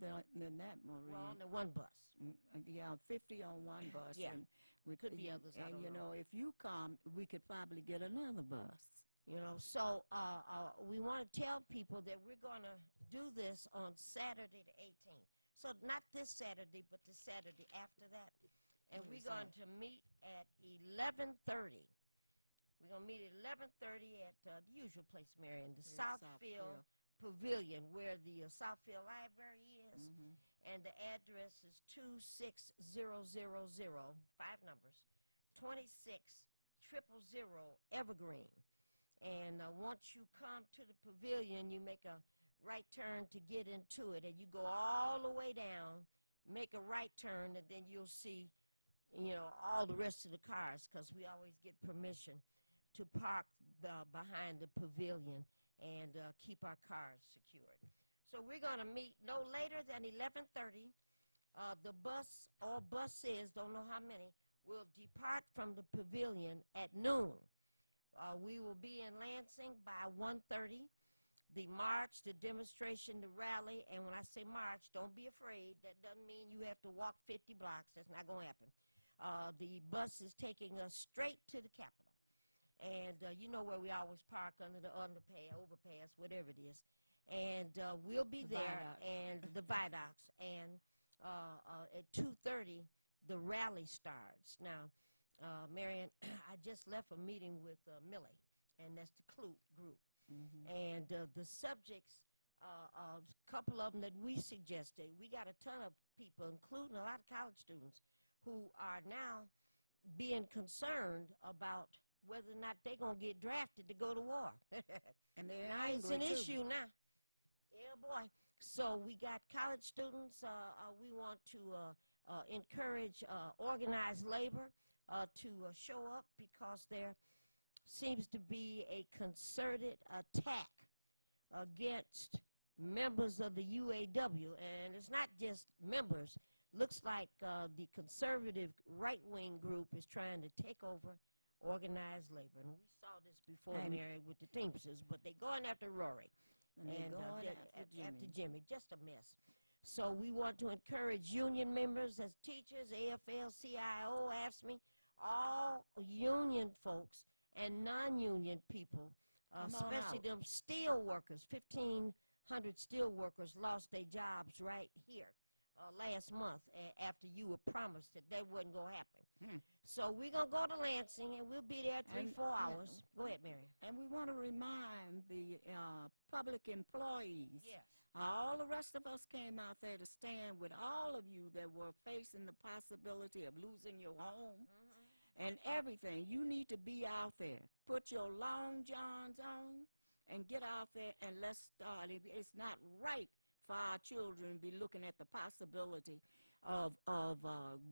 than that, Maureen. Well, on the one bus. Yeah, 50 on one bus. Yeah. And we Could be others, I And, don't you know. know, if you come, we could probably get another bus. You know, so we want to tell people that we're going to do this on Saturday the 18th. So not this Saturday, but the Saturday after that. And we're going to meet at 11:30. We're going to meet at 11:30 at the usual place, Marion, the Southfield Pavilion, where the Southfield Library is. And the address is 26000, 5 numbers, 26000 Evergreen. And once you come to the pavilion, you make a right turn to get into it. And you go all the way down, make a right turn, and then you'll see, you know, all the rest of the cars, because we always get permission to park behind the pavilion and keep our cars secured. So we're going to meet no later than 11:30. The bus or buses, don't know how many, will depart from the pavilion at noon. We will be in Lansing by 1:30. The march, the demonstration, the rally, and when I say march, don't be afraid. That doesn't mean you have to walk 50 blocks. That's not going to happen. The bus is taking us straight to the Capitol. And you know where we always park under the underpass, overpass, whatever it is. And we'll be there, and the viaducts. And at 2:30, the rally starts. Now, Marion, I just left a meeting with Millie, and that's the CLUE group. And the subjects, a couple of them that we suggested, we got a ton of people, including a lot of college students, who are now being concerned about whether or not they're going to get drafted to go to war. And they're now angry, it's an too. issue now. Yeah, boy. So we got college students. We want to encourage organized labor to show up, because there seems to be a concerted attack against members of the UAW. And it's not just members. Looks like the conservative right-wing group is trying to take over organized labor. And we saw this before, Mary, with the Teamsters, but they're going after Rory. And they're going after Jimmy. Just a mess. So we want to encourage union members as teachers, AFL-CIO, AFSCME, all union folks and non-union people, especially them steel workers. 1,500 steel workers lost their jobs right here last month after you were promised that that wasn't going to happen. So we're going to go to Lansing, and we'll be there 3-4 hours. Go ahead, Mary. And we want to remind the public employees. Yes. All the rest of us came out there to stand with all of you that were facing the possibility of losing your home and everything. You need to be out there. Put your long johns on and get out there, and let's start. It's not right for our children to be looking at the possibility of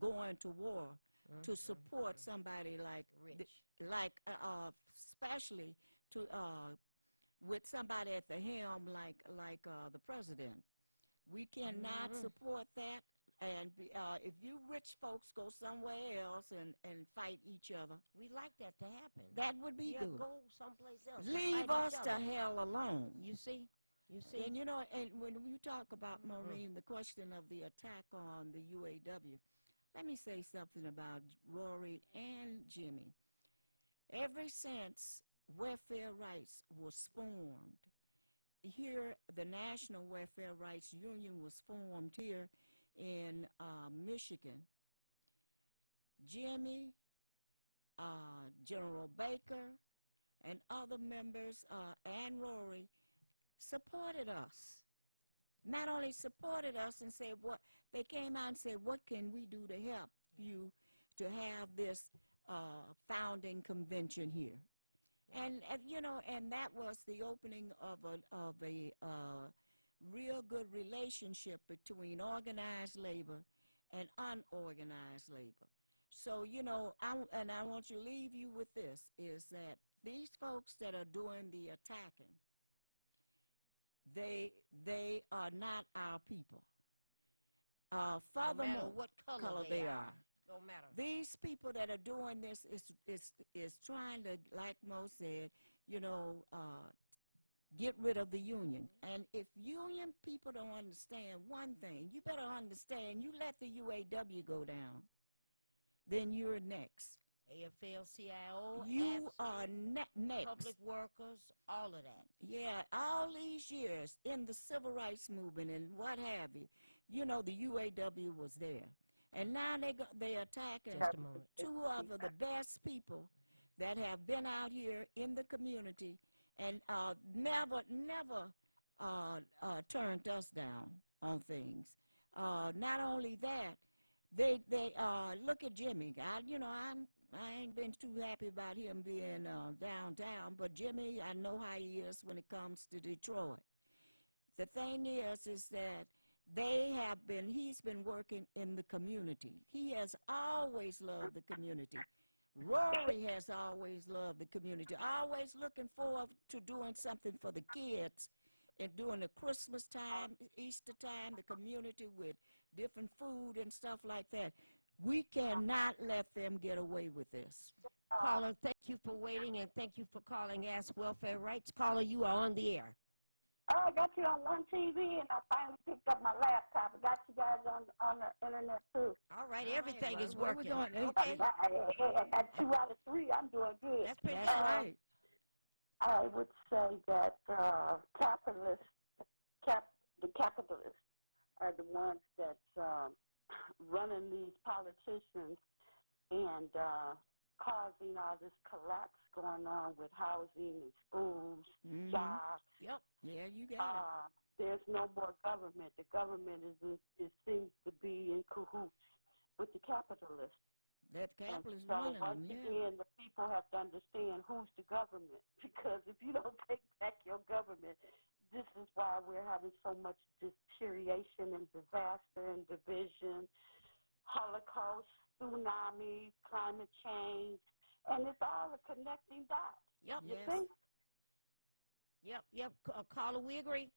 going to war to support somebody like Rich. Especially to with somebody at the helm like the president. We cannot support that. And if you rich folks go somewhere else and fight each other, We'd like that to happen. that would be good. Go someplace else. Leave us to hell alone. You see? You see? And you know, and when you talk about, Maureen, the question of the attack on the UAW, let me say something about Rory and Jimmy. Ever since welfare rights was formed, here the National Welfare Rights Union was formed here in Michigan. Jimmy, General Baker, and other members, and Rory, supported us. Not only supported us and said what, they came out and said, what can we do to help you to have this founding convention here? And you know, and that was the opening of a real good relationship between organized labor and unorganized labor. So, you know, I want to leave you with this, is that these folks that are doing the attacking, they are not our people. Furthermore, no matter what color they are. Don't matter. These people that are doing this is trying to, like Mo said, you know, get rid of the union. And if union people don't understand one thing, you better understand, you let the UAW go down, then you're next. AFL-CIO, You AFSCME, are next. public workers, all of that. Yeah, all these years in the civil rights movement and what have you, you know, the UAW was there. And now they're attacking Just a moment. two of the best people that have been out here in the community and never turned us down on things. Not only that, they look at Jimmy. I ain't been too happy about him being downtown, but Jimmy, I know how he is when it comes to Detroit. The thing is that he's been working in the community. He has always loved the community. Rory has always loved the community, always looking forward to doing something for the kids and during the Christmas time, Easter time, the community with different food and stuff like that. We cannot let them get away with this. Caller, thank you for waiting, and thank you for calling Ask Welfare Rights. Caller, you are on the air. Oh, I got you on one TV, and I finally picked up my laptop. I got you guys on the internet, too. All right, All everything right, is where we working. going? Okay, I got 2 out of 3. I'm doing good. that's pretty That's good. right. I would say that the capitalists are the ones that's running these politicians and causing all this collapse going on with housing and schools, jobs. Yep. Yeah, you got There's no more government. The government it seems to be in cahoots with the capitalists. it. That capitalist So running once them, yeah. again, the people have to understand who's the government, because if you don't take back your government, this is why we're having so much deterioration and disaster and division, Holocaust, tsunami, climate change, and it's all a connecting dot. Yep. You Yes. think? Yep. Caller, we agree.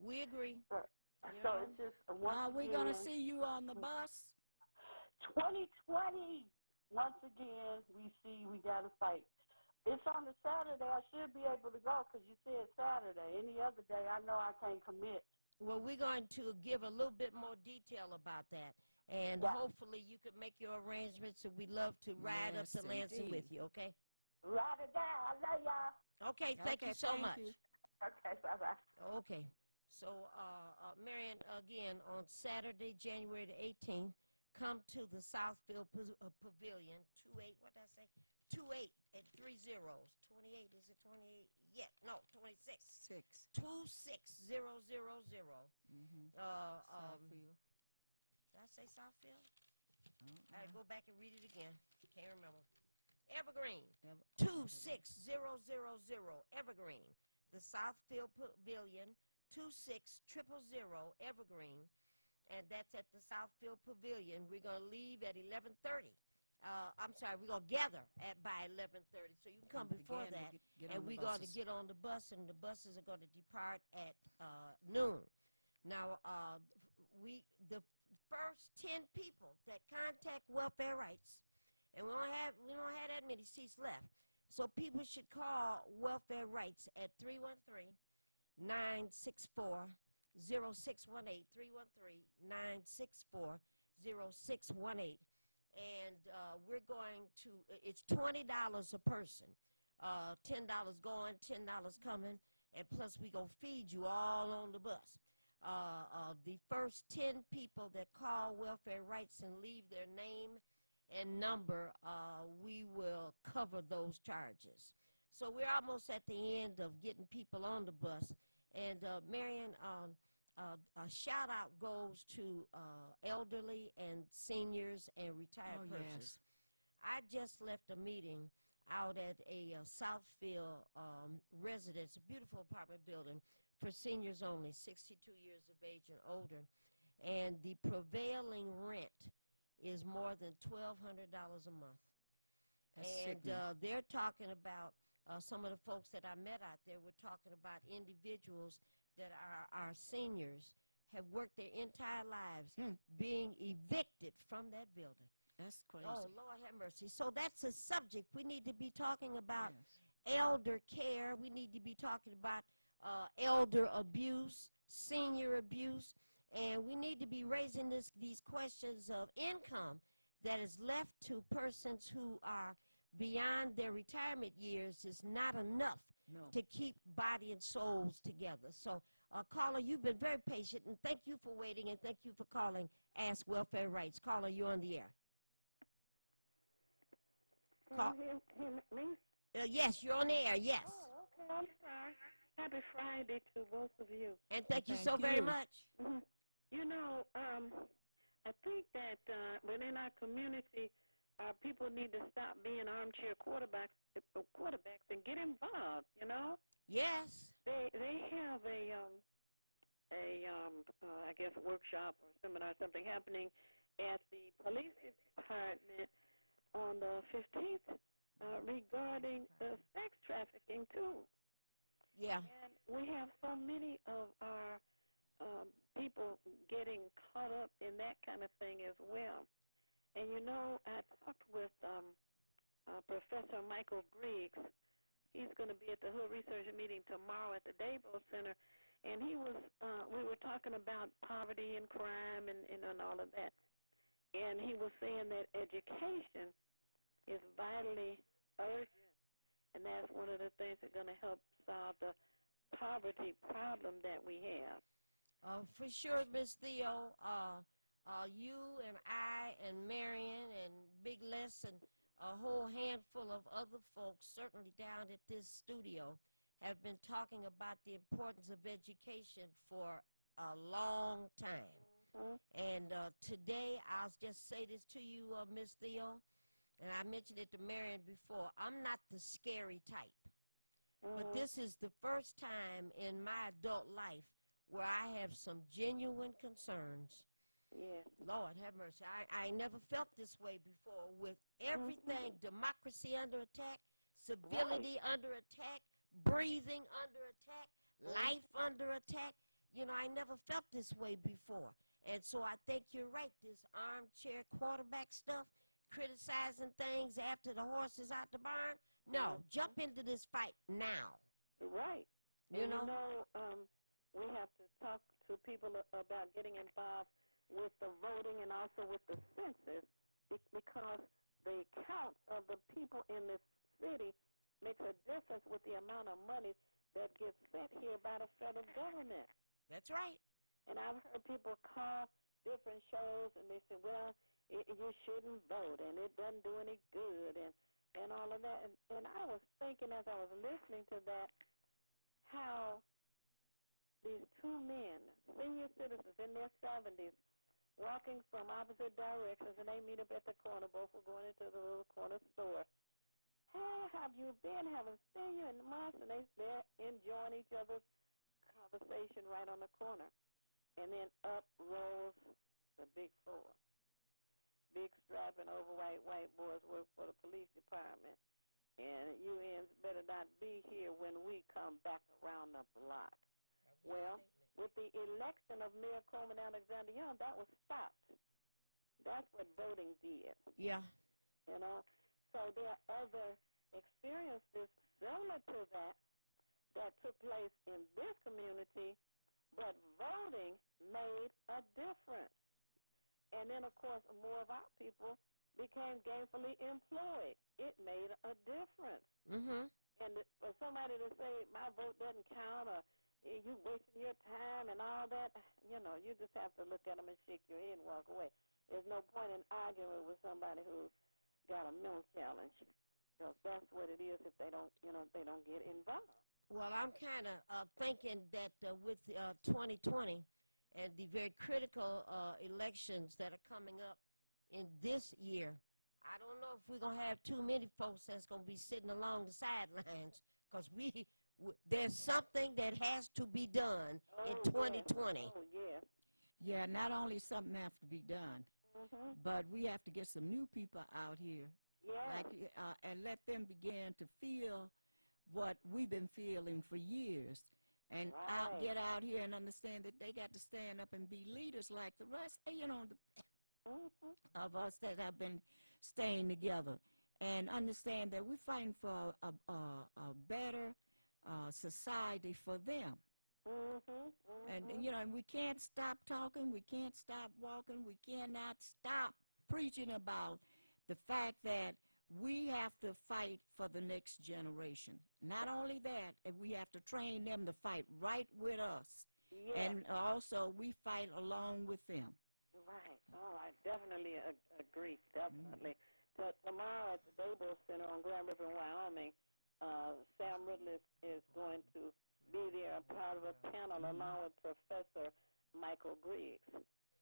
We agree. So You know? it's just once Are we again, going to see you on the bus? 2020. Once again, we got to fight. It's on a Saturday. I should be able to go because you said Saturday. Any other day, I know I can't commit. Well, we're going to give a little bit more detail about that. And Yeah. hopefully you can make your arrangements, and we'd love to ride up Yes, to Lansing indeed. with you, okay? Ride or die. I love y'all. Okay, thank you so much. you. Okay, bye-bye. Okay. So, Marion, again, on Saturday, January the 18th, come to the Southfield Pavilion, 28, what did I say? 28 at 3 zeros. 28, is it 28? Yeah, no, 26. 6. 26000. Mm-hmm. Did I say Southfield? All right, go back and read it again. Can't remember. Evergreen, 26000. Evergreen. The Southfield Pavilion, 26000 Evergreen. And that's at the Southfield Pavilion. We're going to leave at 11:30. I'm sorry, we're going to gather by 11:30. So you can come before that. And we're going to get on the bus, and the buses are going to depart at noon. Now, the first 10 people that contact Welfare Rights, and we don't have that many seats left. So people should call Welfare Rights at 313-964-0618, 313-964-0618. And we're going to, it's $20 a person, $10 going, $10 coming, and plus we going to feed you all on the bus. The first 10 people that call Welfare Rights and leave their name and number, we will cover those charges. So we're almost at the end of getting people on the bus. And Marion, a shout out goes to elderly and seniors and retired persons. Yes. I just left a meeting out at a Southfield residence, a beautiful apartment building for seniors only, 62 years of age and older. And the prevailing rent is more than $1,200 a month. That's And sickening. they're talking about, some of the folks that I met out there were talking about individuals that are our seniors have worked their entire lives being evicted from that building. That's crazy. Oh, Lord have mercy. So that's a subject we need to be talking about. Yes. Elder care. We need to be talking about elder abuse, senior abuse, and we need to be raising these questions of income that is left to persons who are beyond their retirement years is not enough No. to keep body and souls together. So, caller, you've been very patient, and thank you for waiting, and thank you for calling Ask Welfare Rights. Caller, you're on the air. Can you hear me? Yes, you're on the air, yes. Oh, okay. I'm sorry. Happy Friday to both of you. And thank you Thank so very you. much. Mm-hmm. You know, I think that within our community, people need to stop being armchair quarterbacks and get involved. You know, Yes. they have I guess workshop or seminar, something happening at the police department on the 15th regarding sex trafficking too. Yeah. And we have so many of our people getting caught up in that kind of thing as well. And you know, I talked with Professor Michael Briggs. He's going to be at the Hood Research meeting tomorrow at the Dabo Center, and we were talking about poverty and crime and all of that. And he was saying that education is vitally urgent, and that's one of the things that's going to help solve the poverty problem that we have. For sure, Miss Theo. You and I and Marion and Big Les and a whole handful of other folks, certainly down at this studio, have been talking about the importance of education for a long time. Mm-hmm. And today, I'll just say this to you, Miss Theo, and I mentioned it to Marion before. I'm not the scary type, but this is the first time in my adult life where I have some genuine concerns. Yes. Lord have mercy. I never felt this way before with everything, democracy under attack, civility under attack, breathing under attack, life under attack. You know, I never felt this way before. And so I think you're right, this armchair quarterback stuff, criticizing things after the horse is out the barn. No, jump into this fight now. Right. You know? We have to talk to people about getting involved with the voting and also with the census because the count of the people in this city makes a difference with the amount of money that gets sent here by the federal government. That's right. And I've heard people call different shows and they say, well, you shouldn't vote and it doesn't do any good and all of that. And I was thinking as I was listening to that how these two men, senior citizens in their 70s, walking from opposite directions, and they meet up at the corner. Both were going into the little corner store. Hey, how have you been? Haven't seen you in months. And they're enjoying each other's conversation right on the corner. And then up rolls the big four. Big strapping overweight white boys work for the police department. And UNs better not be here when we come back around the block. Well, with the election of Mayor Coleman Alexander Young, that was stopped. That's what voting did. Yeah. You know, so there are other experiences similar to that took place in this community, but voting made a difference. And then, of course, more of our people became gainfully employed. It made a difference. Mm-hmm. And for somebody to say, my vote doesn't count, or you wasting your time and all that, you know, you just have to look at them and shake your head and walk away. There's no point in arguing with somebody who's got a mental challenge, because that's what it is if they don't, they don't get involved. Well, I'm kind of thinking that with 2020 and the very critical elections that are coming up in this year, I don't know if we're going to have too many folks that's going to be sitting along the sidelines, because there's something that has to be done in 2020. Yes. Oh, yes. Yeah, not only something have to be done, but we have to get some new people out here, and let them begin to feel what we've been feeling for years, and get out here and understand that they got to stand up and be leaders like the rest, of us that have been staying together, and understand that we're fighting for a better society for them. And and we can't stop talking, we can't stop walking, we cannot stop preaching about the fact that we have to fight for the next generation. Not only that, we have to train them to fight right with us. Yes. And also we fight along with them. Right. Oh, I definitely agree. Definitely. Tomorrow at the Dable Center on Grand River, Wyoming, Sam Ridley is going to be there, part of a panel along with Professor Michael Griggs.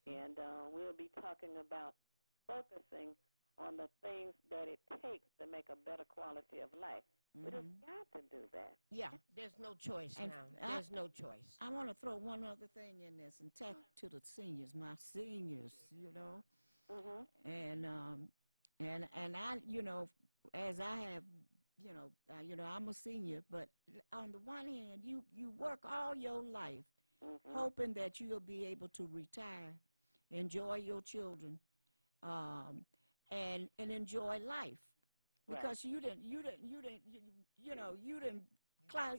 And we'll be talking about focusing on the things that it takes to make a better quality of life. We just got to do that. Yeah, there's no choice And now. There's no choice. I want to throw one other thing in this and talk to the seniors, my seniors, and I, as I have, I'm a senior, but on the one hand, you work all your life hoping that you'll be able to retire, enjoy your children, and enjoy life, because you didn't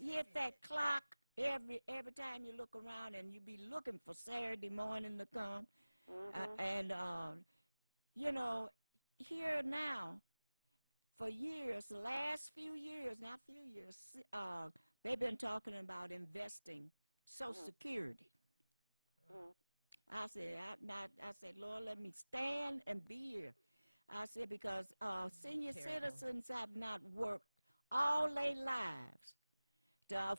hit that clock every time you look around, and you be looking for Saturday morning to come, and here now, for years, the last few years, they've been talking about investing Social Security. I said, Lord, let me stand and be here. I said, because senior citizens have not worked all their lives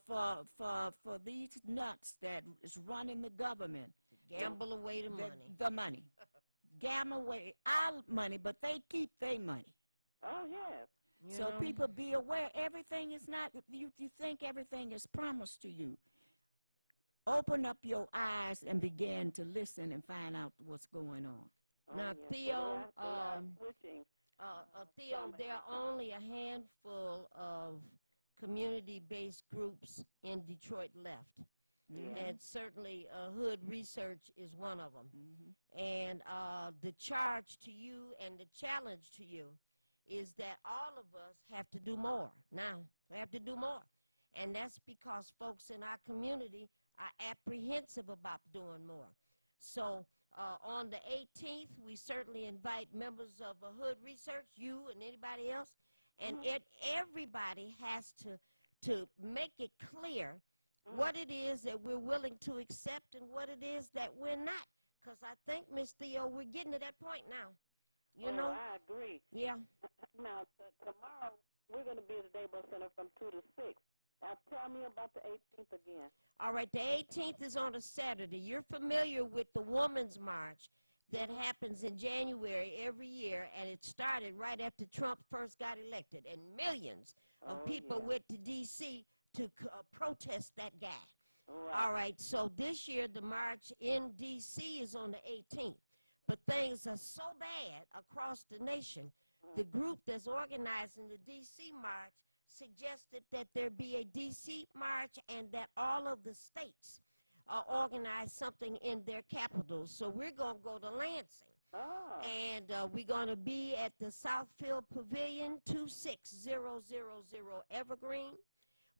for these nuts that is running the government. Gamble away The money. Gamble away our money, but they keep their money. Oh, yes. So people be aware, everything is not, you think everything is promised to you. Open up your eyes and begin to listen and find out what's going on. Now, yes. Theo, They are switching. Theo, there are only a handful of community-based groups in Detroit left. And certainly Hood Research is one of them. And the charge to you and the challenge to you is that all of us have to do more. Now, we have to do more. And that's because folks in our community are apprehensive about doing more. So on the 18th, we certainly invite members of Hood Research, you and anybody else, and everybody has to make it clear what it is that we're willing to accept and what it is that we're not. Because I think, Miss Theo, we're getting to that point now. You know? I agree. Yeah. Now, tomorrow, we're going to be at the Dable Center from 2 to 6. Now, tell me about the 18th again. All right, the 18th is on a Saturday. You're familiar with the Women's March that happens in January every year, and it started right after Trump first got elected, and millions of people went to D.C. to protest that guy. All right, so this year the march in D.C. is on the 18th, but things are so bad across the nation. The group that's organizing the D.C. march suggested that there be a D.C. march and that all of the states organize something in their capitals. So we're going to go to Lansing. And we're going to be at the Southfield Pavilion, 26000 Evergreen.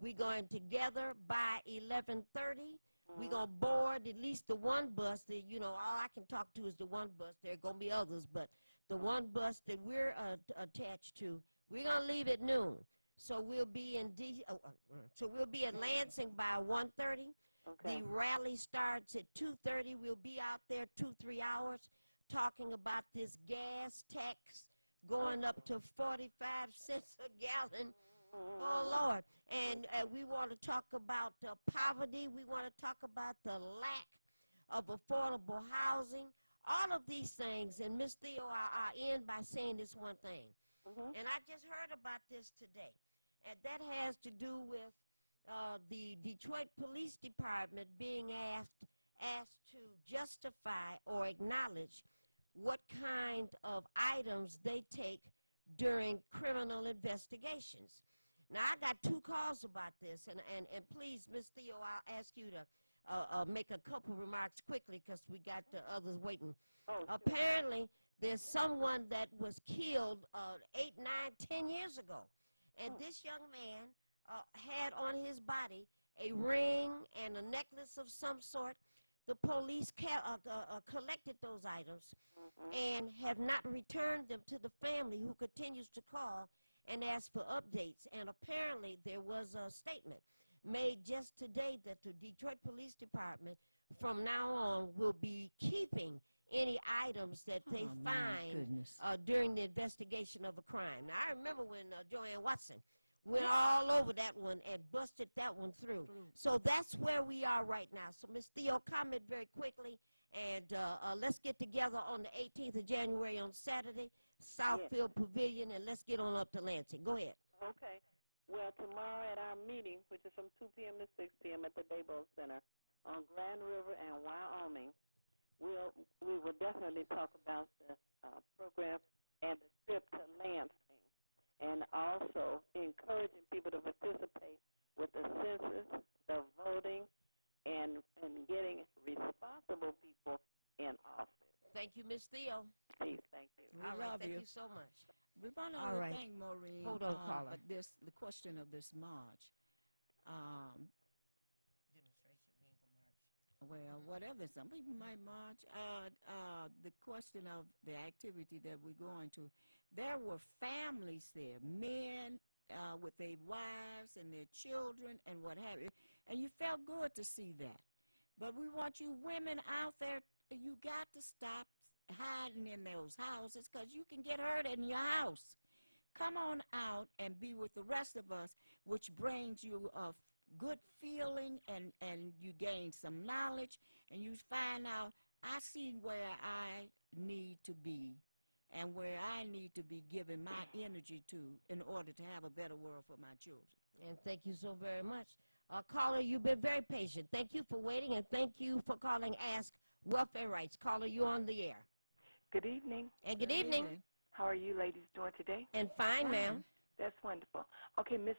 We're going together by 11:30. We're going to board at least the one bus that, all I can talk to is the one bus. There are going to be others, but the one bus that we're attached to, we're going to leave at noon. So we'll be at Lansing by 1:30. The rally starts at 2:30. We'll be out there 2-3 hours talking about this gas tax going up to 45 cents a gallon. Oh, Lord. And we want to talk about poverty. We want to talk about the lack of affordable housing, all of these things. And Miss Theo, I'll end by saying this one thing. And I just heard about this today. And that has to do with the Detroit Police Department being asked to justify or acknowledge what kind of items they take during criminal investigations. Now, I got 2 calls about this, and please, Miss Theo, I'll ask you to make a couple remarks quickly because we got the others waiting. Apparently, there's someone that was killed 8, 9, 10 years ago, and this young man had on his body a ring and a necklace of some sort. The police collected those items and have not returned them to the family, who continues to call and ask for updates. And apparently there was a statement made just today that the Detroit Police Department from now on will be keeping any items that they find during the investigation of a crime. Now, I remember when Joanne Watson went all over that one and busted that one through. So that's where we are right now. So, Ms. Theo, comment very quickly, and let's get together on the 18th of January on Saturday, Southfield Pavilion, and let's get on up to Lansing. Go ahead. Okay. Well, tomorrow at our meeting, which is from 2 p.m. to 6 p.m. at the Daybo Center on Grand River and Wyoming, we will definitely talk about the program and the trip to Lansing, and also encouraging people to participate with the census, the voting, and getting responsible people in office. Thank you, Ms. Theo. Peace, thank you. All right, thank you so much. One other thing, Maureen. Hold on, caller. The question of this march. Well, whatever. Some people might march. The question of the activity that we're going to, there were families there, men with their wives and their children and what have you, and you felt good to see that. But we want you women out there, you got to stop hiding in those houses, because you can get hurt in your house. Come on out and be with the rest of us, which brings you a good feeling, and you gain some knowledge, and you find out, I see where I need to be and where I need to be giving my energy to in order to have a better world for my children. And thank you so very much. Caller, you've been very patient. Thank you for waiting, and thank you for calling Ask Welfare Rights. Caller, you on the air. Good evening. And good evening. How are you ladies doing today? And fine, ma'am. That's wonderful. Okay, Miss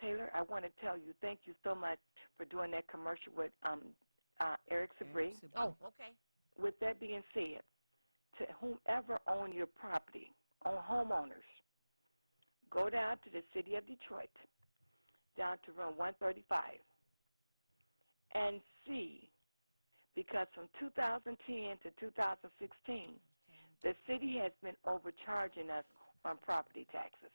Taylor, I want to tell you, thank you so much for doing that commercial with Eric Sabri. Oh, okay. With that being said, to whomever own your property, homeowners, go down to the city of Detroit, down to room 135, and see, because from 2010 to 2016, the city has been overcharging us on property taxes.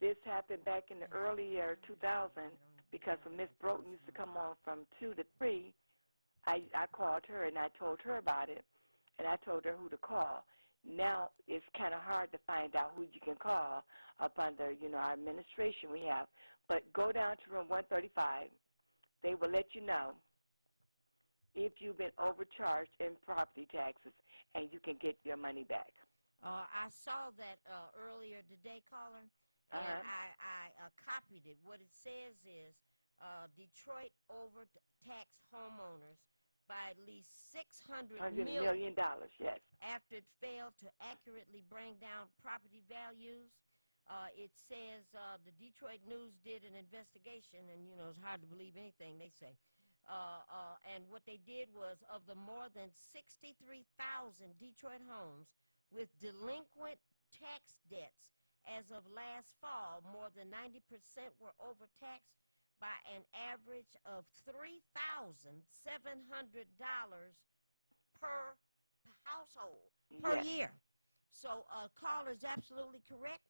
This happened back in the early year 2000, because when Miss Broughton used to come on from 2 to 3, I called her and I told her about it, and I told her who to call. Now it's kind of hard to find out who you can call up under, our administration we have. But go down to room 135. They will let you know if you've been overcharged in property taxes, and you can get your money back. I saw that earlier today, caller, and I copied it. What it says is Detroit overtaxed homeowners by at least $600 million, yes. After it failed to accurately bring down property values. It says the Detroit News did an investigation, and, it's hard to believe anything they say. And what they did was, of the more than 63,000 Detroit homes with delinquent tax debts as of last fall, more than 90% were overtaxed by an average of $3,700 per household per year. So caller is absolutely correct.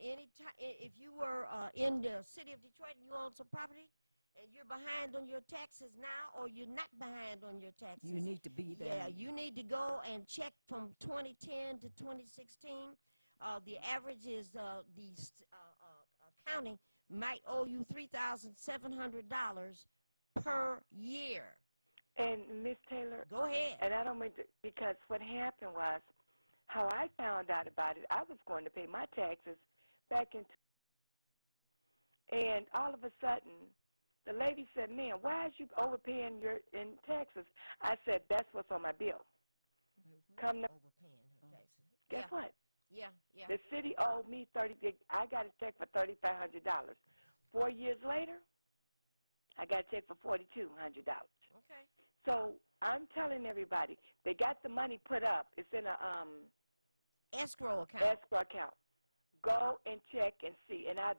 Anytime, if you were in the city of Detroit and you own some property, and you're behind on your taxes now, or you're not behind on your taxes, you need to be there. Yeah, you need to go and check from 2010 to 2016. The average is the county might owe you $3,700 per year. And Miss Taylor, go ahead. And I don't mean to, because what happened was, how I found out about it, I was going to pay my taxes back in, and all of a sudden, the lady said, "Man, why is you overpaying in taxes?" I said, "That's what's on my bill." Come to overpaying her taxes. Guess what? Yeah. The city owed me I got a check for $3,500. 4 years later, I got a check for $4,200. Okay. So I'm telling everybody, they got the money put up. It's in a escrow account. Go and check and see. And I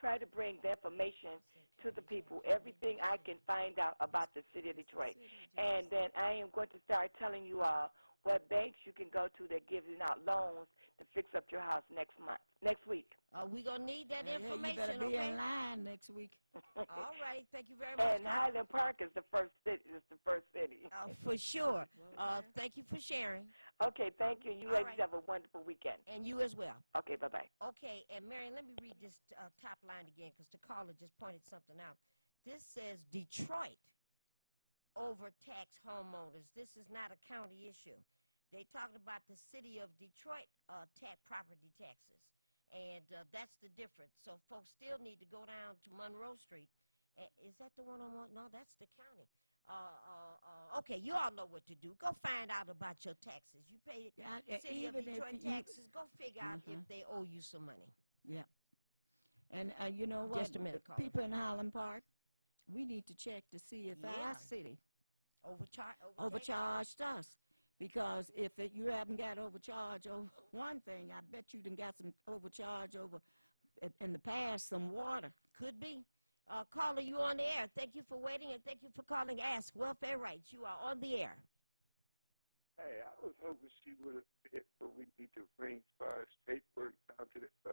try to bring the information to the people, everything I can find out about the city of Detroit. And then I am going to start telling you all what banks you can go to that giving out loans to fix up your house next week. We're going to need that Hey, information, you better be okay? in line next week. All right. Thank you very much. And Highland Park is the first city. For sure. Well, Thank you for sharing. Okay, thank you. You All ladies right. have a wonderful weekend. And you as well. Okay, bye-bye. Okay, and Marion, let me read this top line again because the caller just pointed something out. This says Detroit overtax homeowners. This is not a county issue. They talked about the city of Detroit property taxes, and that's the difference. So folks still need to go down to Monroe Street. Is that the one on one? No, that's the county. Okay, you all know what to do. Go find out about your taxes. You pay city of Detroit taxes. Go figure out if they owe you some money. Yeah. And you know what? Just a minute, caller. People in Highland Park, we need to check to see if our city overcharged us. Because if you haven't got overcharged over one thing, I bet you done got some overcharge over in the past, some water. Could be. Caller, you on the air. Thank you for waiting, and thank you for calling Ask Welfare Rights. You are on the air. Hey, I was hoping she would have said what we need to bring as far as paperwork down to the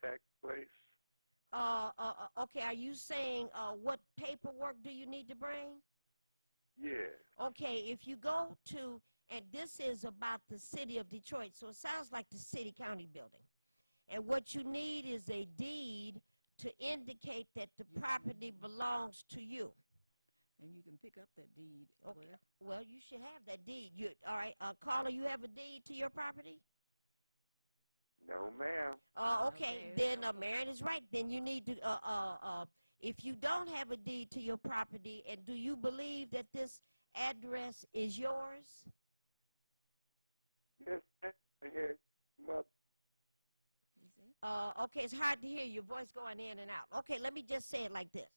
tax place. Okay, are you saying what paperwork do you need to bring? Yeah. Okay, if you go to, and this is about the city of Detroit, so it sounds like the city-county building. And what you need is a deed to indicate that the property belongs to you. And you can pick up that deed. Okay. Well, you should have that deed. All right, caller, you have a deed to your property? No, ma'am. Okay, then Marion is right. Then you need to, if you don't have a deed to your property, and do you believe that this address is yours? Yes, ma'am. Here, mother. Okay, it's hard to hear your voice going in and out. Okay, let me just say it like this.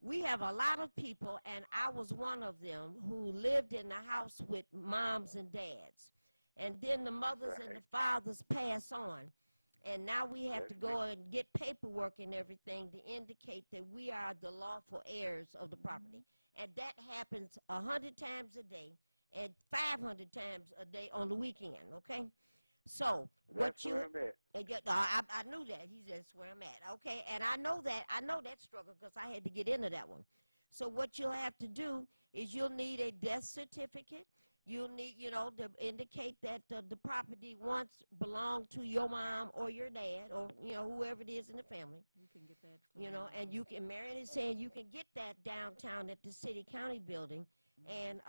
We have a lot of people, and I was one of them, who lived in the house with moms and dads. And then the mothers and the fathers pass on. And now we have to go and get paperwork and everything to indicate that we are the lawful heirs of the property. And that happens 100 times a day and 500 times a day on the weekend, okay? So That's where I'm at. I knew that. He said, that's where I'm at. Okay, and I know that struggle because I had to get into that one. So what you'll have to do is you'll need a death certificate. You'll need, to indicate that the property once belonged to your mom or your dad or, whoever it is in the family. You can get that. And you can, Marion is saying you can get that downtown at the city-county building. And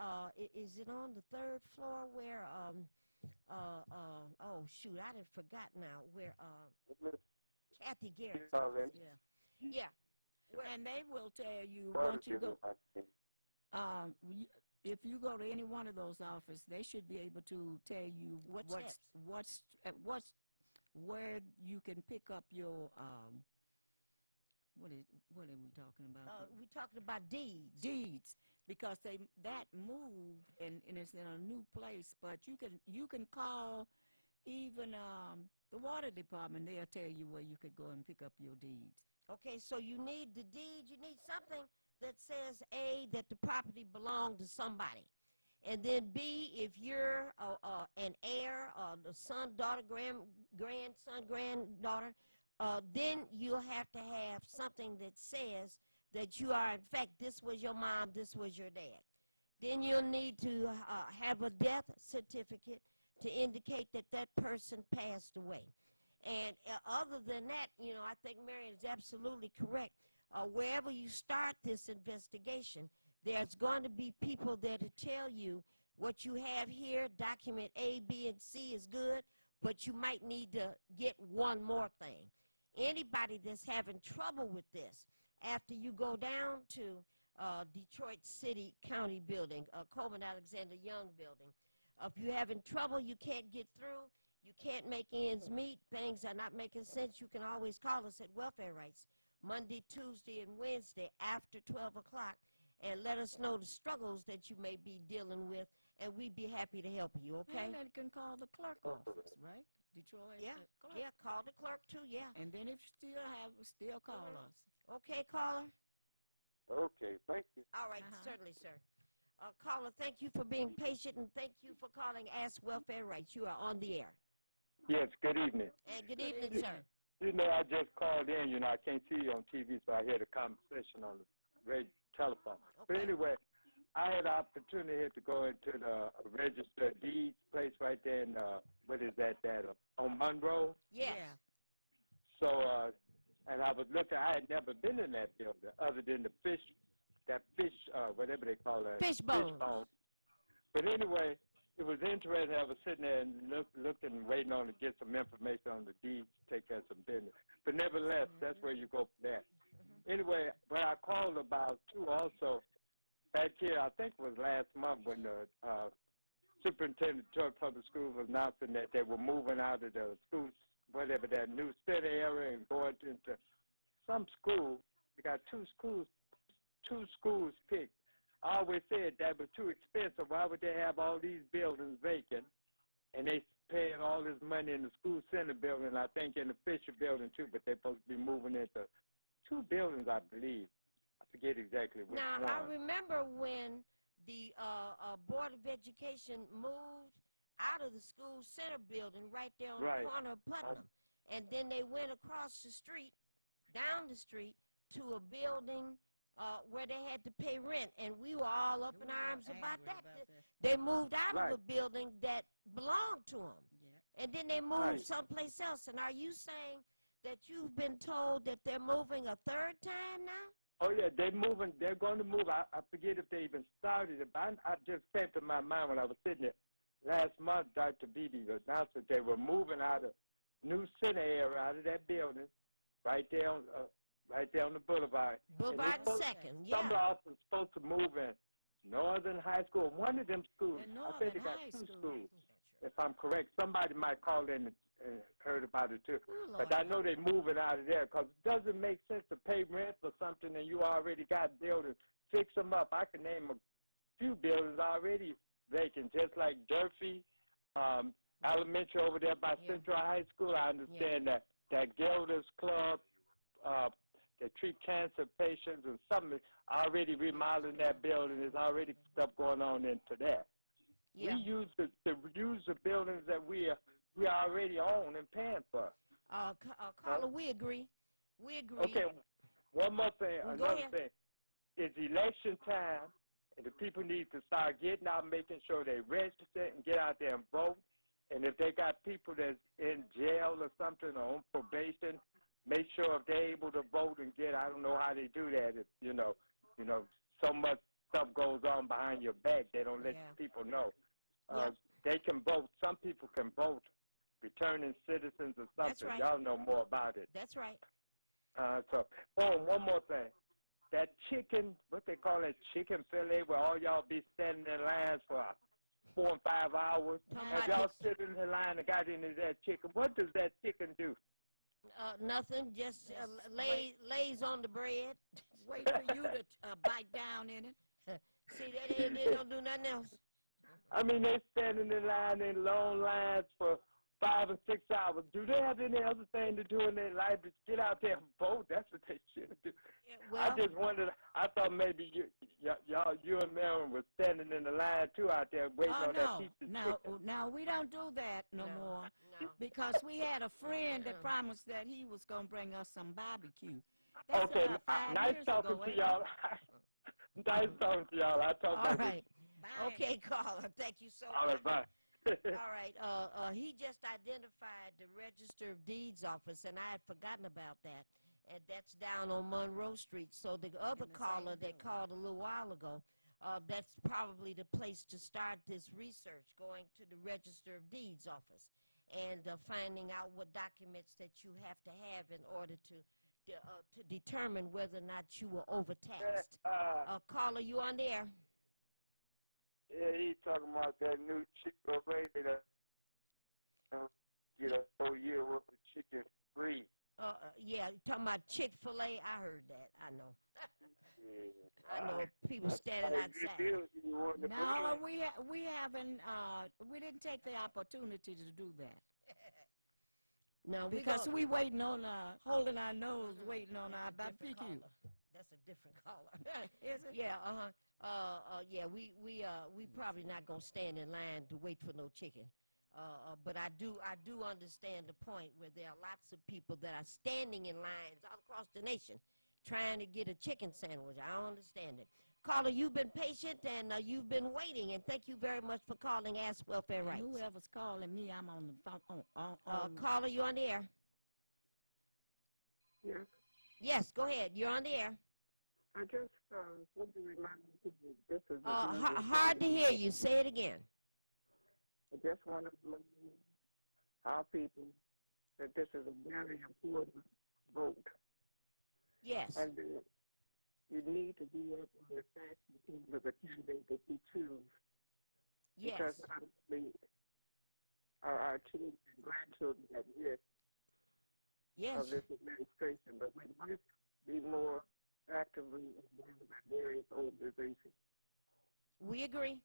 is it on the third floor where, oh, shoot, I done forgot now where Kathy Garrett. Yeah. And they will tell you once you go, if you go to any one of those offices, they should be able to tell you where you can pick up your what are we talking about? We're talking about deeds. Deeds, because that moved and it's in a new place. But you can call even the water department. They'll tell you where you could go and pick up your deeds. Okay, so you need the deed. You need something that says, A, that the property belonged to somebody. And then, B, if you're an heir or the son, daughter, grandson, granddaughter, then you'll have to have something that says that you are, in fact, this was your mom, this was your dad. Then you'll need to have a death certificate to indicate that that person passed away. And other than that, I think Marion is absolutely correct. Wherever you start this investigation, there's going to be people there to tell you what you have here, document A, B, and C is good, but you might need to get one more thing. Anybody that's having trouble with this, after you go down to Detroit City County building, Coleman Alexander Young building, if you're having trouble, you can't get through, you can't make ends meet, things are not making sense, you can always call us at Welfare Rights Monday, Tuesday, and Wednesday after 12 o'clock and let us know the struggles that you may be dealing with and we'd be happy to help you, okay? And they can call the clerk office, right? Detroit. Yeah, Clerk. yeah, call the clerk too, yeah. And then if you still call us. Okay, caller? Okay, thank you. All right, certainly, sir. Caller, thank you for being patient, and thank you for calling Ask Welfare Rights. You are on the air. Yes, good evening. And good evening, sir. You know, I just called in. You know, I can't see you on TV, so I hear the conversation on the radio telephone. But Okay. anyway, I had the opportunity to go into the registered deeds place right there in, what is that, on Monroe? Yes. Yeah. So, and I was looking, I had never been in that building other than the fish, whatever they call it. Fish bones. But anyway, it was interesting. I was sitting there and looking, waiting on to get some information on the deeds, take care of some business. But nevertheless, that's where you go for that. Anyway, what I called about, too, also, back here, I think it was last month when the superintendent of Detroit Public Schools was announcing that they were moving out of the schools, whatever, that new city area and going into some school. We got two schools picked. I always said that was too expensive. Why would they have all these buildings vacant? And they paying all this money in the school center building, I think in the Fisher building too, but they're supposed to be moving into two buildings, I believe. I forget exactly which one. Now, I remember when the Board of Education moved out of the school center building right there on the corner of Putnam. And then they went across the street, down the street, to a building where they had to pay rent, and we were all up in arms about that. They moved out of a building that belonged to them, and then they moved someplace else. And are you saying that you've been told that they're moving a third time now? Oh, yeah, they're moving. They're going to move. I forget if they even started it, but I just came to my mind when I was sitting there last month. Dr. Beatty announced that they were moving out of New Center area, out of that building, right there on the boulevard. Boulevard and Second, yeah. Some of the officers supposed to move in Northern High School, one of them schools. I think they got two schools, if I'm correct. Somebody might call in and heard about it too. Ooh, but I know they're moving out of there because it doesn't make sense to pay rent for something and you already got buildings. Fix them up. I can name a few buildings already vacant, just like Durfee Elementary over there by Central High School. I understand that Gilda's Club, that treat cancer patients and something already remodeling that building. There's already stuff going on into that. Yeah. We use the buildings that we already own and paying for. Carla, we agree. We agree. Okay, one more thing, Go another ahead. thing. It's election time, and the people need to start getting out, making sure they register and get out there and vote. And if they got people that's in jail or something or on probation, make sure if they're able to vote and get, I don't know how they do that. If, you know, so much stuff goes on behind your back, they don't let people know. They can vote. Some people can vote, returning citizens or something. That's right. Y'all know more about it. That's right. And one more thing. That chicken, what they call that chicken fillet, where all y'all be standing in lines for 4 and 5 hours. Have y'all sit in the line and got into that chicken? What does that chicken do? Nothing, just lays on the bread. Wait for you to bite down in it. See, they don't do nothing else. I mean, they standing in line in long lines for 5 and 6 hours. Do they have any other thing to do in their life to get out there and vote? That's what they should do. Well, I just wondered. I thought maybe you and Marilyn were standing in the line too out there waiting on that piece of chicken. No, we don't do that no more. No. Because we had a friend that promised that he was going to bring us some barbecue. That's Okay, about 5 nice years talking ago, to ain't y'all. Nice talking to y'all. I talk all about right. Bye. Okay, caller. Thank you so All much. right, bye. All right. He just identified the Register of Deeds office, and I had forgotten about that. And that's down on Monroe Street. So the other caller that called a little while ago, that's probably the place to start this research, going to the Register of Deeds office and finding out what documents that you have to have in order to determine whether or not you were overtaxed. Caller, you on the air? Yeah, he's talking about that new Chick-fil-A that get a whole year worth of chicken free. Yeah, talking about Chick-fil-A. I heard that. I know. I know people That's standing probably a good outside. deal if you wanted to book No, it. we haven't. We didn't take the opportunity to do that No, we because go. we waiting on holding our nose, Mhm. waiting on That's our a about different PQ. caller. That's a different caller. Is it? Yeah, yeah. We probably not gonna stand in line to wait for no chicken. But I do understand the point where there are lots of people that are standing in lines all across the nation trying to get a chicken sandwich. I don't understand it. Caller, you've been patient and you've been waiting, and thank you very much for calling Ask Welfare And Rights. whoever's calling me, I'm on the phone. On Caller, you on the air? Yes, Yes, go ahead. You're on the air. I just want to remind people this is a Hard to hear you. Say it again. I just want to remind our people that this is a very important vote, Yes. and that you need to be up on the facts in terms of the candidate that you choose, Yes. because not only are our children and grandchildren at risk Yes. of this administration, but we must be more actively involved in various organizations. We agree.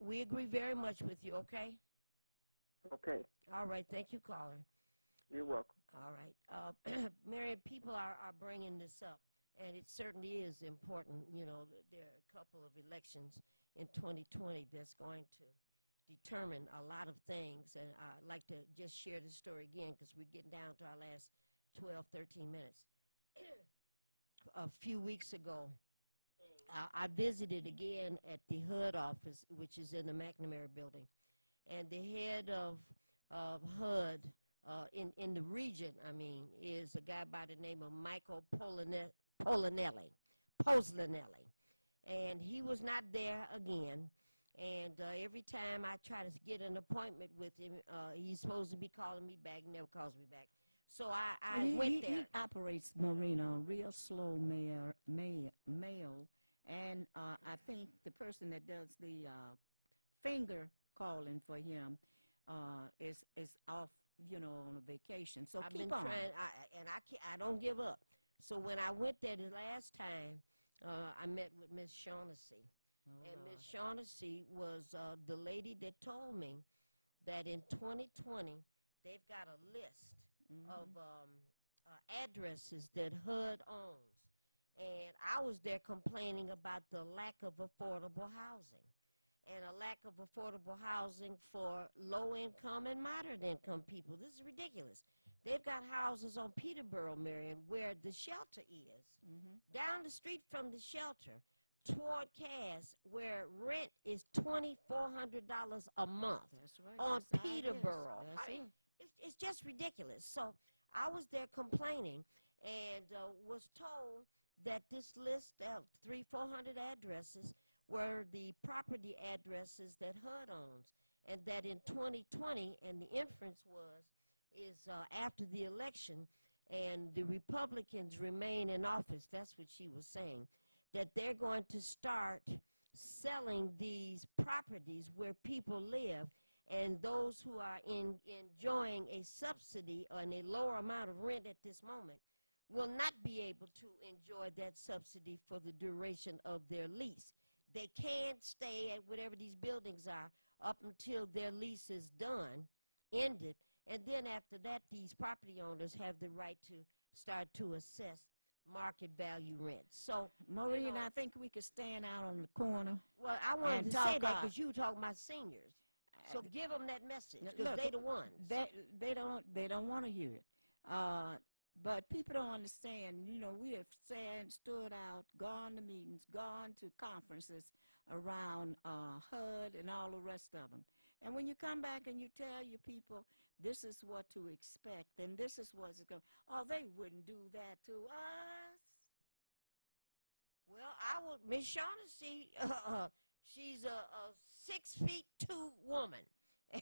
We agree very much with you, okay? Okay, All right. Thank you, caller. you're welcome. All right. Marion, people are bringing this up, and it certainly is important. You know, there are a couple of elections in 2020 that's going to determine a lot of things, and I'd like to just share this story again because we're getting down to our last 12, 13 minutes. A few weeks ago, I visited again at the HUD office, which is in the McNamara building, and the head of HUD in the region, I mean, is a guy by the name of Michael Polinelli, and he was not there again. And every time I try to get an appointment with him, he's supposed to be calling me back, never calls me back. So I went there. He operates Marina on real slow mail, and I think the person that does the finger calling for him is off, on a vacation. So I've keep been on. trying, I don't give up. So when I went there the last time, I met with Miss Shaughnessy. And Miss Shaughnessy was the lady that told me that in 2020 they've got a list of addresses that HUD owns. And I was there complaining about the lack of affordable housing and a lack of affordable housing for low-income and moderate-income people. This is ridiculous. They've got houses on Peterborough, Marion, where the shelter is. Down the street from the shelter, toward Cass, where rent is $2,400 a month. That's right. On That's how it is. Peterborough. That's I mean, it. it's just ridiculous. So I was there complaining and was told that this list of 300-400 addresses were the property addresses that HUD owns, and that in 2020, and the inference is after the election and the Republicans remain in office, that's what she was saying, that they're going to start selling these properties where people live, and those who are enjoying a subsidy and a lower amount of rent at this moment will not be able to enjoy that subsidy for the duration of their lease. They can't stay at whatever these buildings are up until their lease is done, ended, and then after that, these property owners have the right to start to assess market value rent. So, Maureen, I think we could stand out on the corner. well, I wanted And to say talk, that because you were talking about seniors. So give them that message because Look, they the ones. They don't want to hear it. But people don't understand. We have stood out, gone to meetings, gone to conferences around HUD and all the rest of them. And when you come back and you tell your people this is what to expect and this is what's going, they wouldn't do that to us. Well, I would, Miss Shaughnessy, she's a 6'2" woman.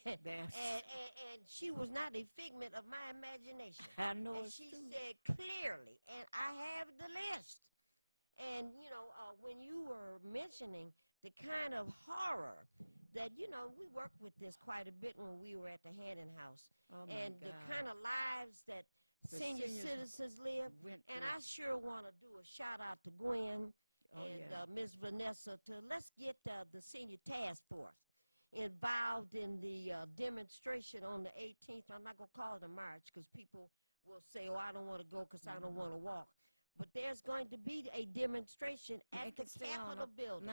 and she was not a figment of my imagination. I know and it's she true. said clearly, and I have the list. And, when you were mentioning the kind of horror that, we worked with this quite a bit when we were at the Hannon House. Oh, my and God. the kind of lives that senior citizens live. And I sure want to do a shout out to Gwen and Miss Vanessa let's get the senior task force involved in the demonstration on the 18th. I'm not going to call it a march because people will say, oh, I don't want to go because I don't want to walk. But there's going to be a demonstration at the Capitol building.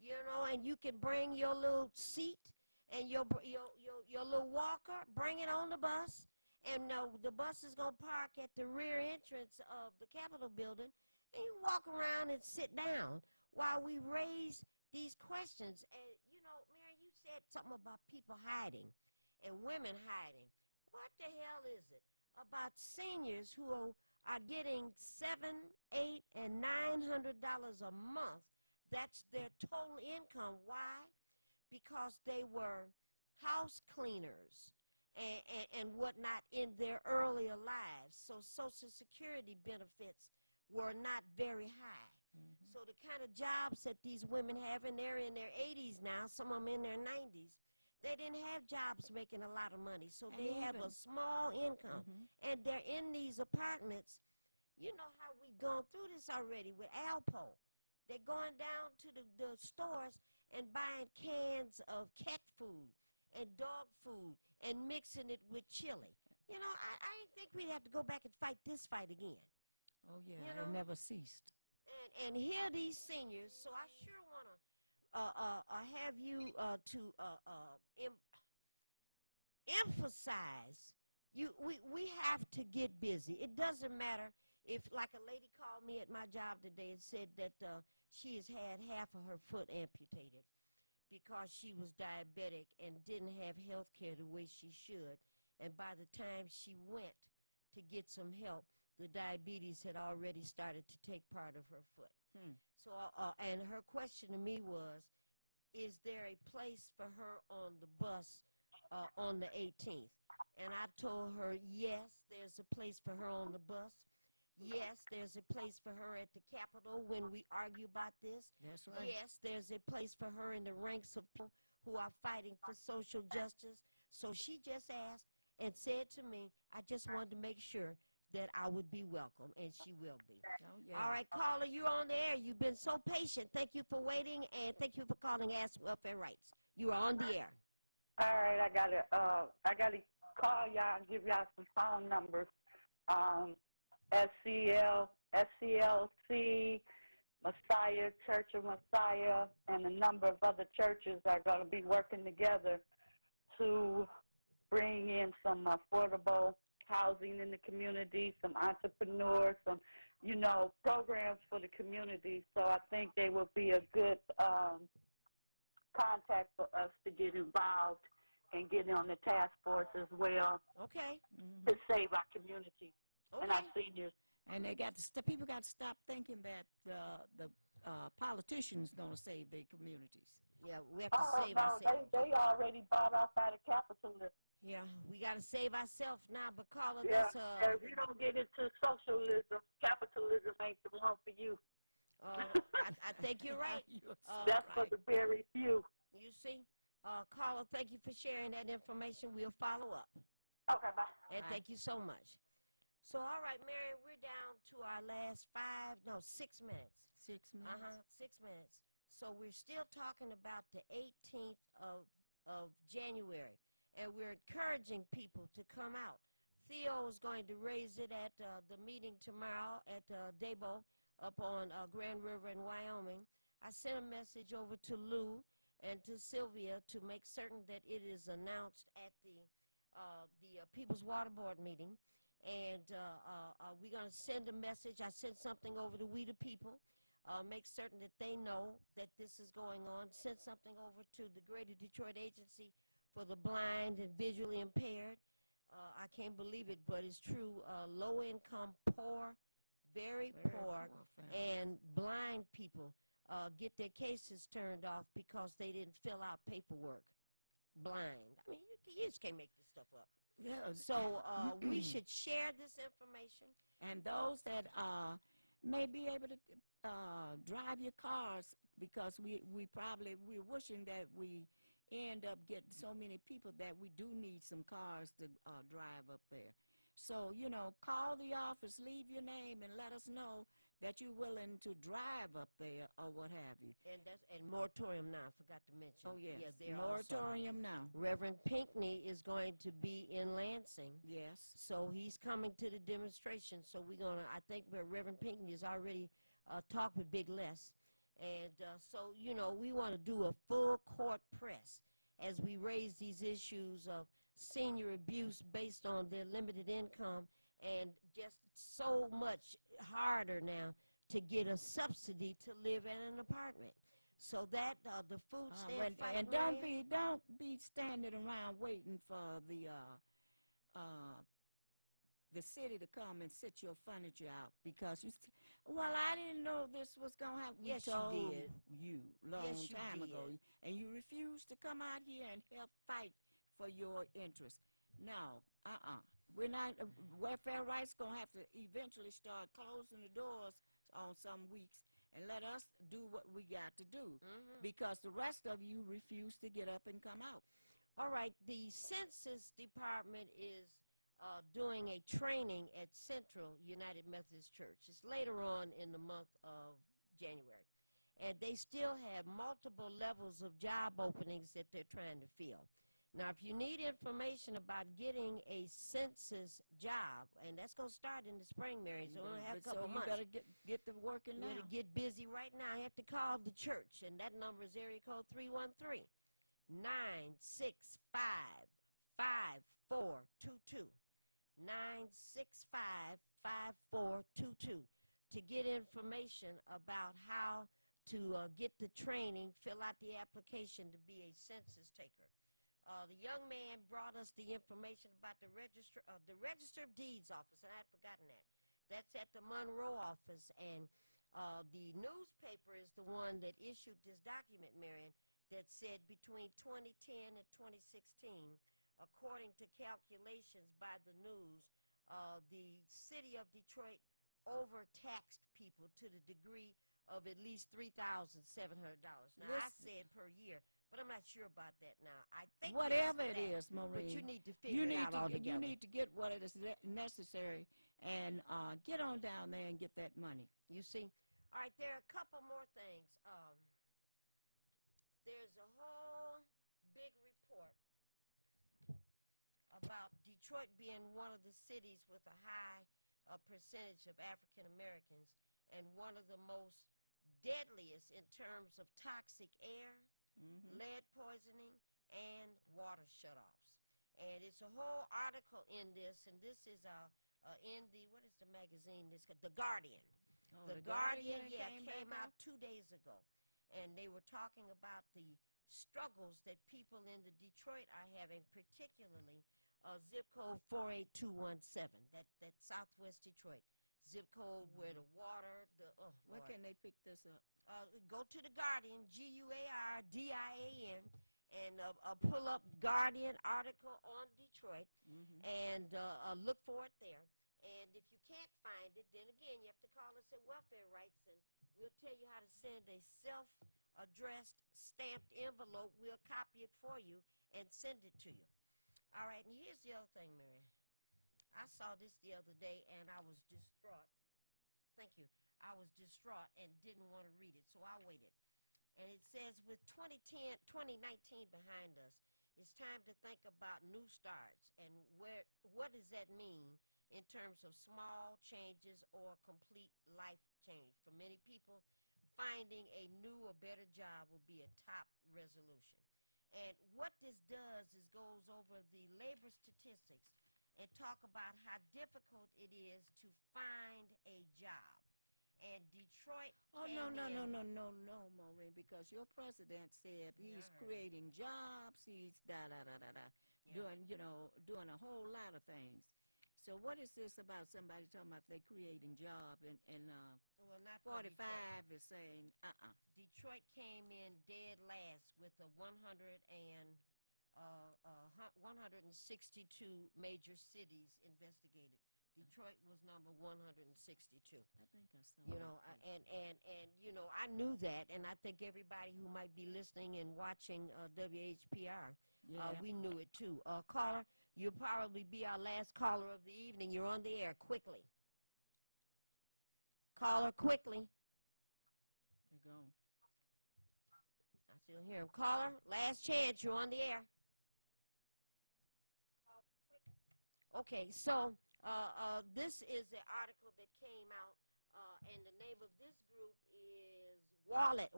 You know, and you can bring your little seat and your little walker, bring it on the bus, and the bus is going to park at the rear entrance of the Capitol building, and you walk around and sit down while we raise these questions. And, you know, Mary, you said something about people hiding and women hiding. What the hell is it about seniors who are getting $700, $800, and $900 a month? That's their total income. Why? Because they were house cleaners and whatnot in their earlier lives. So Social Security benefits were not very high. So the kind of jobs that these women have, and they're in their 80s now, some of them in their 90s, they didn't have jobs making a lot of money. So they have a small income. And they're in these apartments. You know how we've gone through this already with Alpo. They're going down to the stores and buying cans of cat food and dog food and mixing it with chili. You know, I didn't think we'd have to go back and fight this fight again. Oh, yeah, you know? It never ceased. And here these seniors, so I sure want to have you to emphasize, we have to get busy. It doesn't matter if, like a lady called me at my job today and said that she has had half of her foot amputated because she was diabetic and didn't have health care the way she should. And by the time she went to get some help, the diabetes had already started to take part of her foot. So, and her question to me was, is there a place for her on the bus on the 18th? And I told her, yes, there's a place for her on the bus. Yes, there's a place for her at the Capitol when we argue about this. That's right. Yes, there's a place for her in the ranks of people who are fighting for social justice. So she just asked and said to me, I just wanted to make sure that I would be welcome, and she will be. Oh, yeah. All right, caller, you're on the air. You've been so patient. Thank you for waiting, and thank you for calling Ask Welfare Rights. You are on the air. All right, I gotta call y'all and give y'all some phone numbers. SCLC, Messiah, Church of Messiah, and a number of other churches are going to be working together to bring in some affordable housing in the community, some entrepreneurs, some, programs for the community. So I think they will be a good contact for us to get involved and get on the task force as well. Okay. To save our community. Okay. And our seniors. And they got to people got to stop thinking that the politicians don't save their communities. Yeah, we have to save ourselves. They already bought off out of capitalism. Yeah, we got to save ourselves now. But caller, if you don't get into socialism, capitalism ain't the one for you. I think you're right. That's right. For the very few. You see, caller, thank you for sharing that information. We'll follow up. Okay, bye. And thank you so much. So, all right, Mary, we're down to our last 6 minutes. 6 minutes? 6 minutes. So we're still talking about the 18th of January, and we're encouraging people to come out. Theo is going to raise it at the meeting tomorrow at Dabo up on Grand River in Wyoming. I sent a message over to Lou and to Sylvia to make certain that it is announced at the People's Water Board meeting. And we're going to send a message. I sent something over to We the People. Make certain that they know that this is going on. Send something over to the Greater Detroit Agency for the Blind and Visually Impaired. I can't believe it, but it's true. Low income, poor, very poor, and blind people get their cases turned off because they didn't fill out paperwork. Blind. I mean, you just can't make this stuff up. Yeah. So we should share this information. And those that may be able to drive your cars, because we're wishing that we end up getting so many people that we do need some cars to drive up there. So, call the office, leave your name, and let us know that you're willing to drive up there or what have you. And moratorium now, I forgot to mention. Oh, yes. Yeah, there Moratorium also. now. Reverend Pinckney is going to be in Lansing. Yes. So he's coming to the demonstration. So we're going to, I think Reverend Pinckney has already talked with Big Les. And so, we want to do a full court press as we raise these issues of senior abuse based on their limited income, and just so much harder now to get a subsidy to live in an apartment. So that the food stamp fight, and don't be standing around waiting for the city to come and sit your furniture out because well, I didn't know this was gonna happen. Yes, we told you did. You long time ago, and you refused to come out here and help fight for your interests. No, we're not. Welfare rights gonna have to eventually start closing the doors on some weeks and let us do what we got to do, because the rest of you refuse to get up and come out. All right, the Census Department is doing a training at Central United Methodist Church. It's later on in the month of January. And they still have multiple levels of job openings that they're trying to fill. Now, if you need information about getting a census job, and that's going to start in the spring, Mary, so we're going to have a couple months. So you better get to working now. You better get busy right now. I have to call the church, and that number is area code 313-965-5422. 965-5422 to get information about how to get the training, fill out the application to be a census taker. The young man brought us the information about the Register of Deeds office, and I had forgotten that. That's at the Monroe office, and the newspaper is the one that issued this document, Marion, that said between 2010 and 2016, according to calculations by the news, the city of Detroit overtaxed people to the degree of at least $3,700. Now, I said per year, but I'm not sure about that now. I think whatever it is, Maureen. But you need to figure it out altogether. You need to get what is necessary and get on down there and get that money. You see? All right, there are a couple more things. There's a whole big report about Detroit being one of the cities with a high percentage of African Americans and one of the most deadliest in terms of toxic air, lead poisoning, and water shutoffs. And it's a whole article in this, and this is in the, what is the magazine? The Guardian. Oh, the Guardian came out 2 days ago, and they were talking about the struggles that people in the Detroit are having, particularly zip code 48217, that Southwest Detroit zip code where the water, where can they pick this up? Go to the Guardian, Guardian, and pull up Guardian article on Detroit, and look for it there. And if you can't find it, then again, you have to call us at Welfare Rights, and we'll tell you how to send a self-addressed stamped envelope. We'll copy it for you and send it to you. All right, and here's the other thing, Mary. I saw this the other day, and I was distraught. Thank you. I was distraught and didn't want to read it, so I waited. And it says, with 2019 behind us, it's time to think about new starts. And what does that mean in terms of small changes or complete life change? For many people, finding a new or better job will be a top resolution. And what this does is goes over the labor statistics and talk about how difficult it is to find a job. And Detroit no, Maureen, because your president said he's creating jobs, he's doing a whole lot of things. So what is this about somebody talking about they creating jobs and well, not 45 is saying Detroit came in dead last with a 162 major cities investigated. Detroit was number 162. I think I saw. And I knew that, and I think everybody who might be listening and watching WHPR, we knew it too. Caller, You'll probably be our last caller of the evening. You're on the air. Quickly. Caller, quickly. There you go. I still hear him. Caller, last chance. You're on the air. Okay, so this is the article that came out, and the name of this group is Wallet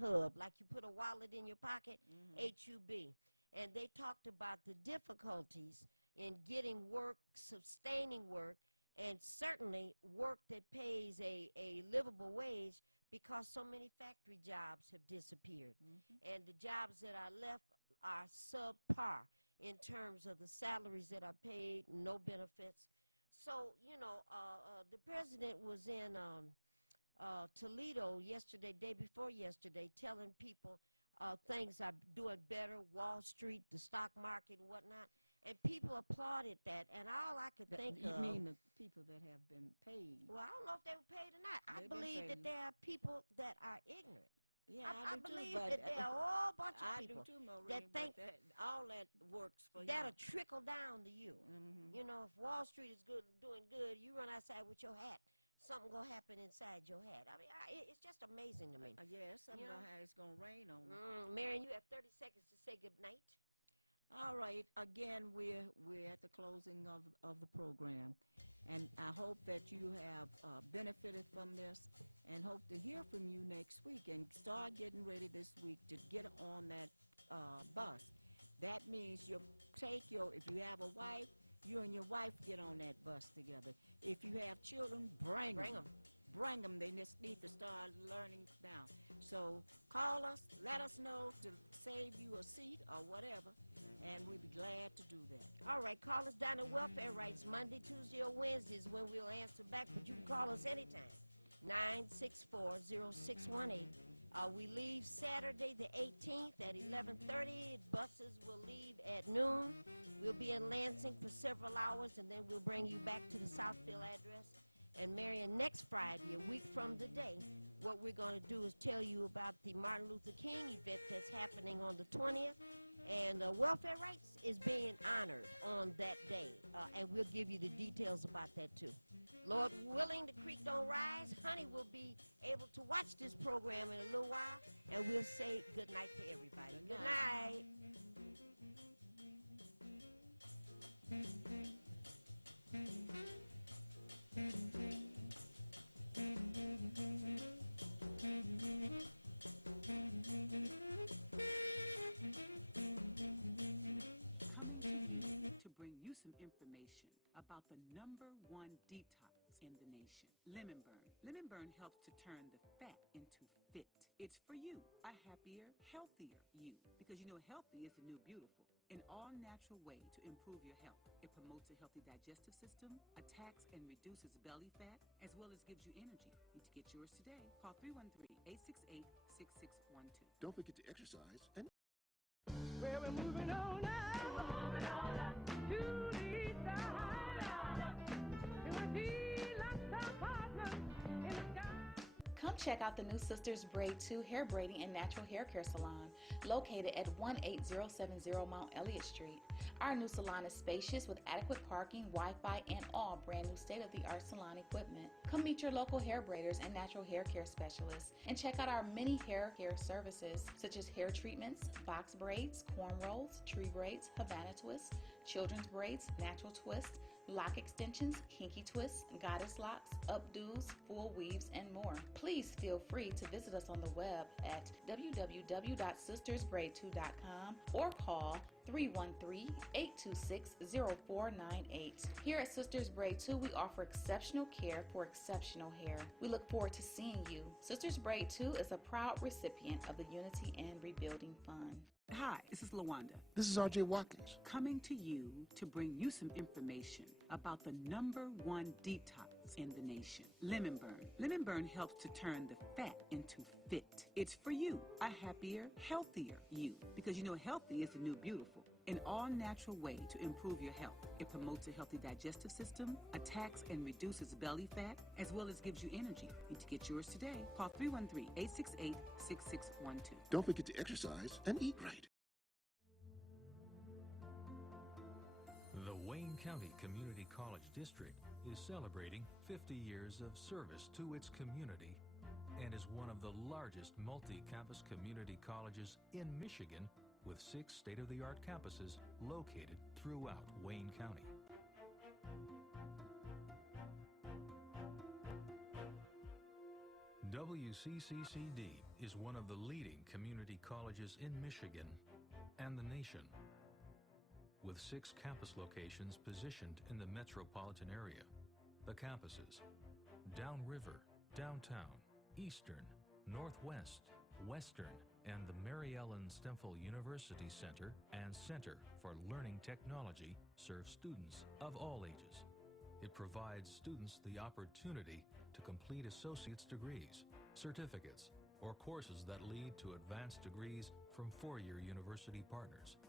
Hub, like you put a wallet in your pocket, HUB. And they talked about the difficulties in getting work, sustaining work, and certainly work that pays a livable wage, because so many factory jobs have disappeared. And the jobs that are left are subpar in terms of the salaries that are paid, no benefits. So, you know, the president was in Toledo yesterday, day before yesterday, telling people things are doing better, Wall Street, the stock market, and whatnot. And people applauded that. And all I could think you of... You mean the people that have been paid? Well, I don't know if they were paid or not. I They've been believe that paid. there are people that are ignorant. Yeah, I do believe too, that there are a whole bunch of I people do too, Maureen, that think but all that works for that'll you. trickle down to you. You know, if Wall Street is doing good, you run outside with your hat, something gonna happen inside your hat. I mean, it's just amazing to me. Yeah, something You know? how it's gonna rain on me. Marion, you have 30 seconds to say good night. All right. Again, we're at the closing of the program, and I hope that you have benefited from this, and hope to hear from you next week, and start getting ready this week to get on that bus. That means if you have a wife, you and your wife get on that bus together. If you have children, bring them. Bring them. They just need to start learning now. So call us, let us know to save you a seat or whatever, and we'd be glad to do that. All right, call us down at Welfare Rights Monday, Tuesday, or Wednesdays when we'll answer back, but you can call us anytime, 964-0618. We leave Saturday the 18th at 11:30. Buses will leave at noon. We'll be in Lansing for several hours, and then we'll bring you back to the Southfield address. And Marion, next Friday, a week from today, what we're going to do is tell you about the Martin Luther King event that's happening on the 20th. And welfare rights is being honored on that day. And we'll give you the details about that, too. Lord willing, the creek don't rise. Honey will be able to watch this program in a little while. And we'll say good night to everybody. Good night. To bring you some information about the #1 detox in the nation, Lemon Burn. Lemon Burn helps to turn the fat into fit. It's for you, a happier, healthier you, because you know healthy is the new beautiful. An all-natural way to improve your health. It promotes a healthy digestive system, attacks and reduces belly fat, as well as gives you energy. And to get yours today, call 313-868-6612. Don't forget to exercise and... Well, we're moving on now. To the side. To a deluxe apartment in the sky. Come check out the new Sisters Braid 2 hair braiding and natural hair care salon, located at 18070 Mount Elliott Street. Our new salon is spacious with adequate parking, Wi-Fi, and all brand new state-of-the-art salon equipment. Come meet your local hair braiders and natural hair care specialists, and check out our many hair care services, such as hair treatments, box braids, cornrows, tree braids, Havana twists, children's braids, natural twists, lock extensions, kinky twists, goddess locks, updos, full weaves, and more. Please feel free to visit us on the web at www.sistersbraid2.com or call 313-826-0498. Here at Sisters Braid 2, we offer exceptional care for exceptional hair. We look forward to seeing you. Sisters Braid 2 is a proud recipient of the Unity and Rebuilding Fund. Hi, this is LaWanda. This is R.J. Watkins. Coming to you to bring you some information about the #1 detox in the nation, Lemon Burn. Lemon Burn helps to turn the fat into fit. It's for you, a happier, healthier you, because you know healthy is the new beautiful. An all-natural way to improve your health. It promotes a healthy digestive system, attacks and reduces belly fat, as well as gives you energy. And to get yours today, call 313-868-6612. Don't forget to exercise and eat right. County Community College District is celebrating 50 years of service to its community and is one of the largest multi-campus community colleges in Michigan, with 6 state-of-the-art campuses located throughout Wayne County. WCCCD is one of the leading community colleges in Michigan and the nation, with 6 campus locations positioned in the metropolitan area. The campuses: Downriver, Downtown, Eastern, Northwest, Western, and the Mary Ellen Stempel University Center and Center for Learning Technology serve students of all ages. It provides students the opportunity to complete associate's degrees, certificates, or courses that lead to advanced degrees from 4-year university partners.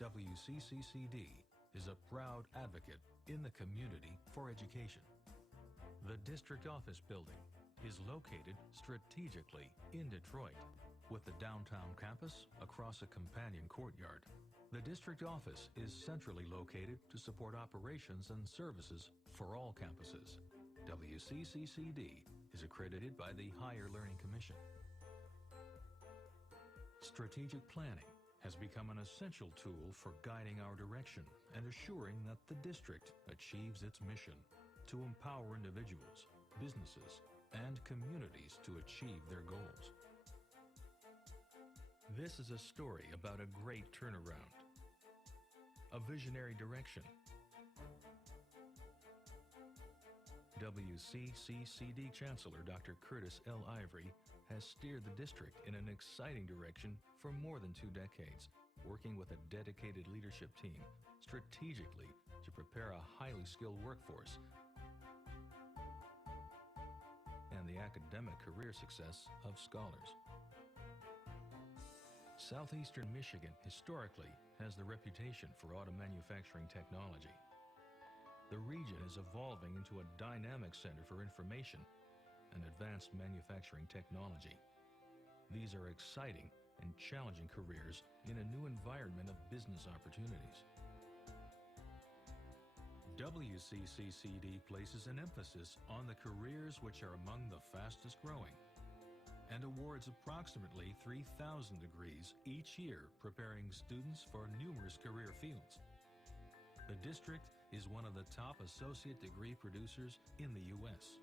WCCCD is a proud advocate in the community for education. The district office building is located strategically in Detroit, with the downtown campus across a companion courtyard. The district office is centrally located to support operations and services for all campuses. WCCCD is accredited by the Higher Learning Commission. Strategic planning has become an essential tool for guiding our direction and assuring that the district achieves its mission to empower individuals, businesses, and communities to achieve their goals. This is a story about a great turnaround, a visionary direction. WCCCD Chancellor Dr. Curtis L. Ivory has steered the district in an exciting direction for more than 2 decades, working with a dedicated leadership team strategically to prepare a highly skilled workforce and the academic career success of scholars. Southeastern Michigan historically has the reputation for auto manufacturing technology. The region is evolving into a dynamic center for information and advanced manufacturing technology. These are exciting and challenging careers in a new environment of business opportunities. WCCCD places an emphasis on the careers which are among the fastest growing and awards approximately 3,000 degrees each year, preparing students for numerous career fields. The district is one of the top associate degree producers in the U.S.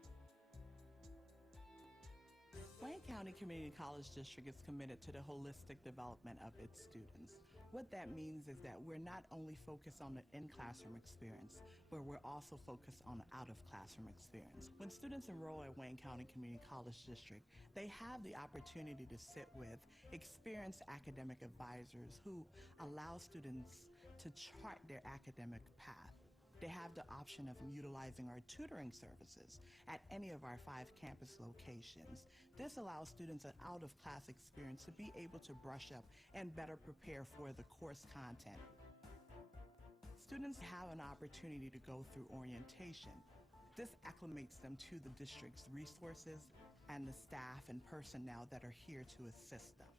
Wayne County Community College District is committed to the holistic development of its students. What that means is that we're not only focused on the in-classroom experience, but we're also focused on the out-of-classroom experience. When students enroll at Wayne County Community College District, they have the opportunity to sit with experienced academic advisors who allow students to chart their academic path. They have the option of utilizing our tutoring services at any of our 5 campus locations. This allows students an out-of-class experience to be able to brush up and better prepare for the course content. Students have an opportunity to go through orientation. This acclimates them to the district's resources and the staff and personnel that are here to assist them.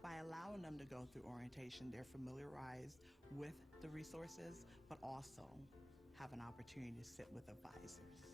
By allowing them to go through orientation, they're familiarized with the resources, but also have an opportunity to sit with advisors.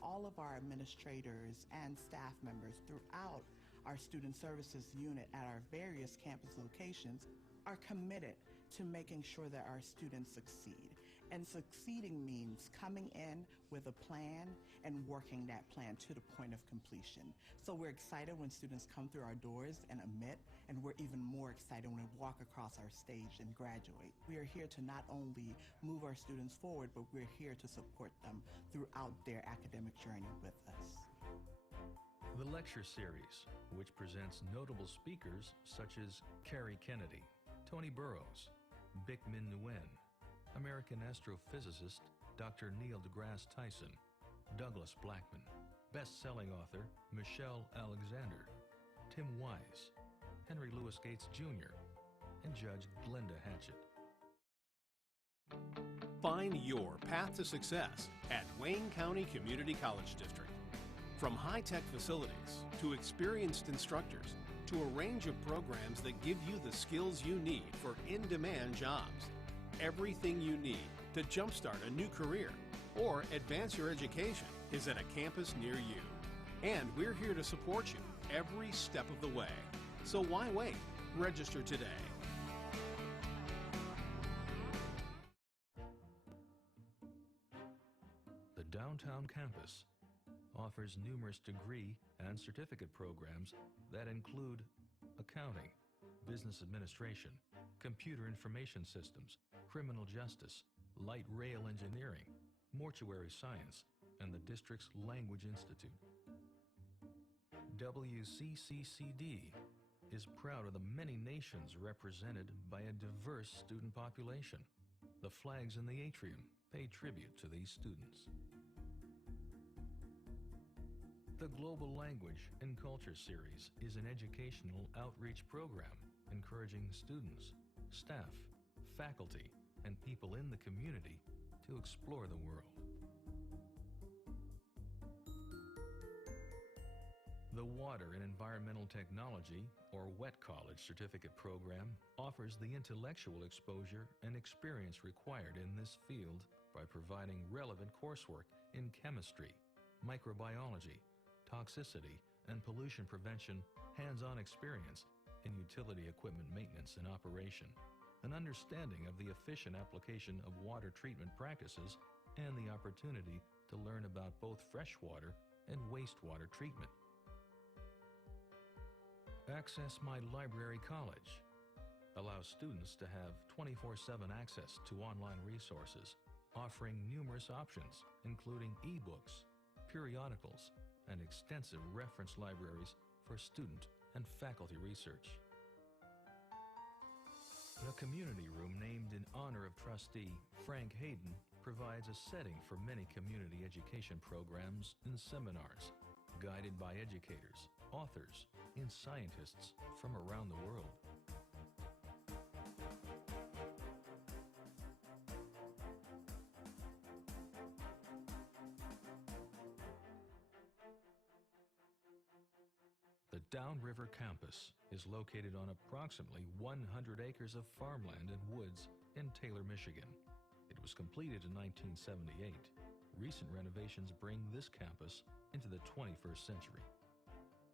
All of our administrators and staff members throughout our student services unit at our various campus locations are committed to making sure that our students succeed. And succeeding means coming in with a plan and working that plan to the point of completion. So we're excited when students come through our doors and admit, and we're even more excited when we walk across our stage and graduate. We are here to not only move our students forward, but we're here to support them throughout their academic journey with us. The lecture series, which presents notable speakers such as Carrie Kennedy, Tony Burrows, Bickman Nguyen, American astrophysicist Dr. Neil deGrasse Tyson, Douglas Blackman, best-selling author Michelle Alexander, Tim Wise, Henry Louis Gates Jr., and Judge Glenda Hatchett. Find your path to success at Wayne County Community College District. From high-tech facilities to experienced instructors to a range of programs that give you the skills you need for in-demand jobs. Everything you need to jumpstart a new career or advance your education is at a campus near you. And we're here to support you every step of the way. So why wait? Register today. The downtown campus offers numerous degree and certificate programs that include accounting, business administration, computer information systems, criminal justice, light rail engineering, mortuary science, and the district's Language Institute. WCCCD is proud of the many nations represented by a diverse student population. The flags in the atrium pay tribute to these students. The Global Language and Culture Series is an educational outreach program encouraging students, staff, faculty, and people in the community to explore the world. The Water and Environmental Technology, or WET College Certificate Program, offers the intellectual exposure and experience required in this field by providing relevant coursework in chemistry, microbiology, toxicity, and pollution prevention, hands-on experience in utility equipment maintenance and operation, an understanding of the efficient application of water treatment practices, and the opportunity to learn about both freshwater and wastewater treatment. Access My Library College allows students to have 24/7 access to online resources, offering numerous options, including e-books, periodicals, and extensive reference libraries for student and faculty research. The community room, named in honor of trustee Frank Hayden, provides a setting for many community education programs and seminars, guided by educators, authors, and scientists from around the world. The Downriver campus is located on approximately 100 acres of farmland and woods in Taylor, Michigan. It was completed in 1978. Recent renovations bring this campus into the 21st century.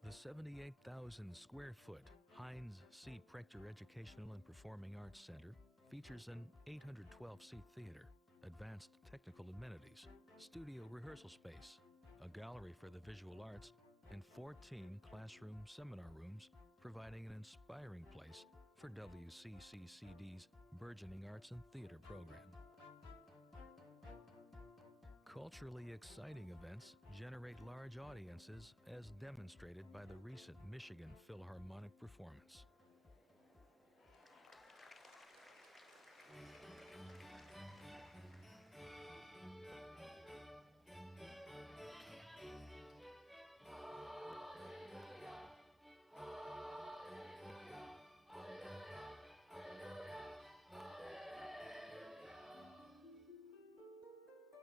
The 78,000 square foot Heinz C. Prechter Educational and Performing Arts Center features an 812-seat theater, advanced technical amenities, studio rehearsal space, a gallery for the visual arts, and 14 classroom seminar rooms, providing an inspiring place for WCCCD's burgeoning arts and theater program. Culturally exciting events generate large audiences, as demonstrated by the recent Michigan Philharmonic performance.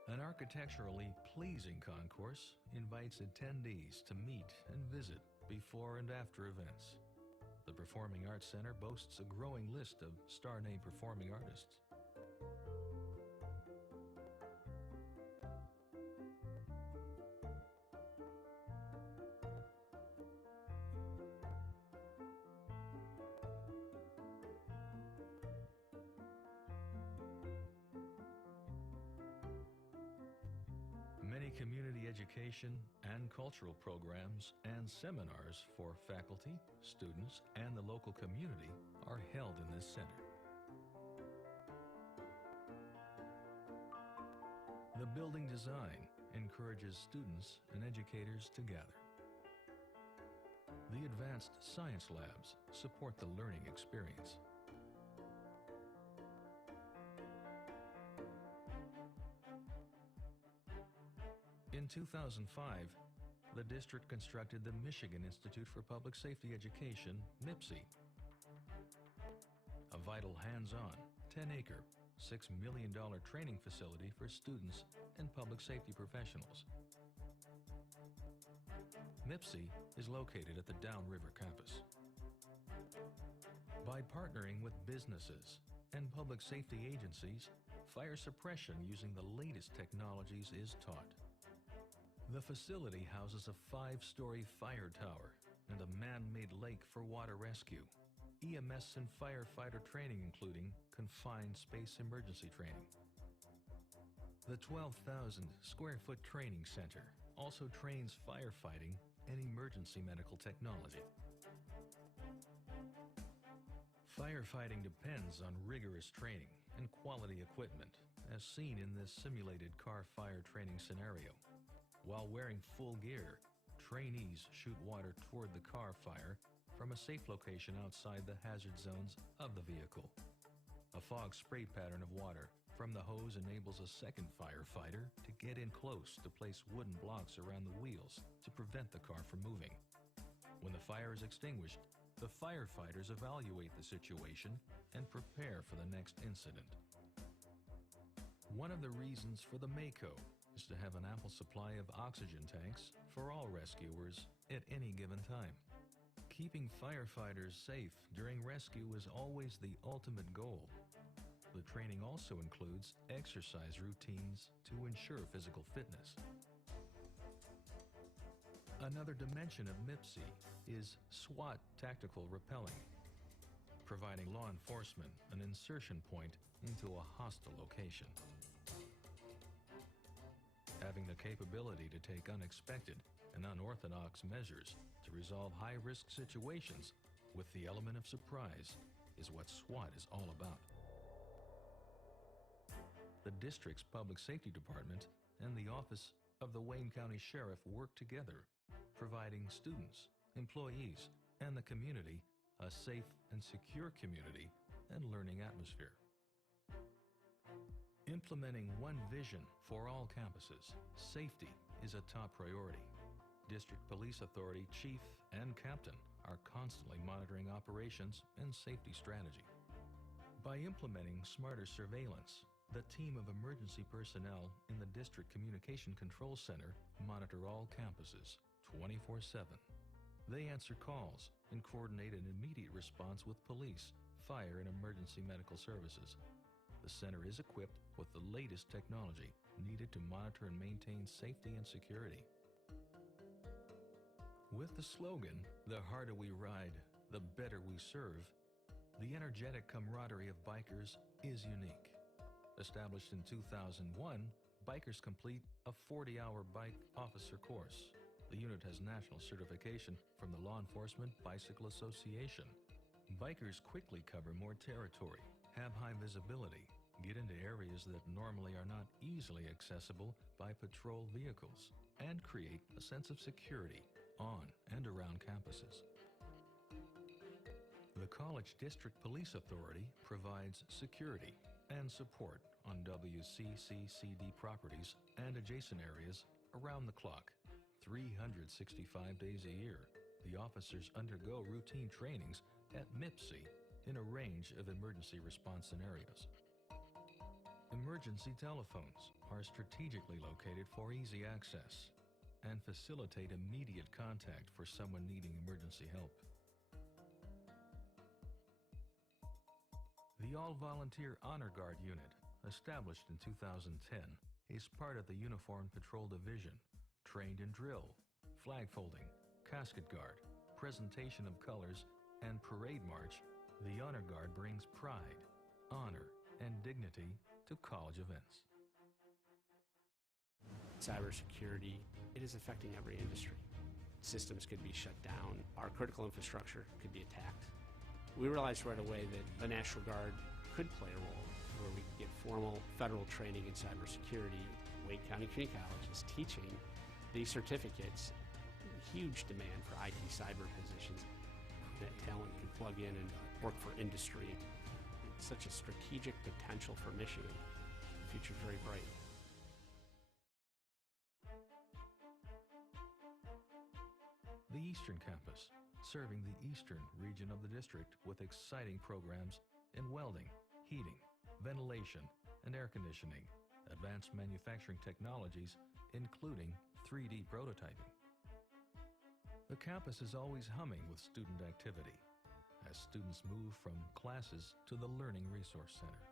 An architecturally pleasing concourse invites attendees to meet and visit before and after events. The Performing Arts Center boasts a growing list of star-name performing artists. Many community education and cultural programs and seminars for faculty, students, and the local community are held in this center. The building design encourages students and educators to gather. The advanced science labs support the learning experience. In 2005, the district constructed the Michigan Institute for Public Safety Education, MIPSE, a vital hands-on, 10-acre, $6 million training facility for students and public safety professionals. MIPSE is located at the Downriver campus. By partnering with businesses, and public safety agencies, fire suppression using the latest technologies is taught. The facility houses a 5-story fire tower and a man-made lake for water rescue, EMS and firefighter training including confined space emergency training. The 12,000 square foot training center also trains firefighting and emergency medical technology. Firefighting depends on rigorous training and quality equipment, as seen in this simulated car fire training scenario. While wearing full gear, trainees shoot water toward the car fire from a safe location outside the hazard zones of the vehicle. A fog spray pattern of water from the hose enables a second firefighter to get in close to place wooden blocks around the wheels to prevent the car from moving. When the fire is extinguished, the firefighters evaluate the situation and prepare for the next incident. One of the reasons for the MACO is to have an ample supply of oxygen tanks for all rescuers at any given time. Keeping firefighters safe during rescue is always the ultimate goal. The training also includes exercise routines to ensure physical fitness. Another dimension of MIPSI is SWAT tactical rappelling, providing law enforcement an insertion point into a hostile location. Having the capability to take unexpected and unorthodox measures to resolve high-risk situations with the element of surprise is what SWAT is all about. The district's Public Safety Department and the Office of the Wayne County Sheriff work together, providing students, employees, and the community a safe and secure community and learning atmosphere. Implementing one vision for all campuses, safety is a top priority. District Police Authority Chief and Captain are constantly monitoring operations and safety strategy. By implementing smarter surveillance, the team of emergency personnel in the District Communication Control Center monitor all campuses 24/7. They answer calls and coordinate an immediate response with police, fire, and emergency medical services. The center is equipped with the latest technology needed to monitor and maintain safety and security. With the slogan, "The harder we ride, the better we serve," the energetic camaraderie of bikers is unique. Established in 2001, bikers complete a 40-hour bike officer course. The unit has national certification from the Law Enforcement Bicycle Association. Bikers quickly cover more territory, have high visibility, get into areas that normally are not easily accessible by patrol vehicles, and create a sense of security on and around campuses. The College District Police Authority provides security and support on WCCCD properties and adjacent areas around the clock, 365 days a year. The officers undergo routine trainings at MIPSI in a range of emergency response scenarios. Emergency telephones are strategically located for easy access and facilitate immediate contact for someone needing emergency help. The All-Volunteer Honor Guard Unit, established in 2010, is part of the Uniform Patrol Division, trained in drill, flag folding, casket guard, presentation of colors, and parade march. The Honor Guard brings pride, honor, and dignity to college events. Cybersecurity, it is affecting every industry. Systems could be shut down. Our critical infrastructure could be attacked. We realized right away that the National Guard could play a role where we could get formal federal training in cybersecurity. Wayne County Community College is teaching these certificates. Huge demand for IT cyber positions. That talent can plug in and work for industry. It's such a strategic potential for Michigan. The future's very bright. The Eastern Campus, serving the eastern region of the district with exciting programs in welding, heating, ventilation, and air conditioning, advanced manufacturing technologies, including 3D prototyping. The campus is always humming with student activity, as as students move from classes to the Learning Resource Center.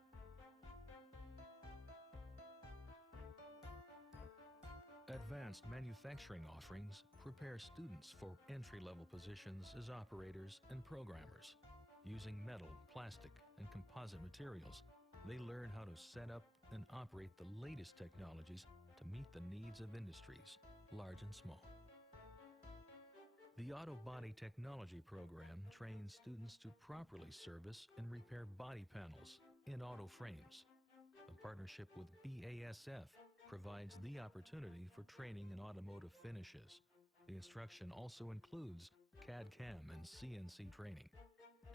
Advanced manufacturing offerings prepare students for entry-level positions as operators and programmers. Using metal, plastic, and composite materials, they learn how to set up and operate the latest technologies to meet the needs of industries, large and small. The Auto Body Technology program trains students to properly service and repair body panels in auto frames. A partnership with BASF provides the opportunity for training in automotive finishes. The instruction also includes CAD/CAM and CNC training.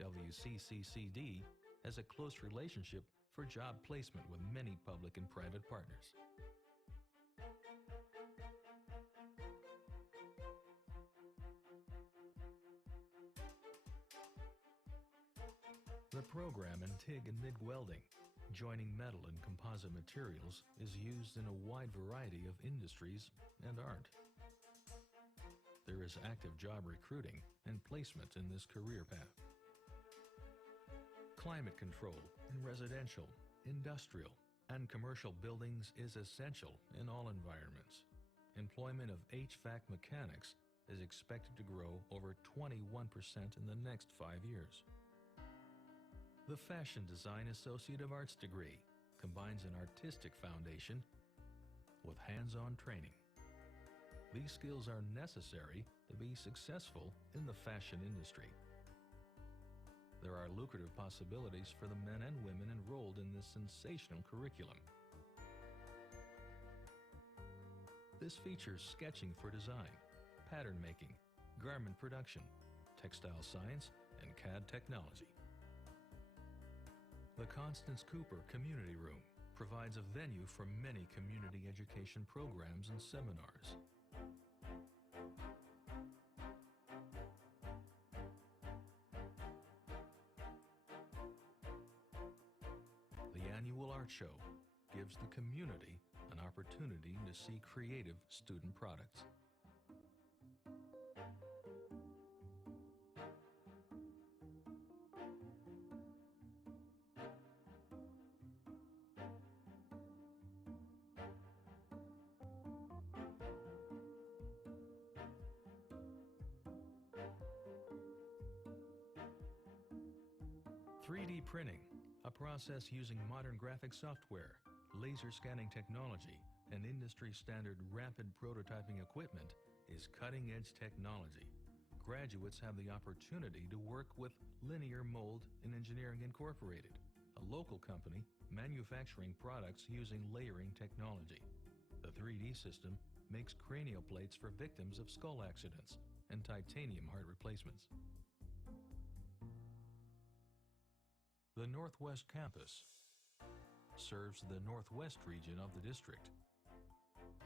WCCCD has a close relationship for job placement with many public and private partners. The program in TIG and MIG welding, joining metal and composite materials, is used in a wide variety of industries and aren't. There is active job recruiting and placement in this career path. Climate control in residential, industrial, and commercial buildings is essential in all environments. Employment of HVAC mechanics is expected to grow over 21% in the next 5 years. The Fashion Design Associate of Arts degree combines an artistic foundation with hands-on training. These skills are necessary to be successful in the fashion industry. There are lucrative possibilities for the men and women enrolled in this sensational curriculum. This features sketching for design, pattern making, garment production, textile science, and CAD technology. The Constance Cooper Community Room provides a venue for many community education programs and seminars. The annual art show gives the community an opportunity to see creative student products. Printing, a process using modern graphic software, laser scanning technology, and industry-standard rapid prototyping equipment, is cutting-edge technology. Graduates have the opportunity to work with Linear Mold and Engineering Incorporated, a local company manufacturing products using layering technology. The 3D system makes cranial plates for victims of skull accidents and titanium heart replacements. The Northwest Campus serves the Northwest region of the district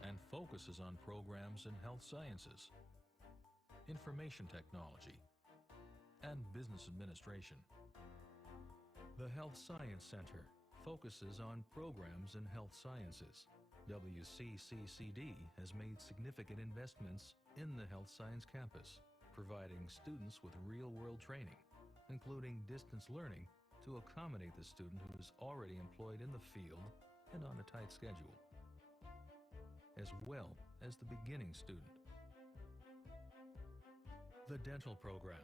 and focuses on programs in health sciences, information technology, and business administration. The Health Science Center focuses on programs in health sciences. WCCCD has made significant investments in the Health Science Campus, providing students with real-world training, including distance learning to accommodate the student who is already employed in the field and on a tight schedule, as well as the beginning student. The dental program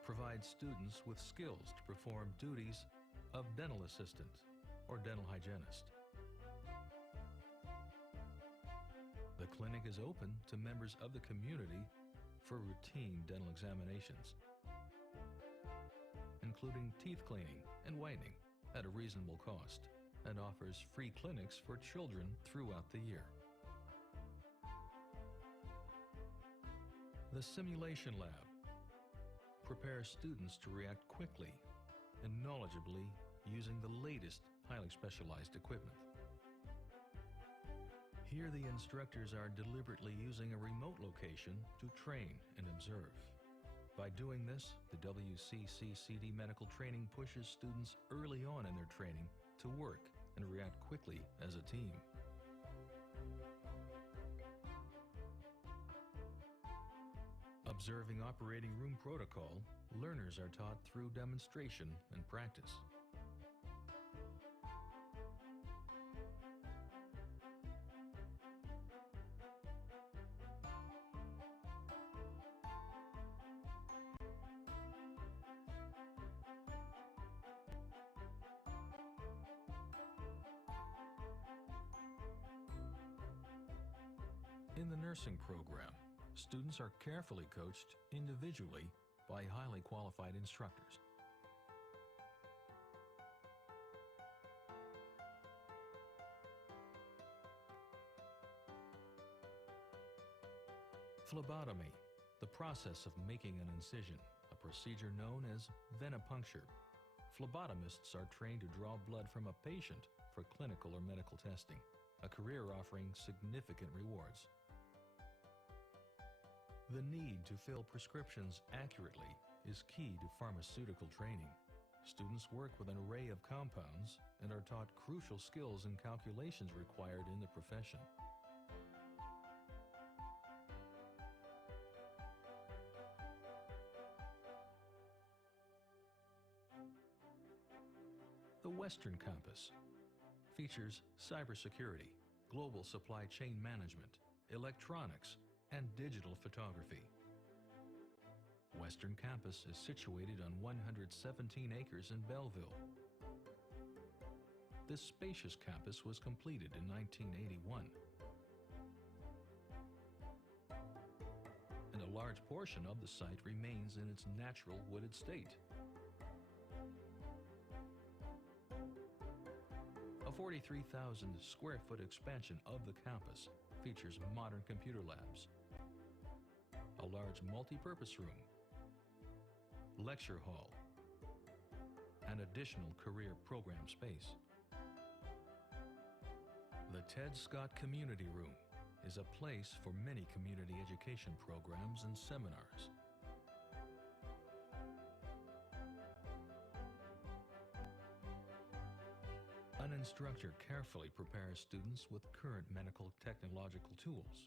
provides students with skills to perform duties of dental assistant or dental hygienist. The clinic is open to members of the community for routine dental examinations, including teeth cleaning and whitening at a reasonable cost, and offers free clinics for children throughout the year. The Simulation Lab prepares students to react quickly and knowledgeably using the latest highly specialized equipment. Here the instructors are deliberately using a remote location to train and observe. By doing this, the WCCCD medical training pushes students early on in their training to work and react quickly as a team. Observing operating room protocol, learners are taught through demonstration and practice. In the nursing program, students are carefully coached individually by highly qualified instructors. Phlebotomy, the process of making an incision, a procedure known as venipuncture. Phlebotomists are trained to draw blood from a patient for clinical or medical testing, a career offering significant rewards. The need to fill prescriptions accurately is key to pharmaceutical training. Students work with an array of compounds and are taught crucial skills and calculations required in the profession. The Western Campus features cybersecurity, global supply chain management, electronics, and digital photography. Western Campus is situated on 117 acres in Belleville. This spacious campus was completed in 1981. And a large portion of the site remains in its natural wooded state. A 43,000 square foot expansion of the campus features modern computer labs, a large multi-purpose room, lecture hall, and additional career program space. The Ted Scott Community Room is a place for many community education programs and seminars. An instructor carefully prepares students with current medical technological tools.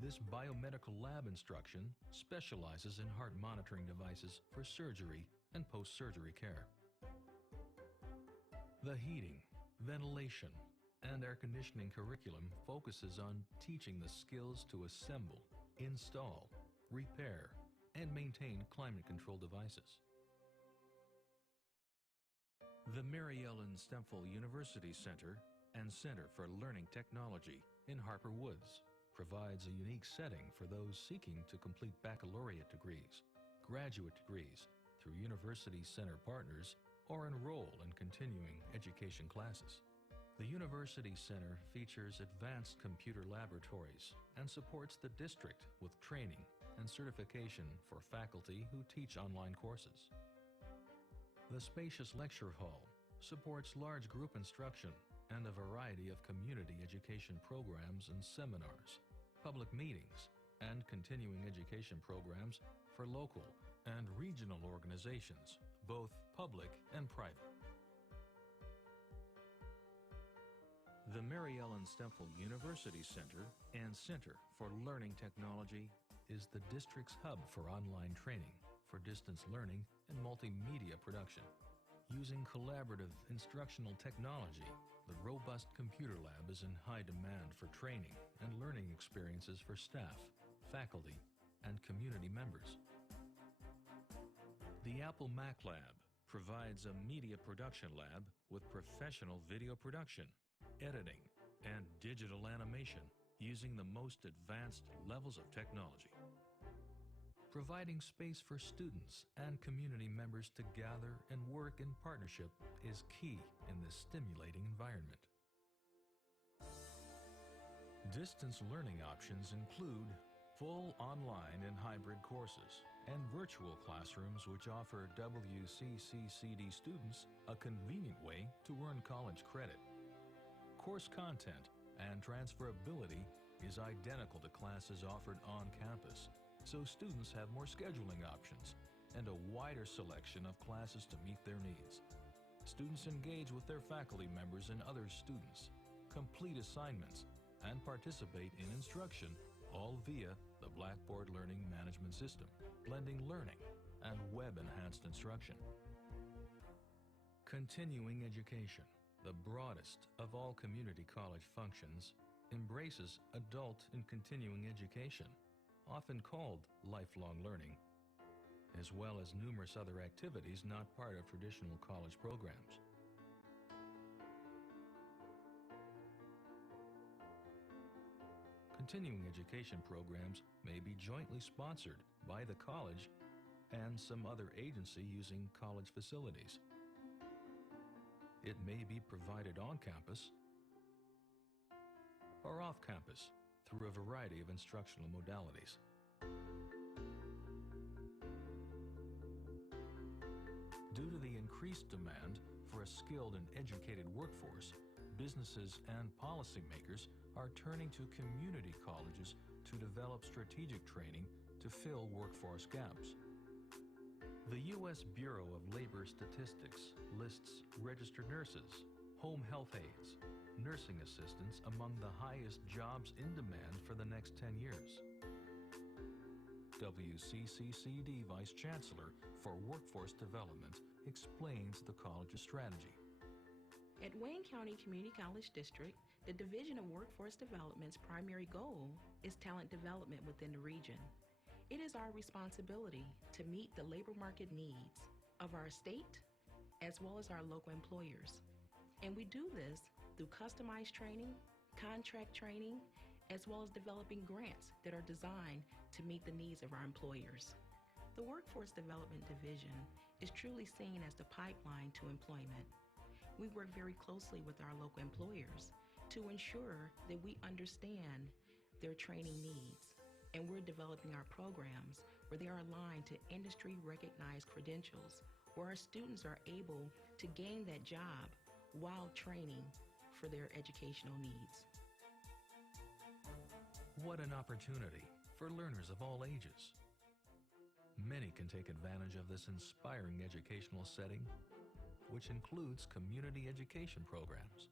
This biomedical lab instruction specializes in heart monitoring devices for surgery and post-surgery care. The heating, ventilation, and air conditioning curriculum focuses on teaching the skills to assemble, install, repair, and maintain climate-controlled devices. The Mary Ellen Stempfel University Center and Center for Learning Technology in Harper Woods provides a unique setting for those seeking to complete baccalaureate degrees, graduate degrees through University Center partners, or enroll in continuing education classes. The University Center features advanced computer laboratories and supports the district with training and certification for faculty who teach online courses. The spacious lecture hall supports large group instruction and a variety of community education programs and seminars, public meetings, and continuing education programs for local and regional organizations, both public and private. The Mary Ellen Stempfel University Center and Center for Learning Technology is the district's hub for online training for distance learning and multimedia production. Using collaborative instructional technology, the robust computer lab is in high demand for training and learning experiences for staff, faculty, and community members. The Apple Mac Lab provides a media production lab with professional video production, editing, and digital animation using the most advanced levels of technology. Providing space for students and community members to gather and work in partnership is key in this stimulating environment. Distance learning options include full online and hybrid courses and virtual classrooms which offer WCCCD students a convenient way to earn college credit. Course content and transferability is identical to classes offered on campus, so students have more scheduling options and a wider selection of classes to meet their needs. Students engage with their faculty members and other students, complete assignments, and participate in instruction, all via the Blackboard Learning Management System, blending learning and web-enhanced instruction. Continuing education, the broadest of all community college functions, embraces adult and continuing education, often called lifelong learning, as well as numerous other activities not part of traditional college programs. Continuing education programs may be jointly sponsored by the college and some other agency using college facilities. It may be provided on campus or off campus through a variety of instructional modalities. Due to the increased demand for a skilled and educated workforce, businesses and policymakers are turning to community colleges to develop strategic training to fill workforce gaps. The U.S. Bureau of Labor Statistics lists registered nurses, home health aides, nursing assistants among the highest jobs in demand for the next 10 years. WCCCD Vice Chancellor for Workforce Development explains the college's strategy. At Wayne County Community College District, the Division of Workforce Development's primary goal is talent development within the region. It is our responsibility to meet the labor market needs of our state as well as our local employers. And we do this through customized training, contract training, as well as developing grants that are designed to meet the needs of our employers. The Workforce Development Division is truly seen as the pipeline to employment. We work very closely with our local employers to ensure that we understand their training needs, and we're developing our programs where they are aligned to industry-recognized credentials, where our students are able to gain that job while training for their educational needs. What an opportunity for learners of all ages. Many can take advantage of this inspiring educational setting, which includes community education programs.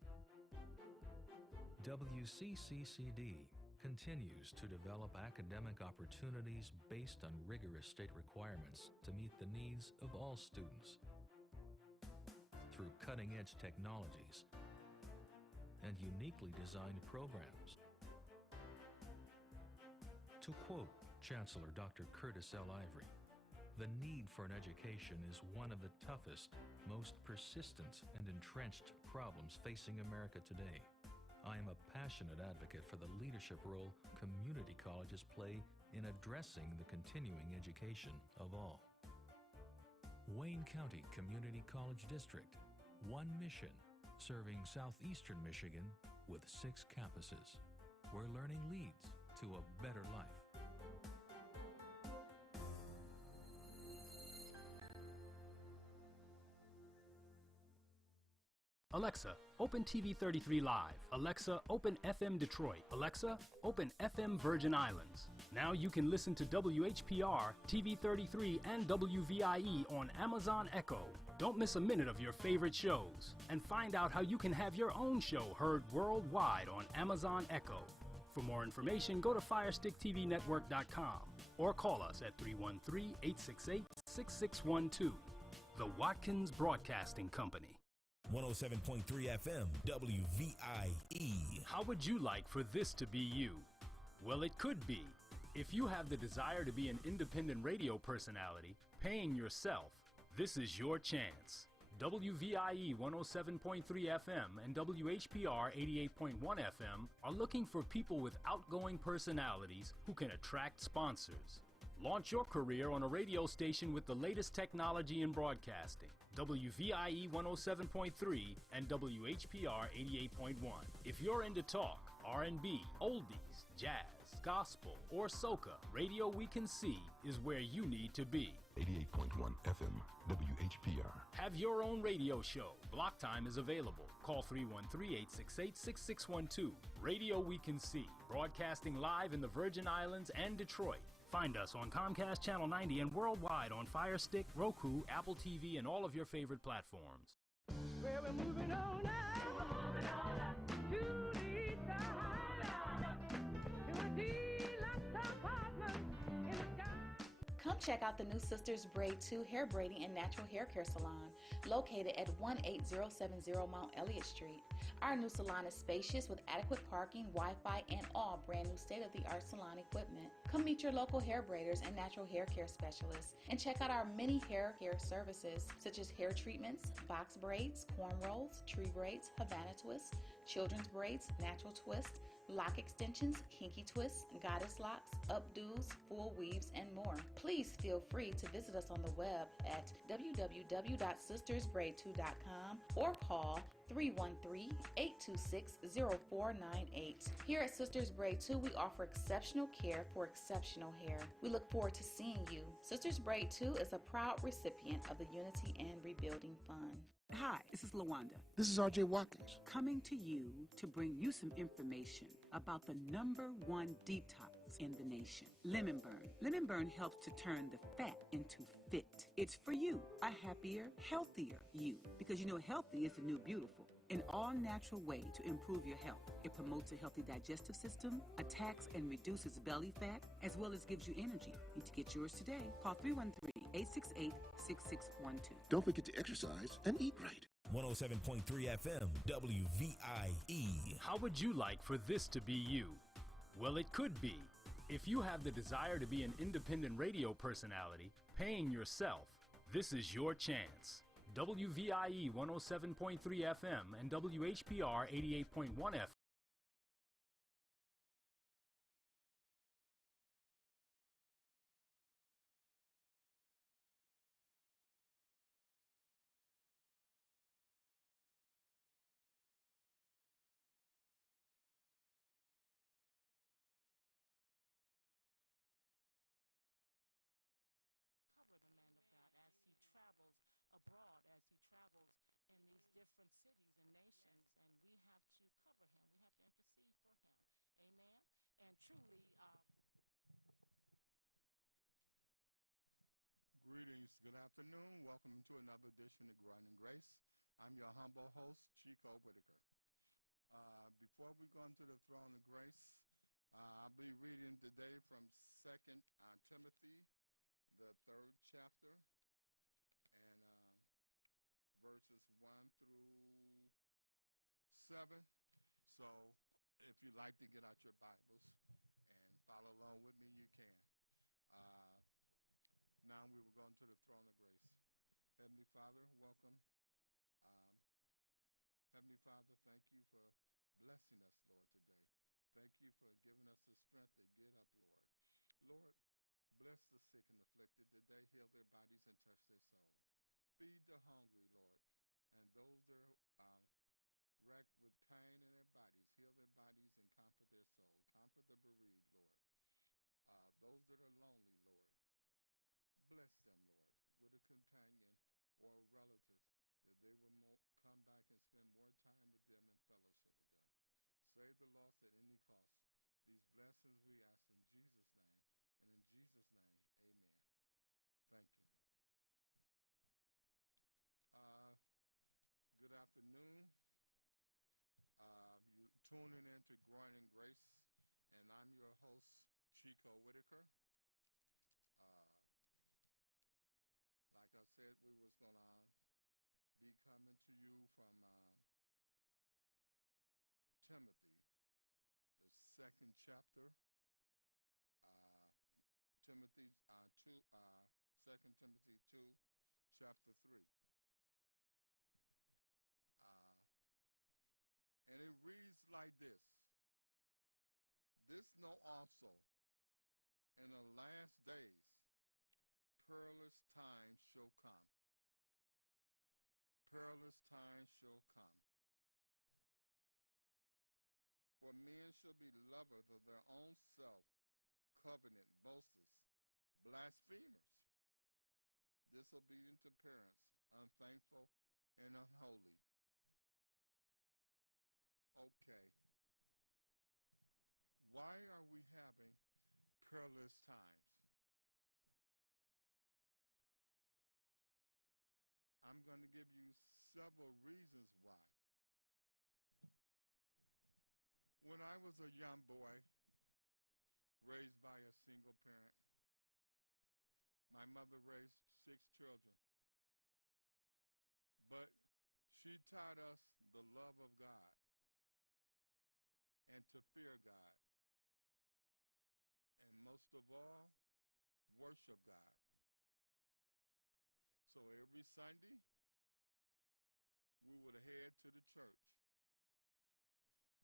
WCCCD continues to develop academic opportunities based on rigorous state requirements to meet the needs of all students. Through cutting-edge technologies and uniquely designed programs. To quote Chancellor Dr. Curtis L. Ivory, "The need for an education is one of the toughest, most persistent, and entrenched problems facing America today. I am a passionate advocate for the leadership role community colleges play in addressing the continuing education of all." Wayne County Community College District, one mission, serving southeastern Michigan with 6 campuses, where learning leads to a better life. Alexa, open TV 33 Live. Alexa, open FM Detroit. Alexa, open FM Virgin Islands. Now you can listen to WHPR, TV 33, and WVIE on Amazon Echo. Don't miss a minute of your favorite shows. And find out how you can have your own show heard worldwide on Amazon Echo. For more information, go to FirestickTVNetwork.com or call us at 313-868-6612. The Watkins Broadcasting Company. 107.3 FM, WVIE. How would you like for this to be you? Well, it could be. If you have the desire to be an independent radio personality, paying yourself, this is your chance. WVIE 107.3 FM and WHPR 88.1 FM are looking for people with outgoing personalities who can attract sponsors. Launch your career on a radio station with the latest technology in broadcasting. WVIE 107.3 and WHPR 88.1. If you're into talk, R&B, oldies, jazz, gospel, or soca, Radio We Can See is where you need to be. 88.1 FM, WHPR. Have your own radio show. Block time is available. Call 313-868-6612. Radio We Can See, broadcasting live in the Virgin Islands and Detroit. Find us on Comcast Channel 90 and worldwide on Fire Stick, Roku, Apple TV, and all of your favorite platforms. Well, we're moving on now. To the side. To a deal, lots of partners. Come check out the new Sisters Braid 2 hair braiding and natural hair care salon located at 18070 Mount Elliott Street. Our new salon is spacious with adequate parking, Wi-Fi, and all brand new state-of-the-art salon equipment. Come meet your local hair braiders and natural hair care specialists and check out our many hair care services such as hair treatments, box braids, cornrows, tree braids, Havana twists, children's braids, natural twists, lock extensions, kinky twists, goddess locks, updos, full weaves, and more. Please feel free to visit us on the web at www.sistersbraid2.com or call 313-826-0498. Here at Sisters Braid 2, we offer exceptional care for exceptional hair. We look forward to seeing you. Sisters Braid 2 is a proud recipient of the Unity and Rebuilding Fund. Hi, this is LaWanda. This is R.J. Watkins. Coming to you to bring you some information about the #1 detox in the nation, Lemon Burn. Lemon Burn helps to turn the fat into fit. It's for you, a happier, healthier you, because you know healthy is the new beautiful. An all-natural way to improve your health. It promotes a healthy digestive system, attacks and reduces belly fat, as well as gives you energy. Need to get yours today. Call 313-868-6612. Don't forget to exercise and eat right. 107.3 FM, WVIE. How would you like for this to be you? Well, it could be. If you have the desire to be an independent radio personality, paying yourself, this is your chance. WVIE 107.3 FM and WHPR 88.1 FM. abroad as he travels in these different cities and nations, and we have to cover him. We have to intercede for him. Amen. And truly, greetings. Good afternoon. Welcome to another edition of Growing in Grace. I'm your humble host, Chico Whitaker. Before we go into the throne of grace, I'll be reading today from 2 Timothy, the 3rd chapter, and verses 1 through 7. So if you'd like to get out your Bibles and follow along with me, you can. Now we will go into the throne of grace. Heavenly Father, welcome. Heavenly Father, thank you for blessing us, Lord, today. Thank you for giving us the strength to get up, Lord. Lord, bless the sick and afflicted today. Heal their bodies and touch their soul. Feed the hungry, Lord. And those that are wrecked with pain in their bodies, heal their bodies and comfort their soul. Comfort the bereaved, Lord. Those that are lonely, Lord. Bless them, Lord, with a companion or a relative, that they will come back and spend more time with them and fellowship with them. Save the lost at any cost. These blessings we ask in Jesus' name, and in Jesus' name, amen. Thank you. Good afternoon. You're tuning in to Growing in Grace, and I'm your host, Chico Whitaker. Like I said, we was going to be coming to you from Timothy, the 2nd chapter, Timothy 2, 2 Timothy 2, chapter 3. And it reads like this. This know also, in the last days, perilous times shall come. Perilous times shall come. For men shall be lovers of their own self, covenant, boasters, blasphemers, disobedient to parents, unthankful, and unholy. Okay. Why are we having perilous times? I'm going to give you several reasons why. When I was a young boy, raised by a single parent, My mother raised 6 children. But she taught us the love of God and to fear God. And most of all, worship God. So every Sunday, we would head to the church.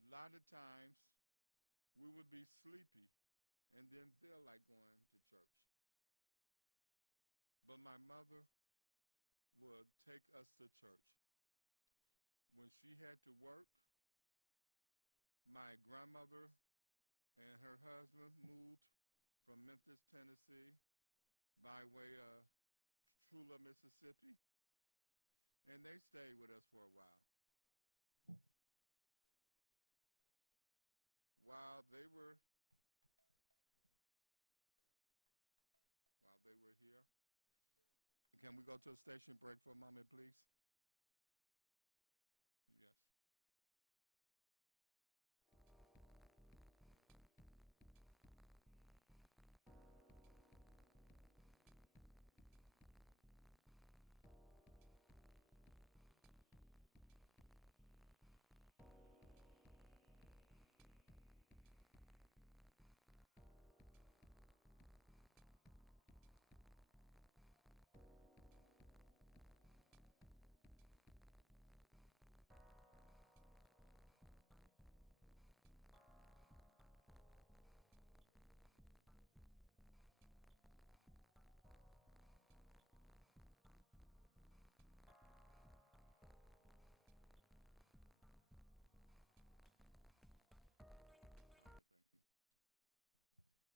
A lot of times, we would be sleepy and then feel like going to church. But my mother would take us to church. When she had to work, my grandmother and her husband moved from Memphis, Tennessee, by way of Trula, Mississippi, and they stayed with us for a while. While they were here, can we go to a station break for a moment, please? Yes.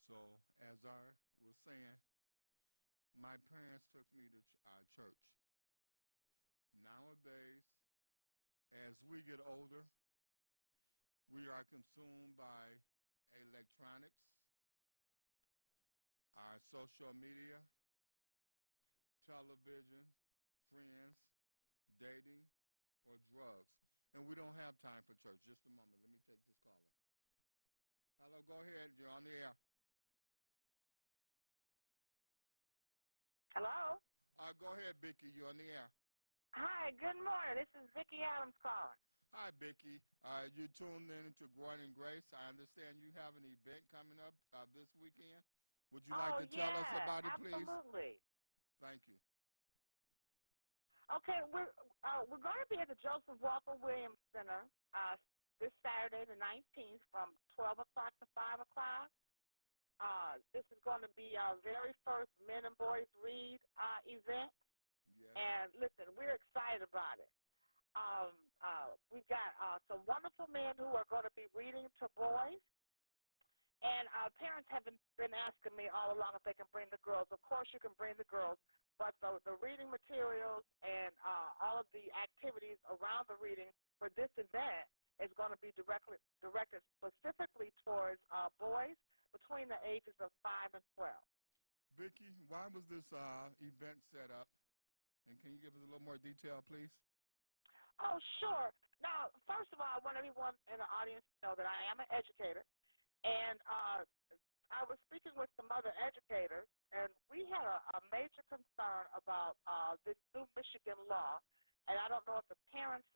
So, as I was saying, my parents took me to church. Nowadays, as we get older, we are consumed by electronics, our social media, television, friends, dating, or drugs. And we don't have time for church. Just a moment. Let me take this caller. Hello, go ahead. You're on the air. Hello? Go ahead, Vicki. You're on the air. Hi, good morning. This is Vicki Adams calling. Hi, Vicki. You tuned in to Growing in Grace. I understand you have an event coming up this weekend. Would you like to tell us about it, please? Absolutely. Thank you. Okay, we're going to be at the Joseph Walker Williams Center this Saturday, the 19th, from 12 o'clock to 5 o'clock. This is going to be our very first Men and Boys Read event. Yes. And listen, we're excited about it. We've got some wonderful men who are going to be reading to boys. And parents have been asking me all along if they can bring the girls. Of course you can bring the girls, but the reading materials and all of the activities around the reading for this event is going to be directed specifically towards boys between the ages of 5 and 12. Vicki, why was this event set up? And can you give us a little more detail, please? Oh, sure. Now, first of all, I want everyone in the audience to know that I am an educator. And I was speaking with some other educators, and we had a major concern about this new Michigan law. And I don't know if the parents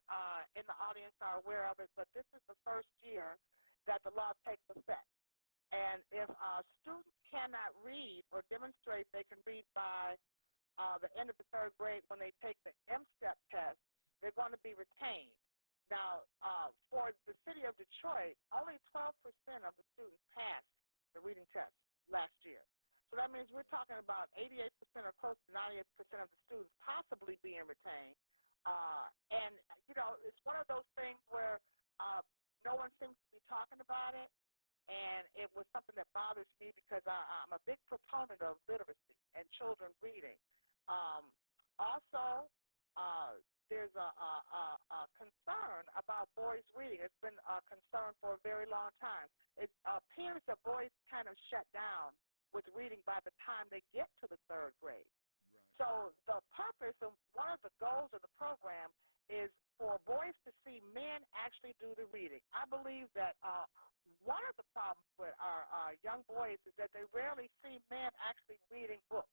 in the audience are aware of it, but this is the first year that the law takes effect. And if students cannot read or demonstrate they can read by the end of the third grade when they take the M-STEP test, they're going to be retained. Now, for the city of Detroit, only 12% of the students passed the reading test last year. So that means we're talking about 88% or close to 98% of the students possibly being retained. And, you know, it's one of those things where no one seems to be talking about it. And it was something that bothers me because I'm a big proponent of literacy and children reading. Also, there's a concern about boys reading. It's been a concern for a very long time. It appears that boys kind of shut down with reading by the time they get to the third grade. Right. So the purpose of one of the goals of the program is for boys to see men actually do the reading. I believe that one of the problems with our young boys is that they rarely see men actually reading books.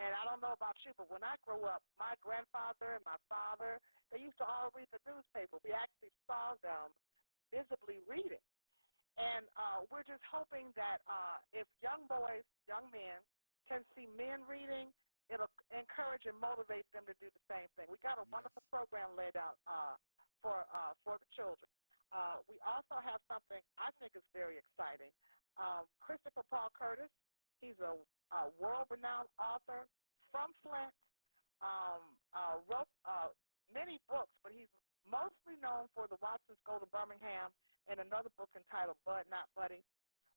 And I don't know about you, but when I grew up, my grandfather and my father, they used to all read the newspaper. We actually saw them visibly reading. And we're just hoping that if young boys, young men, can see men reading, it'll encourage and motivate them to do the same thing. We got a wonderful program laid out for the children. We also have something I think is very exciting. Christopher Paul Curtis, he's a world-renowned author from Flint, wrote many books, but he's mostly known for The Watsons Go to Birmingham and another book entitled Bud Not Buddy.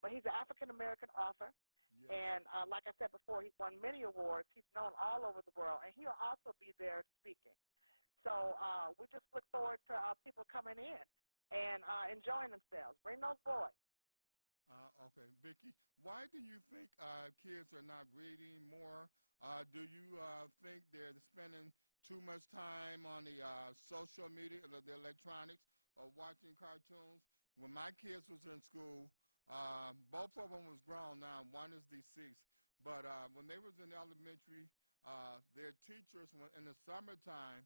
But he's an African-American author. Yes. And like I said before, he's won many awards. He's known all over the world, and he'll also be there speaking. So we just look forward to people coming in and enjoying themselves. Bring those boys. Okay, Vicki, why do you think kids are not reading more? Do you think they're spending too much time on the social media, the electronics, or watching cartoons? When my kids was in school, both of them was grown now. One is deceased. But when they was in elementary, their teachers, in the summertime,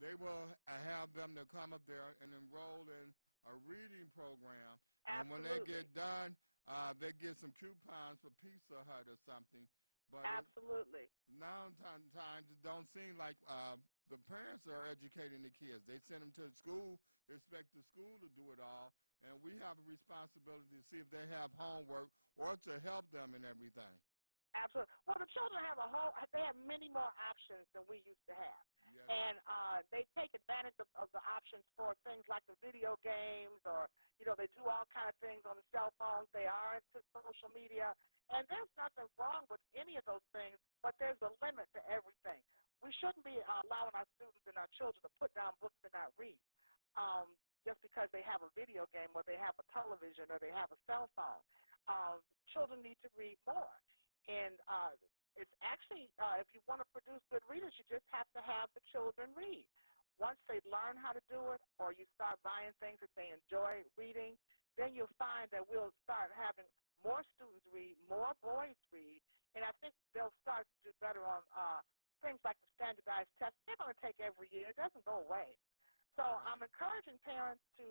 they will have them to come up there and enroll in a reading program. Absolutely. And when they get done, they get some coupons for Pizza Hut or something. But absolutely. Now times it don't seem like the parents are educating the kids. They send them to school, expect the school to do it all, and we have a responsibility to see if they have homework or to help them in everything. Absolutely. Well, the children they have many more options than we used to have. Yes. And they take advantage of the options for things like the video games, or, they do all kind of things on the cell phones. They are into social media. And there's nothing wrong with any of those things, but there's a limit to everything. We shouldn't be allowing our students and our children to put down books and not read just because they have a video game or they have a television or they have a cell phone. Children need to read more. And it's actually, if you want to produce good readers, you just have to have the children read. Once they learn how to do it, or you start buying things that they enjoy reading, then you'll find that we'll start having more students read, more boys read, and I think they'll start to do better on things like the standardized tests. They're going to take every year. It doesn't go away. So I'm encouraging parents to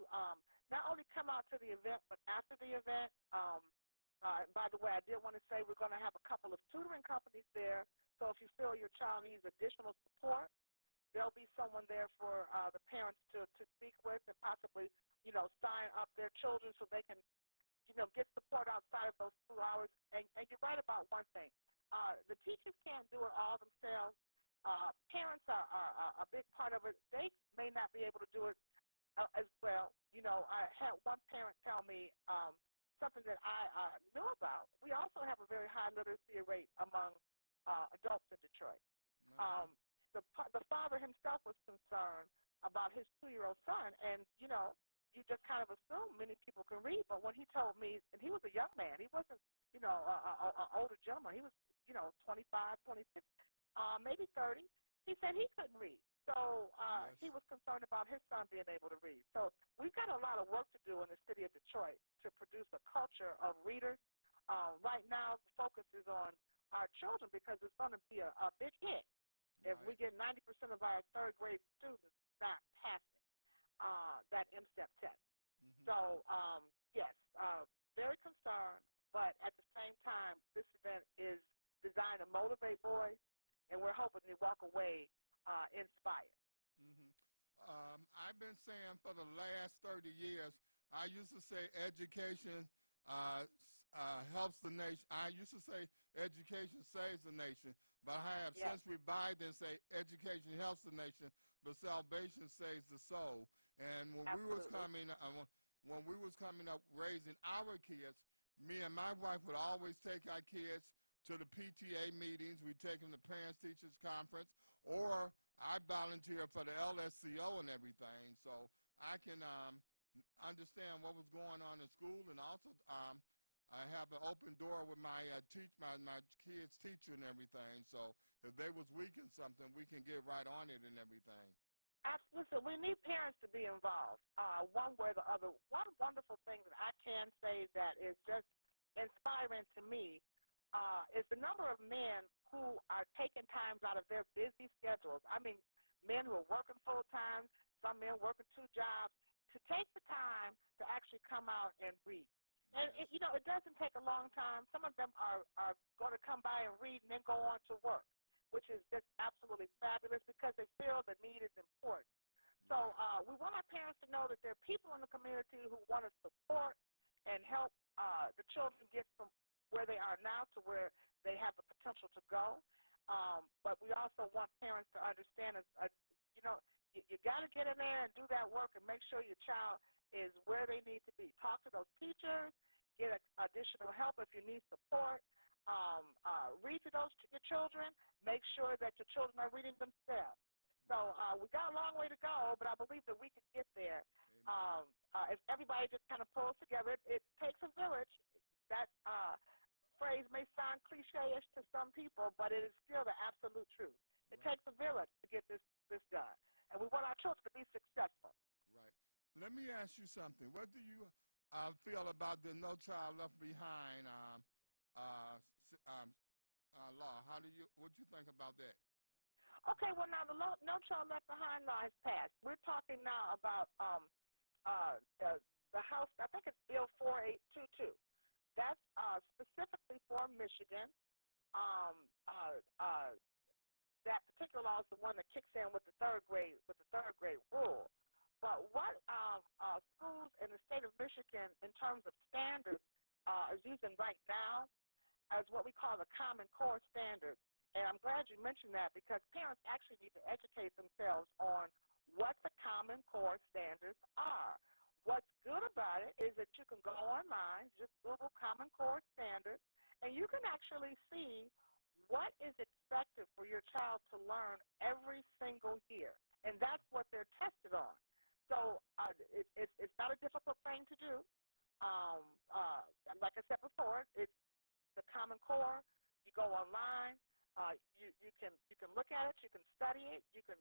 not only come out to the event, but after the event. By the way, I did want to say we're going to have a couple of tutoring companies there. So if you feel your child needs additional support, there'll be someone there for the parents to speak with and possibly, sign up their children so they can, get support outside of those 2 hours. And you're right about one thing. The teachers can't do it all themselves. Parents are a big part of it. They may not be able to do it as well. I had one parent tell me something that I knew about. We also have a very high literacy rate among adults in Detroit. Mm-hmm. The father himself was concerned about his 2-year-old son, and, you just kind of assume many people can read. But when he told me, and he was a young man, he wasn't, an older gentleman. He was, 25, 26, maybe 30. He said he couldn't read. So he was concerned about his son being able to read. So we've got a lot of work to do in the city of Detroit to produce a culture of readers. Right now, the focus is on our children because it's going to be a big hit if we get 90% of our third-grade students not passing that MSTEP test. Mm-hmm. So, yes, very concerned, but at the same time, this event is designed to motivate boys, and we're hoping they walk away inspired. Mm-hmm. I've been saying for the last 30 years, I used to say education helps the nation. I used to say education saves the nation, but I have since revived and say education helps the nation, but salvation saves the soul. And when we was coming up raising our kids, me and my wife would always take our kids to the PTA meetings. We'd take them to Parents Teachers Conference, or I volunteer for the LSCO and everything, so I can understand what was going on in school, and also I have an open door with my my kids' teacher and everything. So if they was weak in something, we can get right on it and everything. Absolutely. We need parents to be involved, one way or the other. One wonderful thing that I can say that is just inspiring to me, is the number of men who are taking times out of their busy schedules. I mean, men who are working full time, some men working 2 jobs, to take the time to actually come out and read. And it doesn't take a long time. Some of them are going to come by and read and then go on to work, which is just absolutely fabulous because they feel the need is important. So we want our parents to know that there are people in the community who want to support and help the children get from where they are now to where they have the potential to go. But we also want parents to understand, you got to get in there and do that work and make sure your child is where they need to be. Talk to those teachers, get additional help if you need support. Read to your children. Make sure that your children are reading themselves. So we got a long way to go, but I believe that we can get there. If everybody just kind of pulls together, it takes a village. That phrase may sound cliche-ish to some people, but it is still the absolute truth. It takes a village to get this done, and we want our children to be successful. Right. Let me ask you something. What do you feel about the No Child Left Behind law? What do you think about that? Okay, well, now the No Child Left Behind law has passed. We're talking now about the House, I think it's Bill 4822. That's specifically for Michigan. That particular law is the one that kicks in with the third grade rule. But what schools in the state of Michigan, in terms of standards, is using right now is what we call the Common Core standards. And I'm glad you mentioned that because parents actually need to educate themselves on what the Common Core standards are. What's good about it is that you can go online, just Google Common Core standards, and you can actually see what is expected for your child to learn every single year. And that's what they're tested on. So it's not a difficult thing to do. Like I said before, it's the Common Core. You go online. You can look at it. You can study it. You can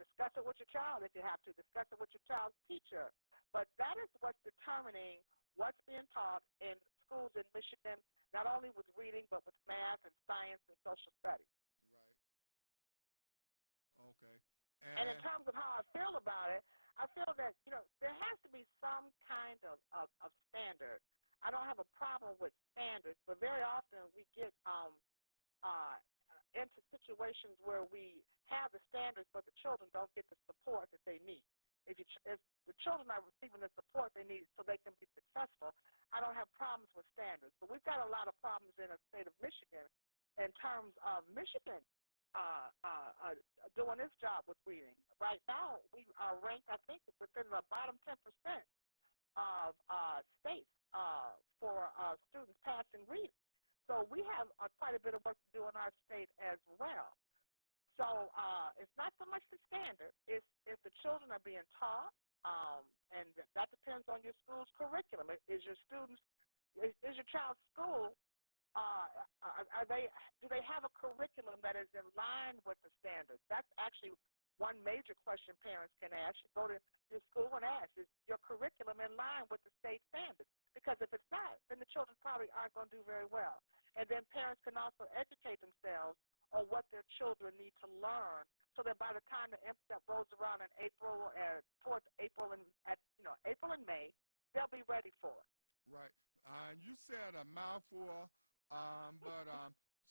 discuss it with your child if you have to. Discuss it with your child's teacher. But that is what's determining what's being taught in schools in Michigan, not only with reading, but with math and science and social studies. Right. Okay. And in terms of how I feel about it, I feel that, there has to be some kind of standard. I don't have a problem with standards, but very often we get into situations where we have the standards, but the children don't get the support that they need. If the children are receiving the support they need so they can be successful, I don't have problems with standards. But we've got a lot of problems in the state of Michigan in terms of Michigan doing its job with reading. Right now, we are ranked, I think, within the bottom 10% of states for students passing reading. So we have quite a bit of work to do in our state as well. So it's not so much the standard. It's if the children are being taught, and that depends on your school's curriculum. Is your child's school, do they have a curriculum that is in line with the standards? That's actually one major question parents can ask. You go to your school and ask, is your curriculum in line with the state standards? Because if it's not, then the children probably aren't going to do very well. And then parents can also educate themselves on what their children need to learn, so that by the time the MSTEP rolls around in April, towards April and May, they'll be ready for it. Right. You said a mouthful, but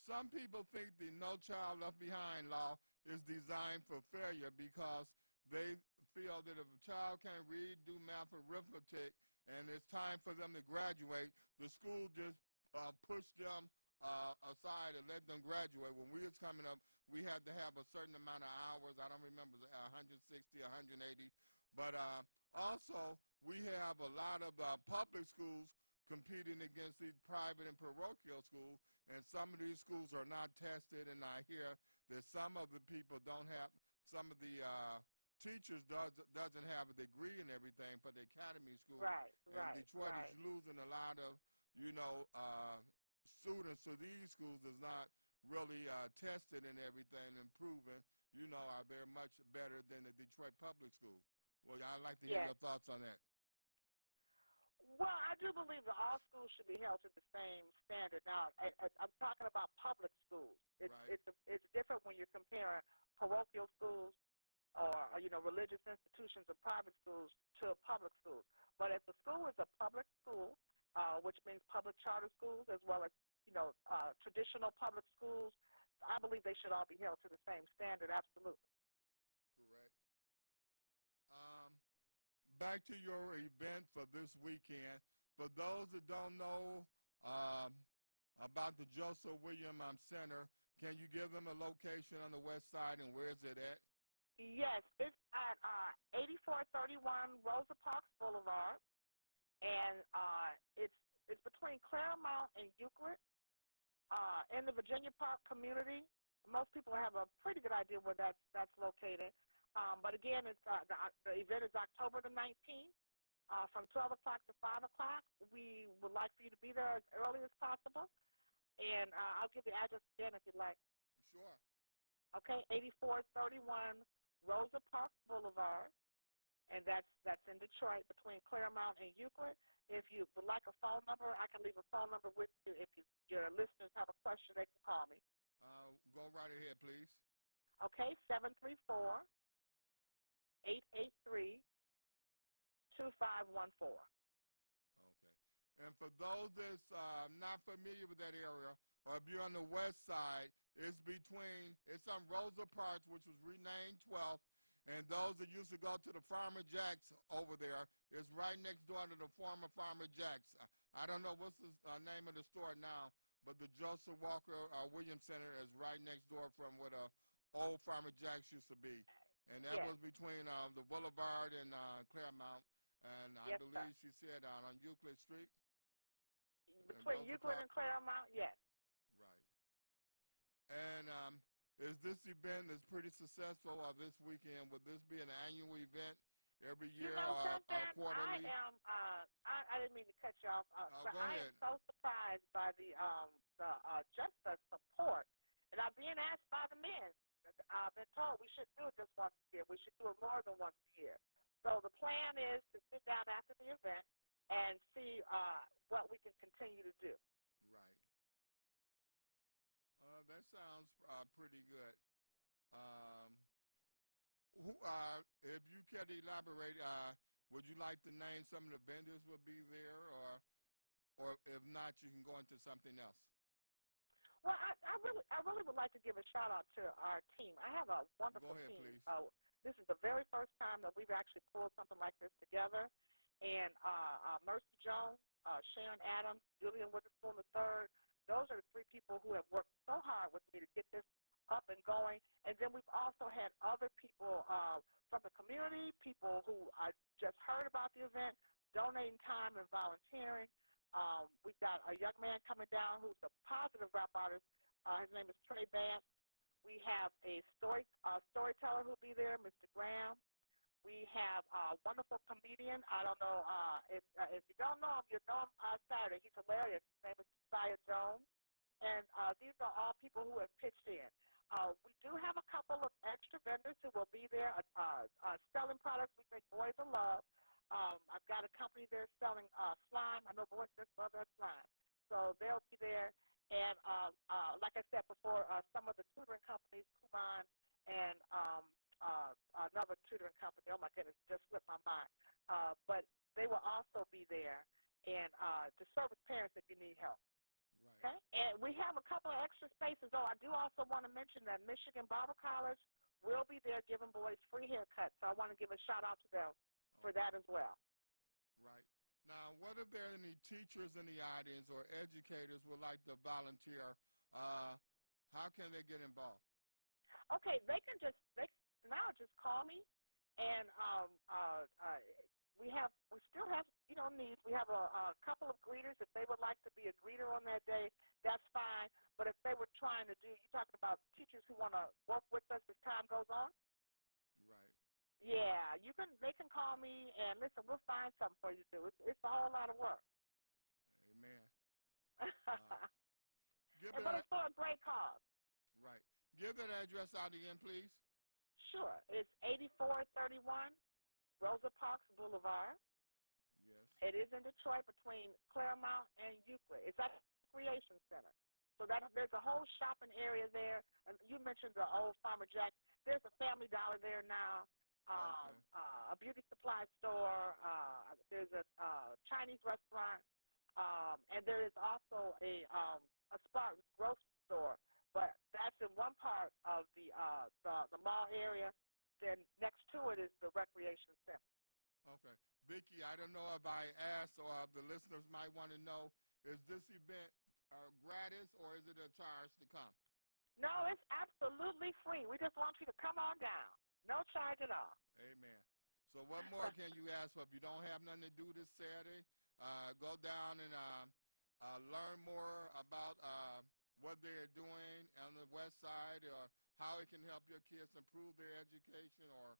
some people think the No Child Left Behind law is designed for failure because they feel that if a child can't read, do math, or arithmetic, and it's time for them to graduate, the school just push them aside and let them graduate. When we was coming up, we had to have a certain amount of hours. I don't remember, 160, 180. But also, we have a lot of public schools competing against these private and parochial schools, and some of these schools are not tested, and I hear that some of the people don't have, some of the teachers doesn't have a degree and everything for the academy school. Right. Detroit is losing a lot of, students to these schools is not really tested and everything and proven, are very much better than the Detroit public school. Well, I'd like to hear your thoughts on that. Well, I do believe that all schools should be held to the same standard. Now, I'm talking about public schools. It's different when you're comparing parochial schools or religious institutions or private schools to public schools. But if a school is a public school, which means public charter schools as well as traditional public schools, I believe they should all be held to the same standard. Absolutely. Correct. Back to your event for this weekend. For those that don't know about the Joseph William Center, can you give them a location on the west side and where is it at? Yes, it's at 8431 Rosa Parks Boulevard, and it's between Claremont and Euclid in the Virginia Park community. Most people have a pretty good idea where that's located. But again, it's the event is October the 19th from 12 o'clock to 5 o'clock. We would like for you to be there as early as possible. And I'll give the address again if you'd like. Sure. Okay, 8431 Rosa Parks Boulevard. And that's in Detroit between Claremont and Euclid. If you would like a phone number, I can leave a phone number with you. If your listeners have a question, they can call me. Go right ahead, please. Okay, 734-883-2514. Okay. And for those that's not familiar with that area, or if you're on the west side, it's on Rosa Parks, which was renamed 12th. And those that used to go to the Farmer Jack's over there, it's right next door to the former Farmer Jack's. I don't know what's the name of the store now, but the Joseph Walker Williams Center is right next door from where the old Farmer Jack's used to be. And that was between the Boulevard and Claremont. And I believe she said on Euclid Street. Between Euclid and Claremont, yes. Right. And is this event is pretty successful this weekend? Would this be an annual event every year or quarterly? I didn't mean to cut you off, but I am so surprised by just the support. And I'm being asked by the men. I've been told we shouldn't do it just once a year. We should do it more than once a year. So the plan is to sit down after the event and see what we can continue to do. Right. That sounds pretty good. If you could elaborate, would you like to name some of the vendors will be there, or if not, you can go into something else? Well, I really would like to give a shout out to our team. I have a wonderful team. Please. This is the very first time that we've actually pulled something like this together. And Mercy Jones, Sharon Adams, Julian Witherspoon III, those are the three people who have worked so hard with me to get this up and going. And then we've also had other people from the community, people who just heard about the event, donating time and volunteering. We've got a young man coming down who's a positive rap artist. His name is Trey Bance. We have a storyteller who'll be there, Mr. Graham. We have a wonderful comedian. I don't know if you don't know him, you know him Saturday. He's hilarious. His name is Josiah Jones. And these are all people who have pitched in. We do have a couple of extra vendors who will be there selling products we think boys will love. I've got a company there selling slime. I know boys just love that slime. So they'll be there. And like I said before, some of the tutoring companies, Kumon and another tutoring company, oh my goodness, just slipped my mind. But they will also be there and to service parents if you need help. Okay, and we have a couple of extra spaces. Oh, I do also want to mention that Michigan Barber College will be there giving boys free haircuts. So I want to give a shout out to them for that as well. Right. Now, what if there are any teachers in the audience or educators would like to volunteer? How can they get involved? Okay, they now just call me, and we still have needs. We have a couple of greeters. If they would like to be a greeter on that day, that's fine. But if they were trying to you're talking about teachers who want to work with us as time goes on. Right. Yeah, they can call me and listen. We'll find something for you to do. It's a whole lot of work. Amen. But it's for a great cause. Right. Give that address out again, please. Sure. It's 8431 Rosa Parks Boulevard. Yes. It is in Detroit between Claremont and Euclid. It's at the Recreation Center. So there's a whole shopping area there. You mentioned the old Farmer Jack. There's a Family Dollar there now. A beauty supply store. There's a Chinese restaurant, and there is also a Spartan's grocery store. But that's in one part of the mall area. Then next to it is the recreation center. Okay. Vicki, I don't know if I asked or if the listeners might want to know, is this event gratis or is it a charge to come? No, it's absolutely free. We just want you to come on down. No charge at all. Amen. So what more can you ask for? If you don't have nothing to do this Saturday, go down and learn more about what they're doing on the west side, or how it can help your kids improve their education, or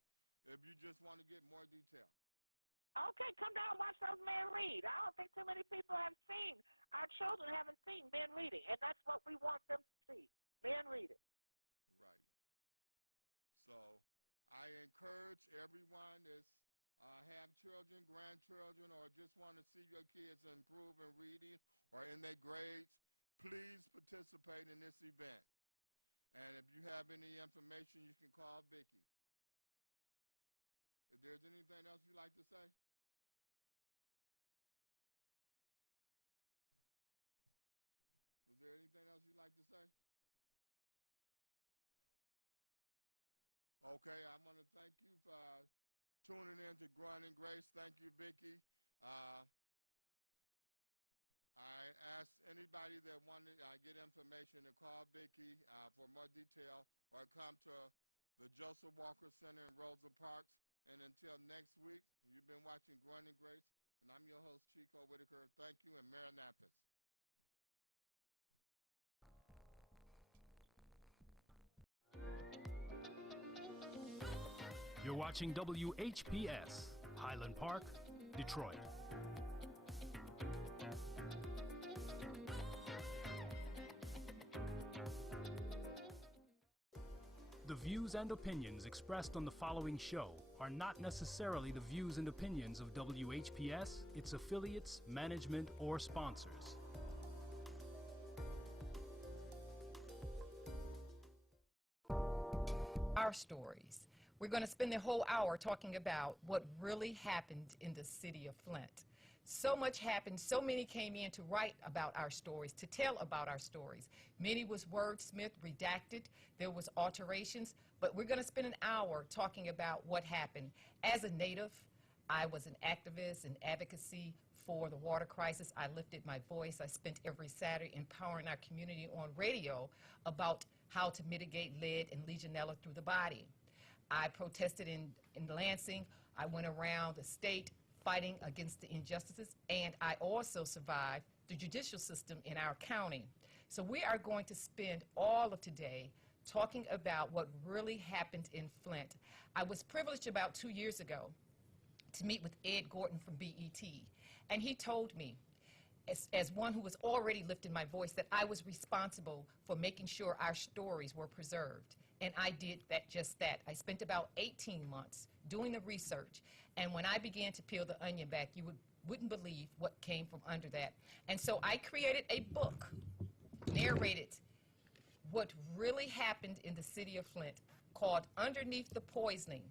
if you just want to get more detail. Okay, come down and watch those men read. I don't think too many people have seen, our children haven't seen men reading, and that's what we want them to see, men reading. Right. So I encourage everyone that's have children, grandchildren, or just want to see your kids improve in reading or in their grades, please participate in this event. And if you have any information, you can call Vicki. If there's anything else you'd like to say? Was there anything else you'd like to say? Okay, I want to thank you for tuning in to Growing in Grace. Thank you, Vicki. I ask anybody that wanted to get information to call Vicki for more detail, or come to the Joseph Walker Center in Rosa Parks. And until next week, you've been watching Growing in Grace, and I'm your host, Chico Whitaker. Thank you, and Maranatha. You're watching WHPS, Highland Park, Detroit. The views and opinions expressed on the following show are not necessarily the views and opinions of WHPS, its affiliates, management, or sponsors. Our stories. We're going to spend the whole hour talking about what really happened in the city of Flint. So much happened. So many came in to write about our stories, to tell about our stories. Many was wordsmith, redacted. There was alterations. But we're going to spend an hour talking about what happened. As a native, I was an activist in advocacy for the water crisis. I lifted my voice. I spent every Saturday empowering our community on radio about how to mitigate lead and Legionella through the body. I protested in Lansing. I went around the state fighting against the injustices, and I also survived the judicial system in our county. So we are going to spend all of today talking about what really happened in Flint. I was privileged about 2 years ago to meet with Ed Gordon from BET, and he told me, as one who was already lifting my voice, that I was responsible for making sure our stories were preserved. And I did just that. I spent about 18 months doing the research. And when I began to peel the onion back, you wouldn't believe what came from under that. And so I created a book, narrated what really happened in the city of Flint, called Underneath the Poisoning,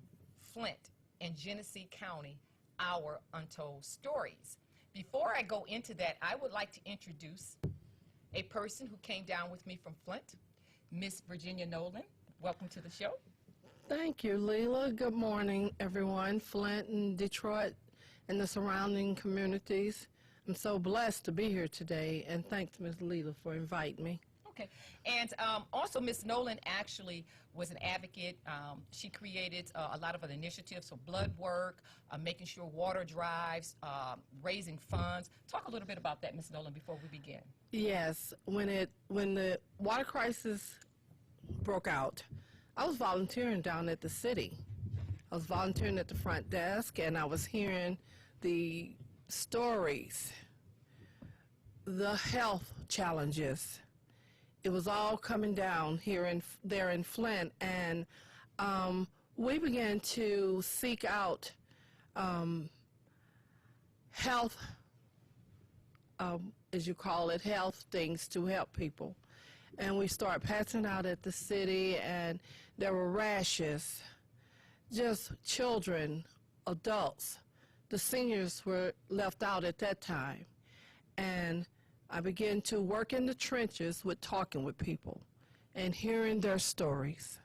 Flint and Genesee County, Our Untold Stories. Before I go into that, I would like to introduce a person who came down with me from Flint, Miss Virginia Nolan. Welcome to the show. Thank you, Leila. Good morning, everyone. Flint and Detroit and the surrounding communities. I'm so blessed to be here today, and thanks, Ms. Leila, for inviting me. Okay. And also, Ms. Nolan actually was an advocate. She created a lot of initiatives for blood work, making sure water drives, raising funds. Talk a little bit about that, Ms. Nolan, before we begin. Yes. When the water crisis broke out, I was volunteering down at the city. I was volunteering at the front desk, and I was hearing the stories, the health challenges. It was all coming down there in Flint, and we began to seek out health, as you call it, health things to help people. And we started passing out at the city, and there were rashes, just children, adults. The seniors were left out at that time. And I began to work in the trenches with talking with people and hearing their stories.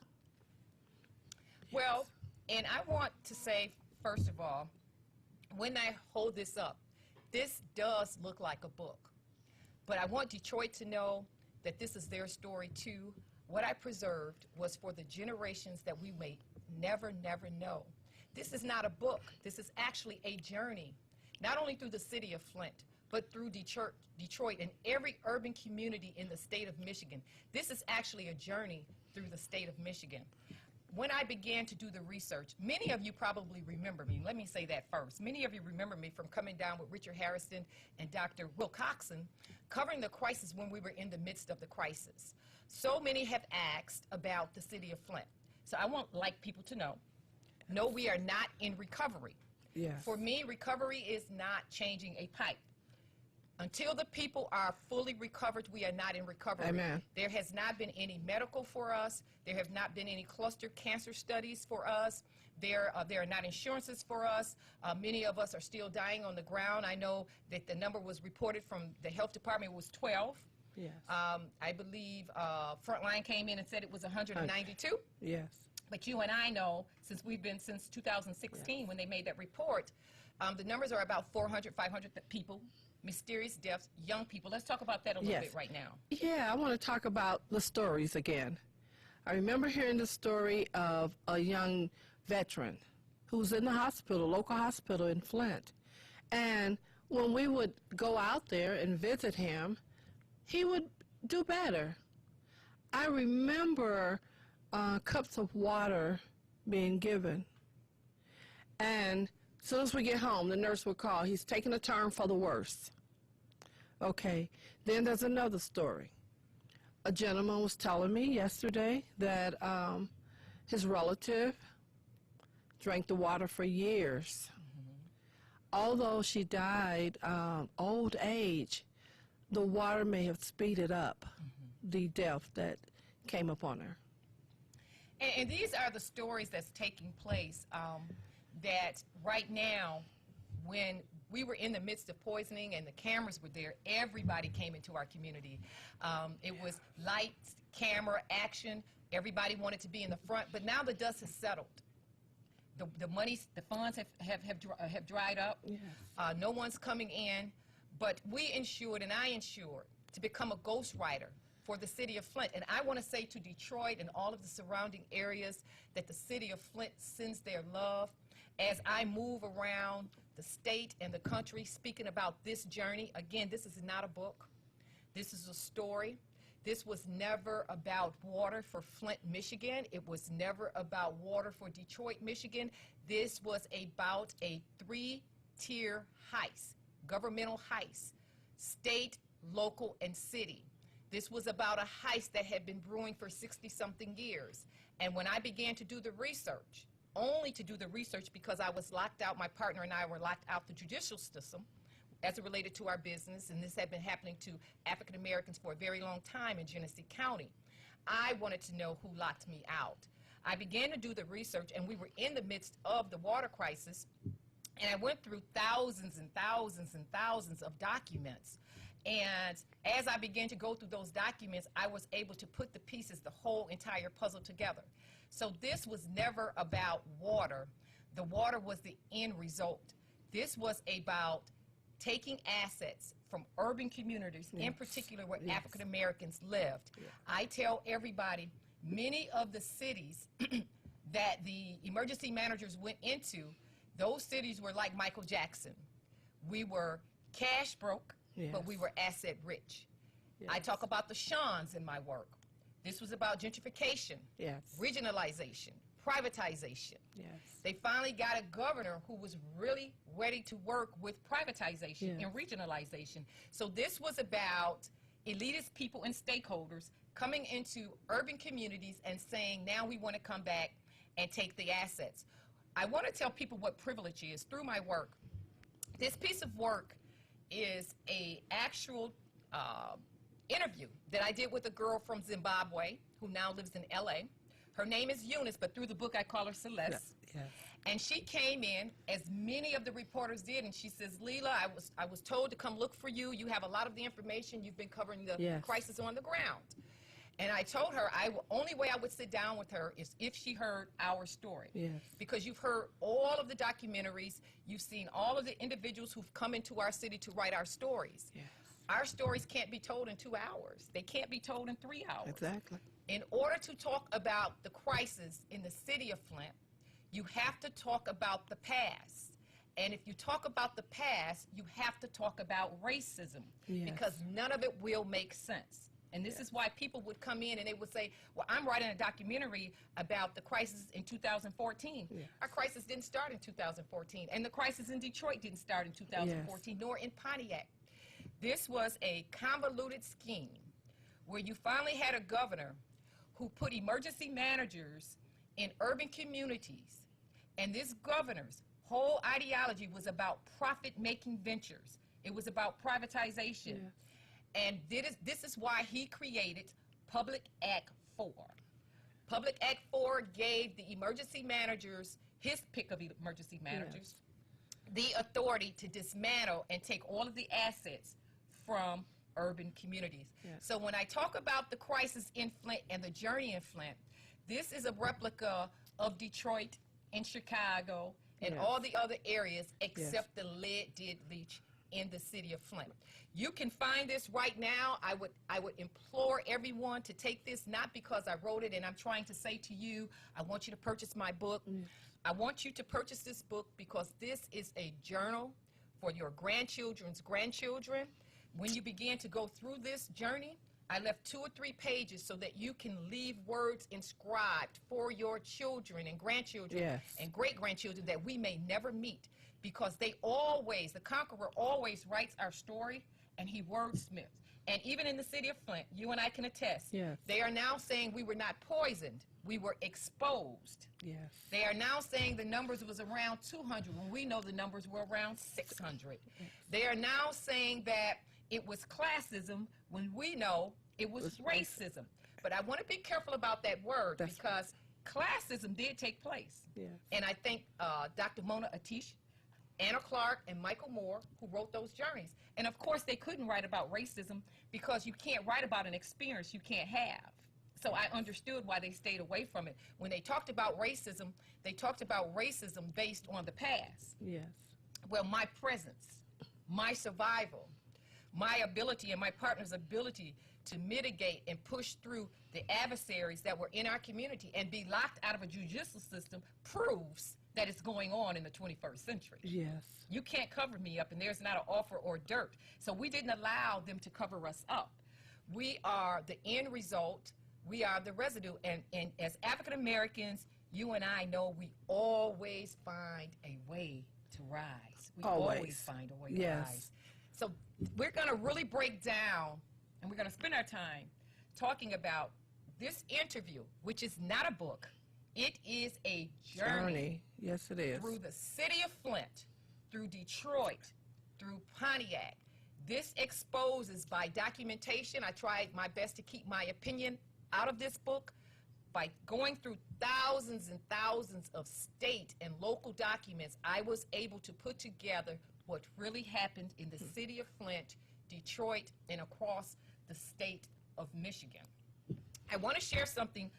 Well, and I want to say, first of all, when I hold this up, this does look like a book. But I want Detroit to know that this is their story too. What I preserved was for the generations that we may never know. This is not a book. This is actually a journey, not only through the city of Flint, but through Detroit and every urban community in the state of Michigan. This is actually a journey through the state of Michigan. When I began to do the research, many of you probably remember me. Let me say that first. Many of you remember me from coming down with Richard Harrison and Dr. Will Coxon, covering the crisis when we were in the midst of the crisis. So many have asked about the city of Flint. So I want people to know, no, we are not in recovery. Yes. For me, recovery is not changing a pipe. Until the people are fully recovered, we are not in recovery. Amen. There has not been any medical for us. There have not been any cluster cancer studies for us. There are not insurances for us. Many of us are still dying on the ground. I know that the number was reported from the health department was 12. Yes. I believe Frontline came in and said it was 192. Yes. But you and I know, since we've been since 2016 when they made that report, the numbers are about 400, 500 people. Mysterious deaths, young people. Let's talk about that a little bit right now. Yeah, I want to talk about the stories again. I remember hearing the story of a young veteran who was in the hospital, local hospital in Flint. And when we would go out there and visit him, he would do better. I remember cups of water being given. And as soon as we get home, the nurse would call, he's taking a turn for the worse. Okay, then there's another story. A gentleman was telling me yesterday that his relative drank the water for years. Although she died old age, the water may have speeded up the death that came upon her. And these are the stories that's taking place that right now, when we were in the midst of poisoning and the cameras were there, everybody came into our community. It was lights, camera, action. Everybody wanted to be in the front, but now the dust has settled. The monies, the funds have dried up. Yes. No one's coming in, but we ensured, and I ensured, to become a ghostwriter for the city of Flint. And I want to say to Detroit and all of the surrounding areas that the city of Flint sends their love. As I move around the state and the country speaking about this journey, again, this is not a book. This is a story. This was never about water for Flint, Michigan. It was never about water for Detroit, Michigan. This was about a 3-tier heist, governmental heist, state, local, and city. This was about a heist that had been brewing for 60-something years. And when I began to do the research, only to do the research because I was locked out, my partner and I were locked out the judicial system as it related to our business, and this had been happening to African Americans for a very long time in Genesee County. I wanted to know who locked me out. I began to do the research, and we were in the midst of the water crisis, and I went through thousands and thousands and thousands of documents. And as I began to go through those documents, I was able to put the pieces, the whole entire puzzle together. So this was never about water. The water was the end result. This was about taking assets from urban communities, in particular where African Americans lived. I tell everybody, many of the cities that the emergency managers went into, those cities were like Michael Jackson. We were cash broke, but we were asset rich. I talk about the Shans in my work. This was about gentrification, regionalization, privatization. They finally got a governor who was really ready to work with privatization and regionalization. So this was about elitist people and stakeholders coming into urban communities and saying, now we want to come back and take the assets. I want to tell people what privilege is through my work. This piece of work is a actual interview that I did with a girl from Zimbabwe who now lives in LA. Her name is Eunice, but through the book I call her Celeste. Yes. And she came in, as many of the reporters did, and she says, Leila, I was told to come look for you. You have a lot of the information. You've been covering the crisis on the ground. And I told her only way I would sit down with her is if she heard our story. Yes. Because you've heard all of the documentaries, you've seen all of the individuals who've come into our city to write our stories. Yes. Our stories can't be told in 2 hours. They can't be told in 3 hours. Exactly. In order to talk about the crisis in the city of Flint, you have to talk about the past. And if you talk about the past, you have to talk about racism. Yes. Because none of it will make sense. And this is why people would come in and they would say, well, I'm writing a documentary about the crisis in 2014. Yeah. Our crisis didn't start in 2014. And the crisis in Detroit didn't start in 2014, nor in Pontiac. This was a convoluted scheme where you finally had a governor who put emergency managers in urban communities. And this governor's whole ideology was about profit-making ventures. It was about privatization. Yeah. And this is why he created Public Act 4. Public Act 4 gave the emergency managers, his pick of emergency managers, the authority to dismantle and take all of the assets from urban communities. Yes. So when I talk about the crisis in Flint and the journey in Flint, this is a replica of Detroit and Chicago and all the other areas except the lead did leach in the city of Flint. You can find this right now. I would implore everyone to take this, not because I wrote it and I'm trying to say to you, I want you to purchase my book. I want you to purchase this book because this is a journal for your grandchildren's grandchildren. When you begin to go through this journey, I left 2 or 3 pages so that you can leave words inscribed for your children and grandchildren and great-grandchildren that we may never meet, because they always, the conqueror always writes our story and he wordsmiths. And even in the city of Flint, you and I can attest, they are now saying we were not poisoned, we were exposed. Yes. They are now saying the numbers was around 200 when we know the numbers were around 600. They are now saying that it was classism when we know it was racism. But I want to be careful about that word because classism did take place. Yes. And I think Dr. Mona Atish, Anna Clark, and Michael Moore, who wrote those journeys. And of course, they couldn't write about racism because you can't write about an experience you can't have. So I understood why they stayed away from it. When they talked about racism, they talked about racism based on the past. Yes. Well, my presence, my survival, my ability and my partner's ability to mitigate and push through the adversaries that were in our community and be locked out of a judicial system proves that it's going on in the 21st century. Yes. You can't cover me up, and there's not an offer or dirt. So we didn't allow them to cover us up. We are the end result. We are the residue. And as African Americans, you and I know we always find a way to rise. We always find a way to rise. So we're going to really break down, and we're going to spend our time talking about this interview, which is not a book. It is a journey. Yes, it is. Through the city of Flint, through Detroit, through Pontiac. This exposes by documentation. I tried my best to keep my opinion out of this book. By going through thousands and thousands of state and local documents, I was able to put together what really happened in the city of Flint, Detroit, and across the state of Michigan. I want to share something,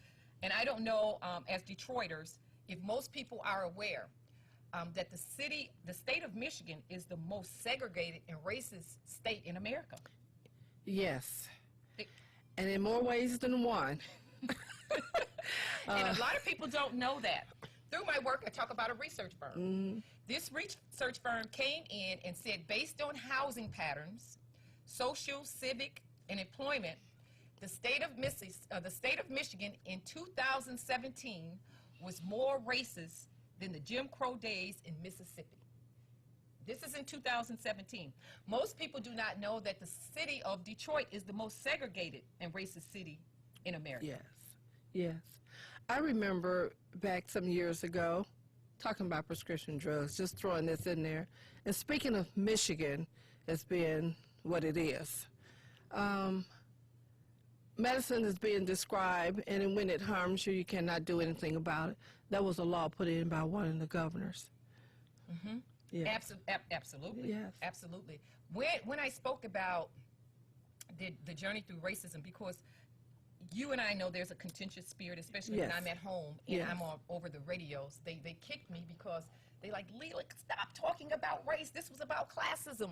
and I don't know, as Detroiters, if most people are aware that the state of Michigan is the most segregated and racist state in America. Yes. And in more ways than one. And a lot of people don't know that. Through my work, I talk about a research firm. This research firm came in and said, based on housing patterns, social, civic, and employment, the state of Michigan in 2017 was more racist than the Jim Crow days in Mississippi. This is in 2017. Most people do not know that the city of Detroit is the most segregated and racist city in America. Yes, yes. I remember back some years ago, talking about prescription drugs, just throwing this in there. And speaking of Michigan as being what it is, medicine is being described, and when it harms you, you cannot do anything about it. That was a law put in by one of the governors. Mm-hmm. Yeah. Absolutely. Yes. Absolutely. When I spoke about the journey through racism, because you and I know there's a contentious spirit, especially when Yes. I'm at home and Yes. I'm over the radios. They kicked me because they like, Leela, stop talking about race. This was about classism.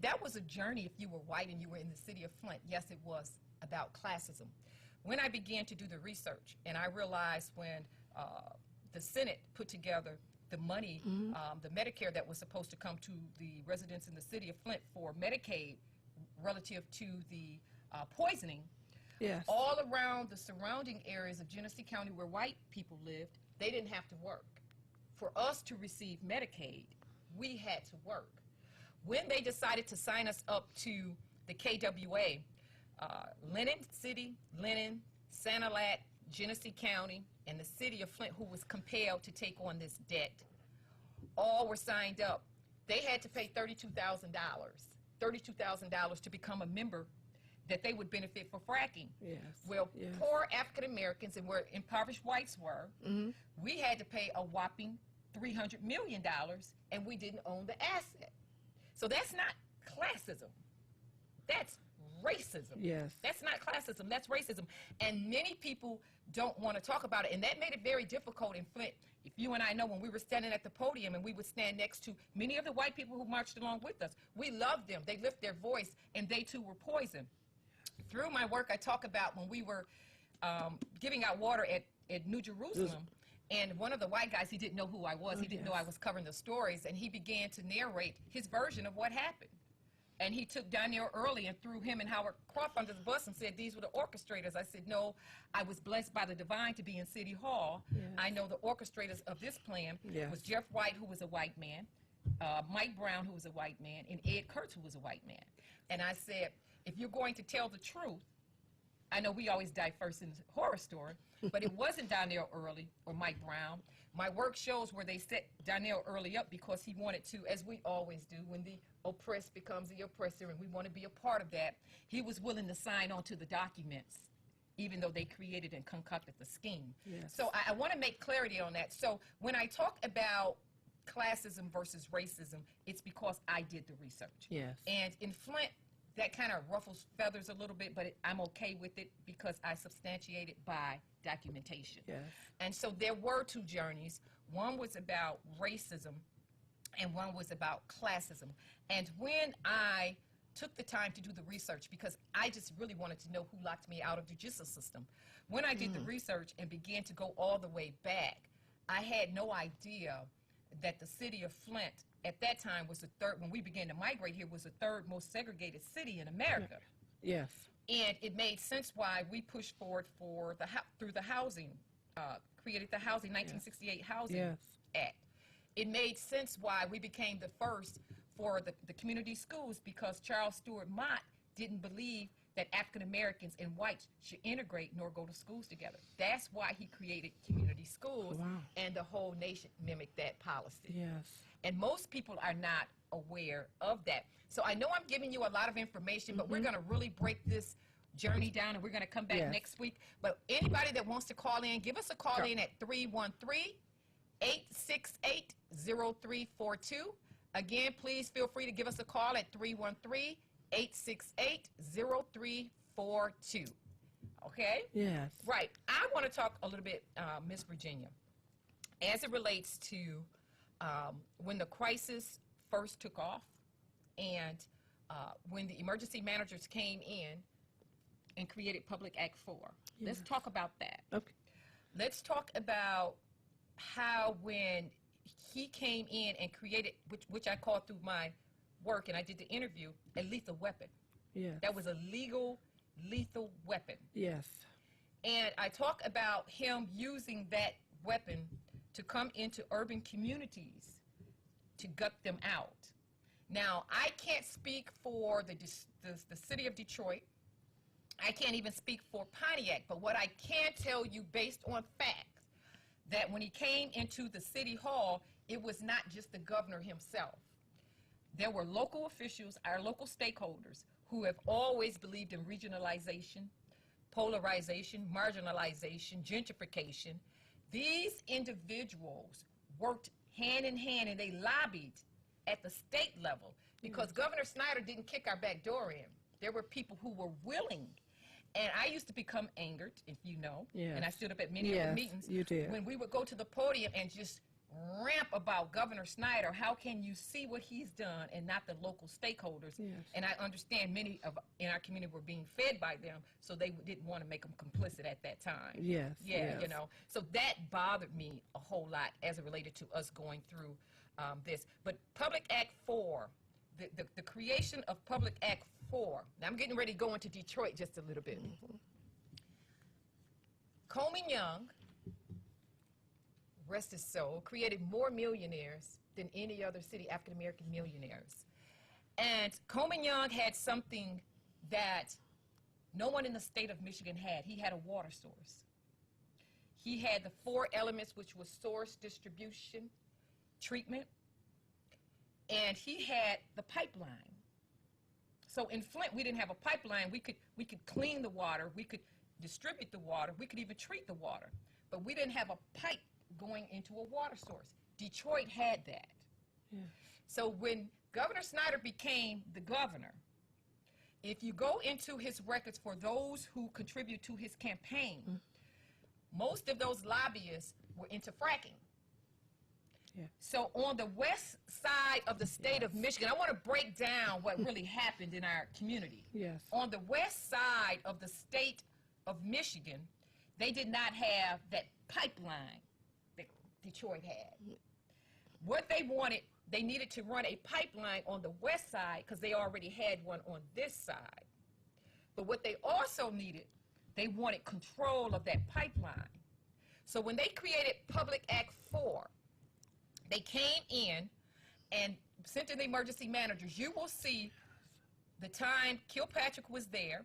That was a journey if you were white and you were in the city of Flint. Yes, it was about classism. When I began to do the research, and I realized when the Senate put together the money, the Medicare that was supposed to come to the residents in the city of Flint for Medicaid relative to the poisoning, Yes. all around the surrounding areas of Genesee County where white people lived, they didn't have to work. For us to receive Medicaid, we had to work. When they decided to sign us up to the KWA, Lennon City, Lennon, Sanilac, Genesee County, and the city of Flint, who was compelled to take on this debt, all were signed up. They had to pay $32,000 to become a member that they would benefit for fracking. Yes. Well, Yes. poor African Americans and where impoverished whites were, we had to pay a whopping $300 million, and we didn't own the asset. So that's not classism. That's racism. Yes. That's not classism. That's racism. And many people don't want to talk about it, and that made it very difficult in Flint. If you and I know, when we were standing at the podium and we would stand next to many of the white people who marched along with us, we loved them. They lift their voice, and they too were poisoned. Through my work, I talk about when we were giving out water at New Jerusalem, and one of the white guys, he didn't know who I was. He didn't know I was covering the stories, and he began to narrate his version of what happened. And he took Daniel Early and threw him and Howard Croft under the bus and said, these were the orchestrators. I said, no, I was blessed by the divine to be in City Hall. Yes. I know the orchestrators of this plan Yes. was Jeff White, who was a white man, Mike Brown, who was a white man, and Ed Kurtz, who was a white man. And I said, if you're going to tell the truth, I know we always die first in the horror story, but it wasn't Donnell Early or Mike Brown. My work shows where they set Donnell Early up because he wanted to, as we always do, when the oppressed becomes the oppressor and we want to be a part of that, he was willing to sign on to the documents, even though they created and concocted the scheme. Yes. So I want to make clarity on that. So when I talk about classism versus racism, it's because I did the research. Yes. And in Flint, that kind of ruffles feathers a little bit, but I'm okay with it because I substantiate it by documentation. Yes. And so there were two journeys. One was about racism and one was about classism. And when I took the time to do the research, because I just really wanted to know who locked me out of the judicial system, when I did the research and began to go all the way back, I had no idea that the city of Flint at that time was the third, when we began to migrate here, was the third most segregated city in America. Yes. And it made sense why we pushed forward for through the housing, created the housing 1968 Housing Yes. Act. It made sense why we became the first for the community schools, because Charles Stewart Mott didn't believe that African Americans and whites should integrate nor go to schools together. That's why he created community schools, Wow. and the whole nation mimicked that policy. Yes. And most people are not aware of that. So I know I'm giving you a lot of information, but we're going to really break this journey down, and we're going to come back Yes. next week. But anybody that wants to call in, give us a call in at 313-868-0342. Again, please feel free to give us a call at 313-868-0342. Okay? Yes. Right. I want to talk a little bit, Miss Virginia, as it relates to when the crisis first took off and when the emergency managers came in and created Public Act 4. Let's talk about that. Okay. Let's talk about how when he came in and created, which I call through my work, and I did the interview, a lethal weapon. Yes. That was a legal, lethal weapon. Yes. And I talk about him using that weapon to come into urban communities to gut them out. Now, I can't speak for the city of Detroit. I can't even speak for Pontiac, but what I can tell you based on facts, that when he came into the city hall, it was not just the governor himself. There were local officials, our local stakeholders, who have always believed in regionalization, polarization, marginalization, gentrification. These individuals worked hand in hand, and they lobbied at the state level because Governor Snyder didn't kick our back door in. There were people who were willing. And I used to become angered, if you know, and I stood up at many of the meetings you did. when we would go to the podium and just ramp about Governor Snyder. How can you see what he's done and not the local stakeholders? And I understand many of in our community were being fed by them, so they didn't want to make them complicit at that time. Yes. You know, so that bothered me a whole lot as it related to us going through this. But Public Act 4, the creation of Public Act 4. Now I'm getting ready to go into Detroit just a little bit. Coleman Young, rest his soul, created more millionaires than any other city, African-American millionaires. And Coleman Young had something that no one in the state of Michigan had. He had a water source. He had the 4 elements, which was source, distribution, treatment, and he had the pipeline. So in Flint, we didn't have a pipeline. We could clean the water, we could distribute the water, we could even treat the water, but we didn't have a pipe going into a water source. Detroit had that. So when Governor Snyder became the governor, if you go into his records for those who contribute to his campaign, most of those lobbyists were into fracking. So on the west side of the state of Michigan, I want to break down what really happened in our community. On the west side of the state of Michigan, they did not have that pipeline that Detroit had. What they wanted, they needed to run a pipeline on the west side because they already had one on this side. But what they also needed, they wanted control of that pipeline. So when they created Public Act 4, they came in and sent in the emergency managers. You will see the time Kilpatrick was there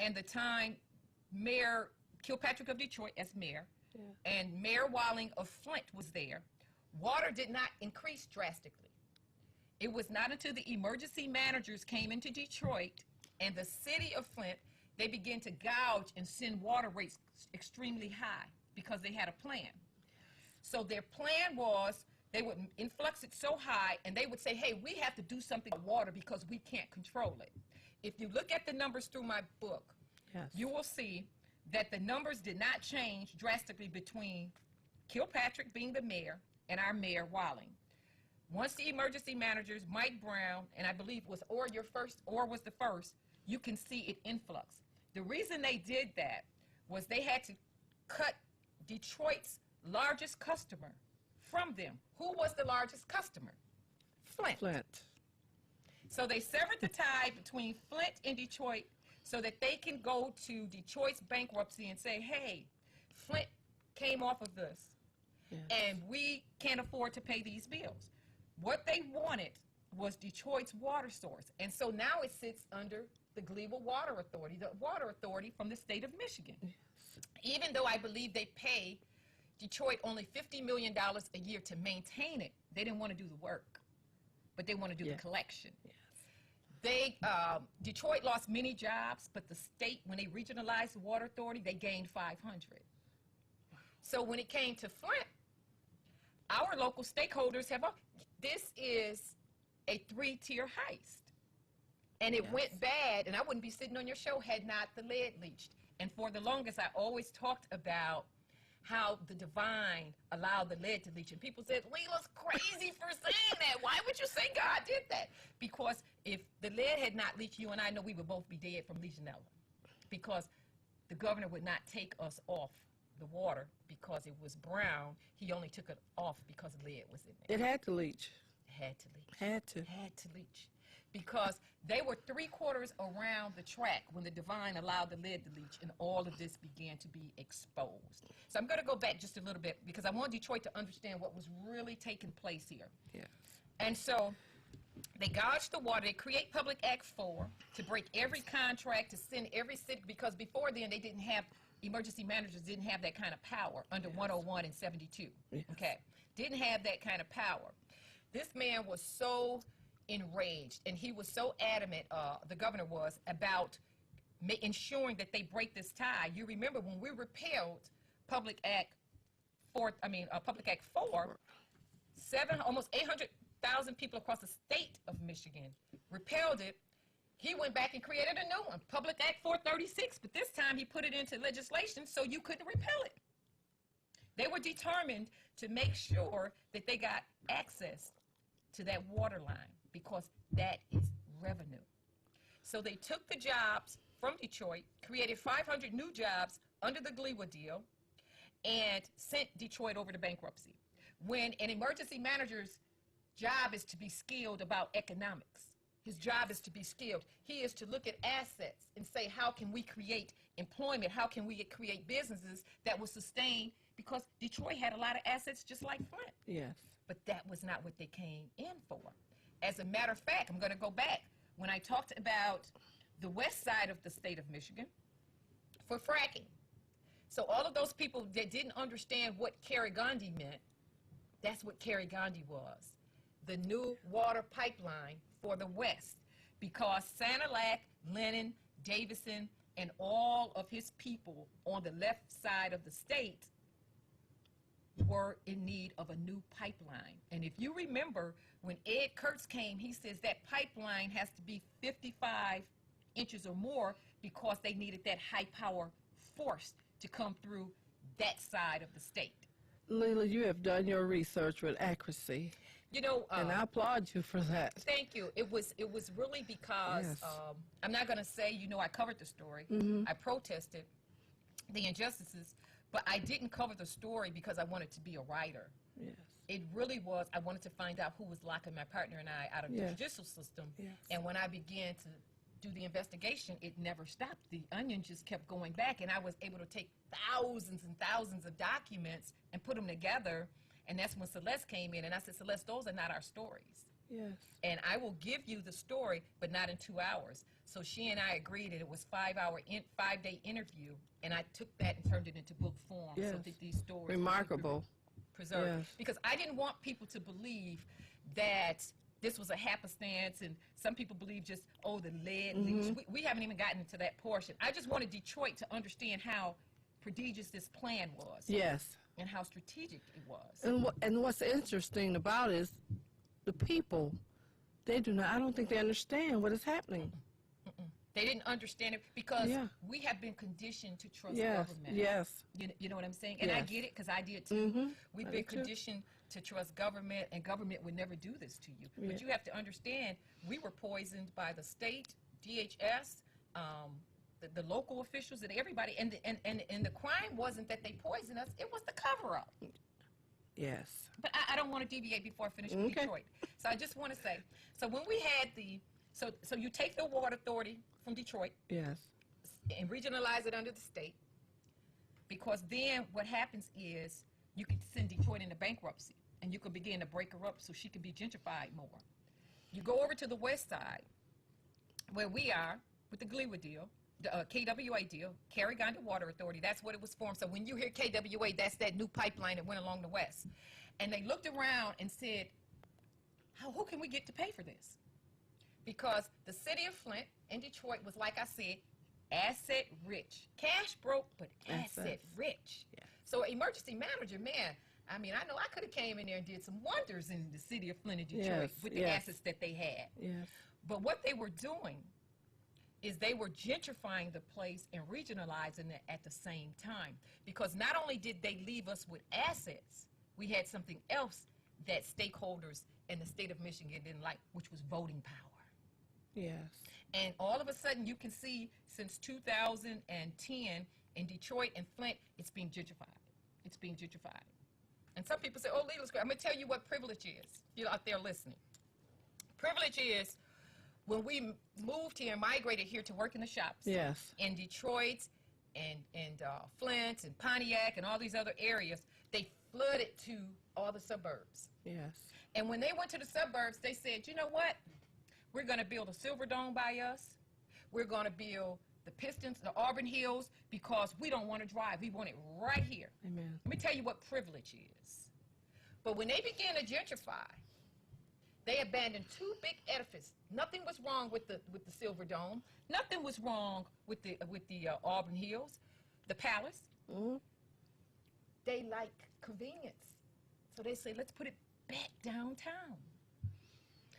and the time Mayor Kilpatrick of Detroit as mayor and Mayor Walling of Flint was there. Water did not increase drastically. It was not until the emergency managers came into Detroit and the city of Flint, they began to gouge and send water rates extremely high because they had a plan. So their plan was they would influx it so high and they would say, hey, we have to do something with water because we can't control it. If you look at the numbers through my book, you will see that the numbers did not change drastically between Kilpatrick being the mayor and our mayor Walling. Once the emergency managers, Mike Brown, and I believe was Orr was the first, you can see it influx. The reason they did that was they had to cut Detroit's largest customer from them. Who was the largest customer? Flint. So they severed the tie between Flint and Detroit so that they can go to Detroit's bankruptcy and say, hey, Flint came off of this, and we can't afford to pay these bills. What they wanted was Detroit's water source. And so now it sits under the Gleeville Water Authority, the water authority from the state of Michigan. Even though I believe they pay Detroit only $50 million a year to maintain it, they didn't want to do the work, but they want to do the collection. Detroit lost many jobs, but the state, when they regionalized the water authority, they gained 500. So when it came to Flint, our local stakeholders this is a 3-tier heist. And it went bad, and I wouldn't be sitting on your show had not the lead leached. And for the longest, I always talked about how the divine allowed the lead to leach. And people said, Leila's crazy for saying that. Why would you say God did that? Because if the lead had not leached, you and I know we would both be dead from Legionella. Because the governor would not take us off the water because it was brown. He only took it off because lead was in there. It had to leach. Had to leach. Had to leach. Because they were 3/4 around the track when the divine allowed the lead to leach, and all of this began to be exposed. So I'm going to go back just a little bit because I want Detroit to understand what was really taking place here. And so they gouged the water. They create Public Act 4 to break every contract, to send every city, because before then they didn't have emergency managers didn't have that kind of power under 101 and 72. Yes. Okay, didn't have that kind of power. This man was so enraged, and he was so adamant, the governor was, about ensuring that they break this tie. You remember when we repealed Public Act 4, almost 800,000 people across the state of Michigan repealed it. He went back and created a new one, Public Act 436, but this time he put it into legislation so you couldn't repeal it. They were determined to make sure that they got access to that water line because that is revenue. So they took the jobs from Detroit, created 500 new jobs under the Gleewood deal, and sent Detroit over to bankruptcy. When an emergency manager's job is to be skilled about economics, his job is to be skilled. He is to look at assets and say, how can we create employment? How can we create businesses that will sustain? Because Detroit had a lot of assets just like Flint. Yes. But that was not what they came in for. As a matter of fact, I'm going to go back. When I talked about the west side of the state of Michigan for fracking. So all of those people that didn't understand what Kerry Gandhi meant, that's what Kerry Gandhi was. The new water pipeline for the west. Because Sanilac, Lennon, Davison, and all of his people on the left side of the state were in need of a new pipeline. And if you remember, when Ed Kurtz came, he says that pipeline has to be 55 inches or more because they needed that high power force to come through that side of the state. Leila, you have done your research with accuracy. You know, and I applaud you for that. Thank you. It was really because Yes. I'm not going to say, you know, I covered the story. I protested the injustices, but I didn't cover the story because I wanted to be a writer. Yes. It really was, I wanted to find out who was locking my partner and I out of the Yes. judicial system. Yes. And when I began to do the investigation, it never stopped. The onion just kept going back, and I was able to take thousands and thousands of documents and put them together. And that's when Celeste came in, and I said, Celeste, those are not our stories. Yes. And I will give you the story, but not in 2 hours. So she and I agreed that it was 5-day interview, and I took that and turned it into book form Yes. so that these stories Remarkable. preserved. Yes. Because I didn't want people to believe that this was a happenstance, and some people believe just, oh, the lead leaks. We haven't even gotten into that portion. I just wanted Detroit to understand how prodigious this plan was. Yes. And how strategic it was. And what's interesting about it is the people, they do not, I don't think they understand what is happening. They didn't understand it because Yeah. we have been conditioned to trust Yes, government. yes. You know what I'm saying? And I Yes. get it because I did too. We've I been did too. conditioned to trust government, and government would never do this to you. Yeah. But you have to understand, we were poisoned by the state, DHS, the local officials, and everybody. And the crime wasn't that they poisoned us; it was the cover-up. Yes. But I don't want to deviate before I finish with Okay. Detroit. So I just want to say, so when we had so you take the water authority from Detroit Yes. and regionalize it under the state, because then what happens is you can send Detroit into bankruptcy, and you can begin to break her up so she can be gentrified more. You go over to the west side, where we are with the Gleewood deal, the KWA deal, Kerry Gandhi Water Authority. That's what it was formed. So when you hear KWA, that's that new pipeline that went along the west. And they looked around and said, who can we get to pay for this? Because the city of Flint and Detroit was, like I said, asset rich. Cash broke, but asset rich. Yeah. So emergency manager, man, I mean, I know I could have came in there and did some wonders in the city of Flint and Detroit Yes, with the yes. assets that they had. Yes. But what they were doing is they were gentrifying the place and regionalizing it at the same time. Because not only did they leave us with assets, we had something else that stakeholders in the state of Michigan didn't like, which was voting power. Yes. And all of a sudden, you can see since 2010 in Detroit and Flint, it's being gentrified. It's being gentrified. And some people say, oh, Leila's great. I'm going to tell you what privilege is. You're out there listening. Privilege is when we moved here and migrated here to work in the shops. Yes. In Detroit and Flint and Pontiac and all these other areas, they flooded to all the suburbs. Yes. And when they went to the suburbs, they said, you know what? We're going to build a Silver Dome by us. We're going to build the Pistons, the Auburn Hills, because we don't want to drive. We want it right here. Amen. Let me tell you what privilege is. But when they began to gentrify, they abandoned two big edifices. Nothing was wrong with the Silver Dome. Nothing was wrong with the Auburn Hills, the Palace. Mm-hmm. They like convenience, so they say, let's put it back downtown.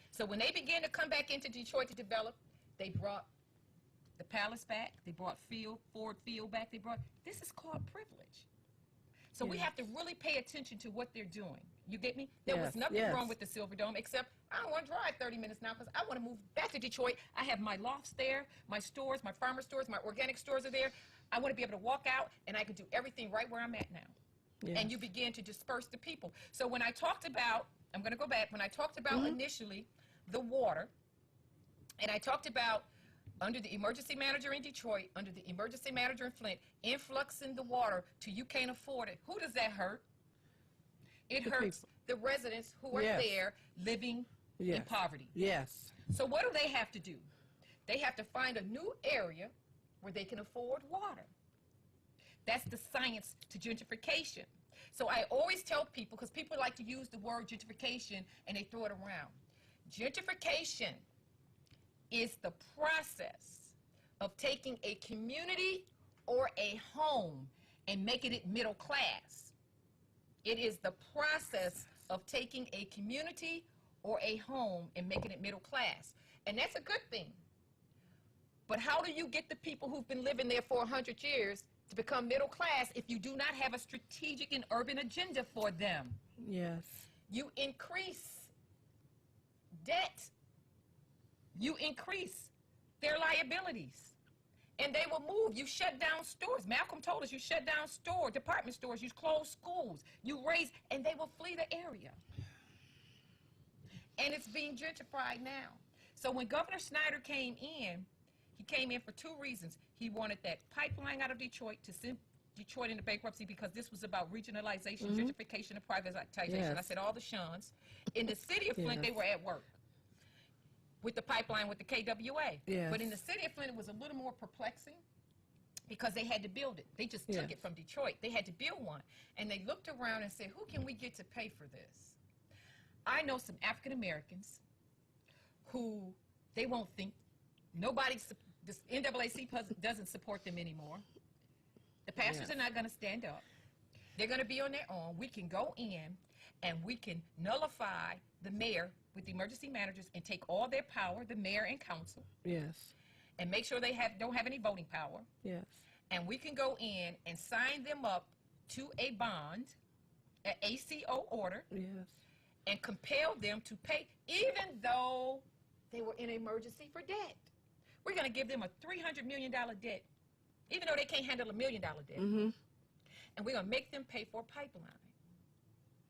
So when they began to come back into Detroit to develop, they brought the Palace back. They brought Ford Field back. This is called privilege. So we have to really pay attention to what they're doing. You get me? There was nothing wrong with the Silver Dome, except I don't want to drive 30 minutes now because I want to move back to Detroit. I have my lofts there, my stores, my farmer stores, my organic stores are there. I want to be able to walk out, and I can do everything right where I'm at now. Yes. And you begin to disperse the people. So when I talked about, I'm going to go back, when I talked about initially the water, and I talked about under the emergency manager in Detroit, under the emergency manager in Flint, influxing the water till you can't afford it. Who does that hurt? It hurts the residents who are there living in poverty. Yes. So what do they have to do? They have to find a new area where they can afford water. That's the science to gentrification. So I always tell people, because people like to use the word gentrification and they throw it around. Gentrification is the process of taking a community or a home and making it middle class. It is the process of taking a community or a home and making it middle class. And that's a good thing. But how do you get the people who've been living there for 100 years to become middle class if you do not have a strategic and urban agenda for them? Yes. You increase debt. You increase their liabilities. And they will move. You shut down stores. Malcolm told us you shut down department stores. You close schools. You raise, and they will flee the area. And it's being gentrified now. So when Governor Snyder came in, he came in for two reasons. He wanted that pipeline out of Detroit to send Detroit into bankruptcy because this was about regionalization, gentrification, and privatization. Yes. I said all the shuns. In the city of Flint, they were at work with the pipeline with the KWA. Yes. But in the city of Flint, it was a little more perplexing because they had to build it. They just took it from Detroit. They had to build one. And they looked around and said, who can we get to pay for this? I know some African Americans who they won't think, this NAACP doesn't support them anymore. The pastors are not going to stand up. They're going to be on their own. We can go in and we can nullify the mayor with the emergency managers and take all their power, the mayor and council. Yes. And make sure they don't have any voting power. Yes. And we can go in and sign them up to a bond, an ACO order. Yes. And compel them to pay, even though they were in emergency for debt. We're going to give them a $300 million debt, even though they can't handle $1 million debt. And we're going to make them pay for a pipeline.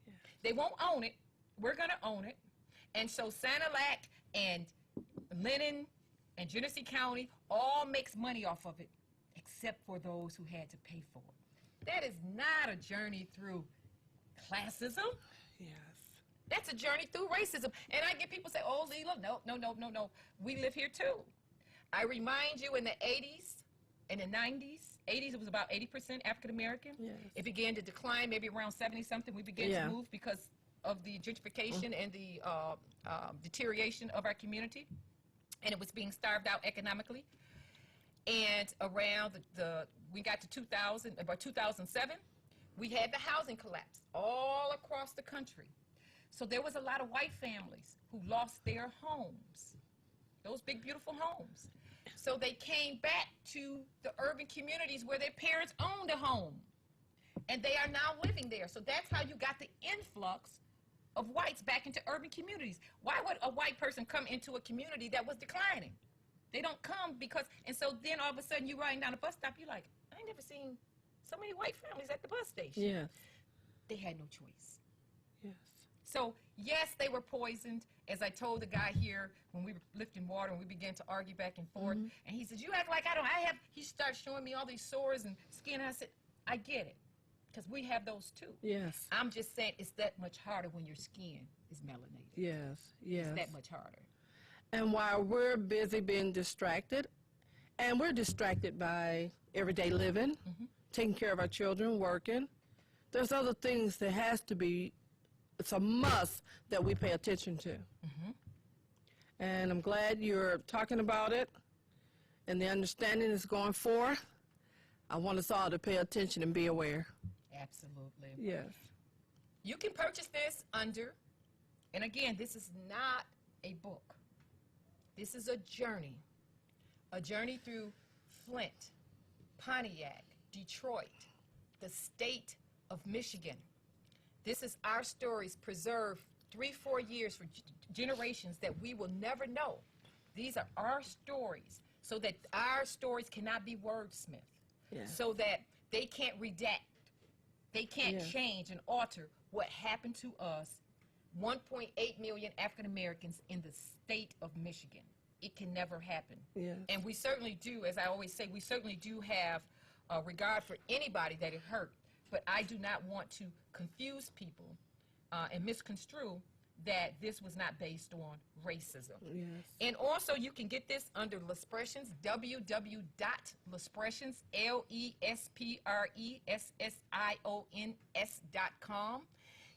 Yes. They won't own it. We're going to own it. And so Sanilac and Lennon and Genesee County all makes money off of it, except for those who had to pay for it. That is not a journey through classism. Yes. That's a journey through racism. And I get people say, oh, Leela, no. We live here too. I remind you in the 80s, in the 90s, 80s, it was about 80% African American. Yes. It began to decline maybe around 70-something. We began to move because of the gentrification and the deterioration of our community. And it was being starved out economically. And around we got to 2000, about 2007, we had the housing collapse all across the country. So there was a lot of white families who lost their homes, those big, beautiful homes. So they came back to the urban communities where their parents owned a home. And they are now living there. So that's how you got the influx of whites back into urban communities. Why would a white person come into a community that was declining? They don't come because, and so then all of a sudden you're riding down a bus stop, you're like, I ain't never seen so many white families at the bus station. Yes. They had no choice. Yes. So, yes, they were poisoned, as I told the guy here when we were lifting water and we began to argue back and forth. And he says, you act like he started showing me all these sores and skin. And I said, I get it, because we have those too. Yes. I'm just saying it's that much harder when your skin is melanated. Yes, yes. It's that much harder. And while we're busy being distracted And we're distracted by everyday living, taking care of our children, working. There's other things that has to be, it's a must that we pay attention to. And I'm glad you're talking about it and the understanding is going forth. I want us all to pay attention and be aware. Absolutely. Yes. You can purchase this under, and again, this is not a book. This is a journey through Flint, Pontiac, Detroit, the state of Michigan. This is our stories preserved 3-4 years for generations that we will never know. These are our stories, so that our stories cannot be wordsmithed, so that they can't redact, they can't change and alter what happened to us, 1.8 million African Americans in the state of Michigan. It can never happen. And we certainly do, as I always say, we certainly do have regard for anybody that it hurt, but I do not want to confuse people and misconstrue that this was not based on racism. And also you can get this under Lespressions, www.lespressions, LESPRESSIONS.com.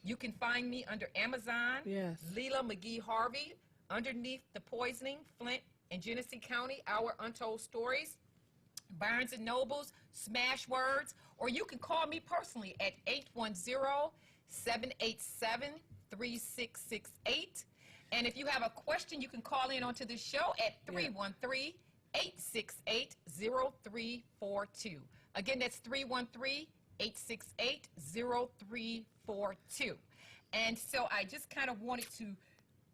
You can find me under Amazon, Leela McGee Harvey, Underneath the Poisoning, Flint and Genesee County, Our Untold Stories, Barnes & Nobles, Smashwords, or you can call me personally at 810-787-3668. And if you have a question, you can call in onto the show at 313-868-0342. Again, that's 313-868-0342. And so I just kind of wanted to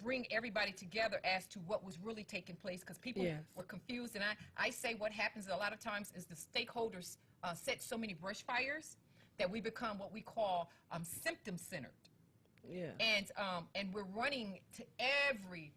bring everybody together as to what was really taking place, because people were confused. And I say what happens a lot of times is the stakeholders set so many brush fires that we become what we call symptom-centered. And we're running to every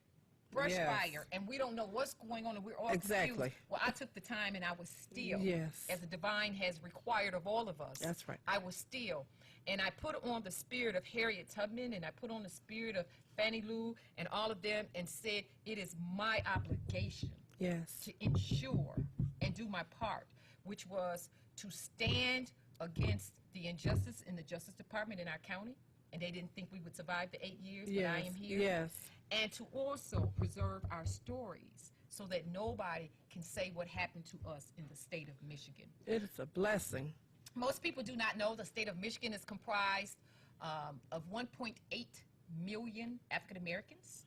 brush fire, and we don't know what's going on, and we're all confused. Well, I took the time, and I was still, as the divine has required of all of us. That's right. I was still. And I put on the spirit of Harriet Tubman, and I put on the spirit of Fannie Lou and all of them, and said, it is my obligation to ensure and do my part, which was to stand against the injustice in the Justice Department in our county. And they didn't think we would survive the 8 years that I am here. And to also preserve our stories so that nobody can say what happened to us in the state of Michigan. It is a blessing. Most people do not know the state of Michigan is comprised of 1.8 million African Americans.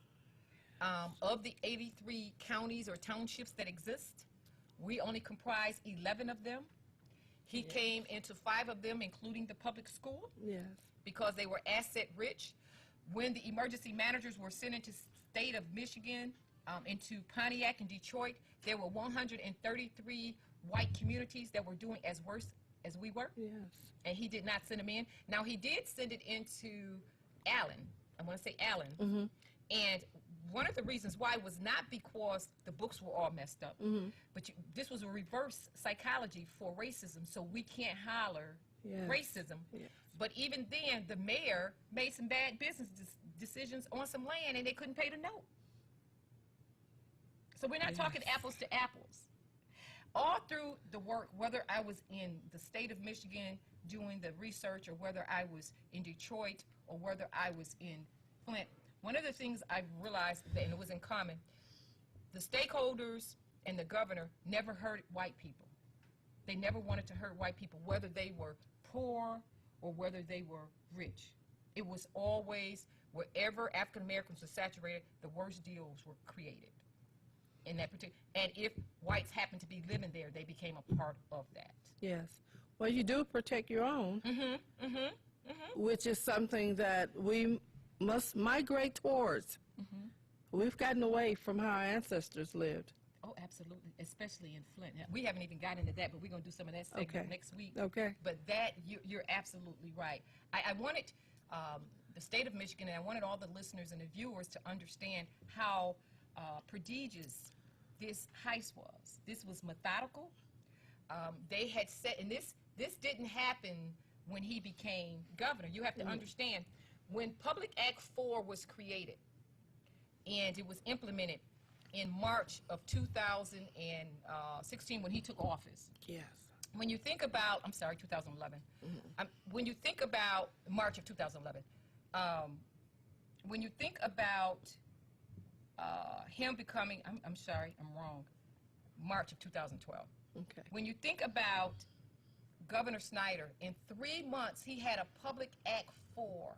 Of the 83 counties or townships that exist, we only comprise 11 of them. He came into 5 of them, including the public school, because they were asset rich. When the emergency managers were sent into state of Michigan, into Pontiac and Detroit, there were 133 white communities that were doing as worse as we were. And he did not send them in. Now, he did send it into Allen. I want to say Allen. And one of the reasons why was not because the books were all messed up, but this was a reverse psychology for racism, so we can't holler racism. But even then, the mayor made some bad business decisions on some land, and they couldn't pay the note. So we're not talking apples to apples. All through the work, whether I was in the state of Michigan doing the research, or whether I was in Detroit, or whether I was in Flint, one of the things I realized, and it was in common, the stakeholders and the governor never hurt white people. They never wanted to hurt white people, whether they were poor or whether they were rich. It was always, wherever African Americans were saturated, the worst deals were created in that particular. And if whites happened to be living there, they became a part of that. Well, you do protect your own, which is something that we must migrate towards. We've gotten away from how our ancestors lived. Oh, absolutely, especially in Flint. We haven't even gotten into that, but we're going to do some of that segment next week. But that, you're absolutely right. I wanted the state of Michigan, and I wanted all the listeners and the viewers to understand how prodigious this heist was. This was methodical. They had set, and this didn't happen when he became governor. You have to understand, when Public Act 4 was created and it was implemented in March of 2016 when he took office. Yes. When you think about, I'm sorry, 2011. When you think about March of 2011, when you think about him becoming, I'm sorry, I'm wrong, March of 2012. Okay. When you think about Governor Snyder, in 3 months he had a Public Act 4.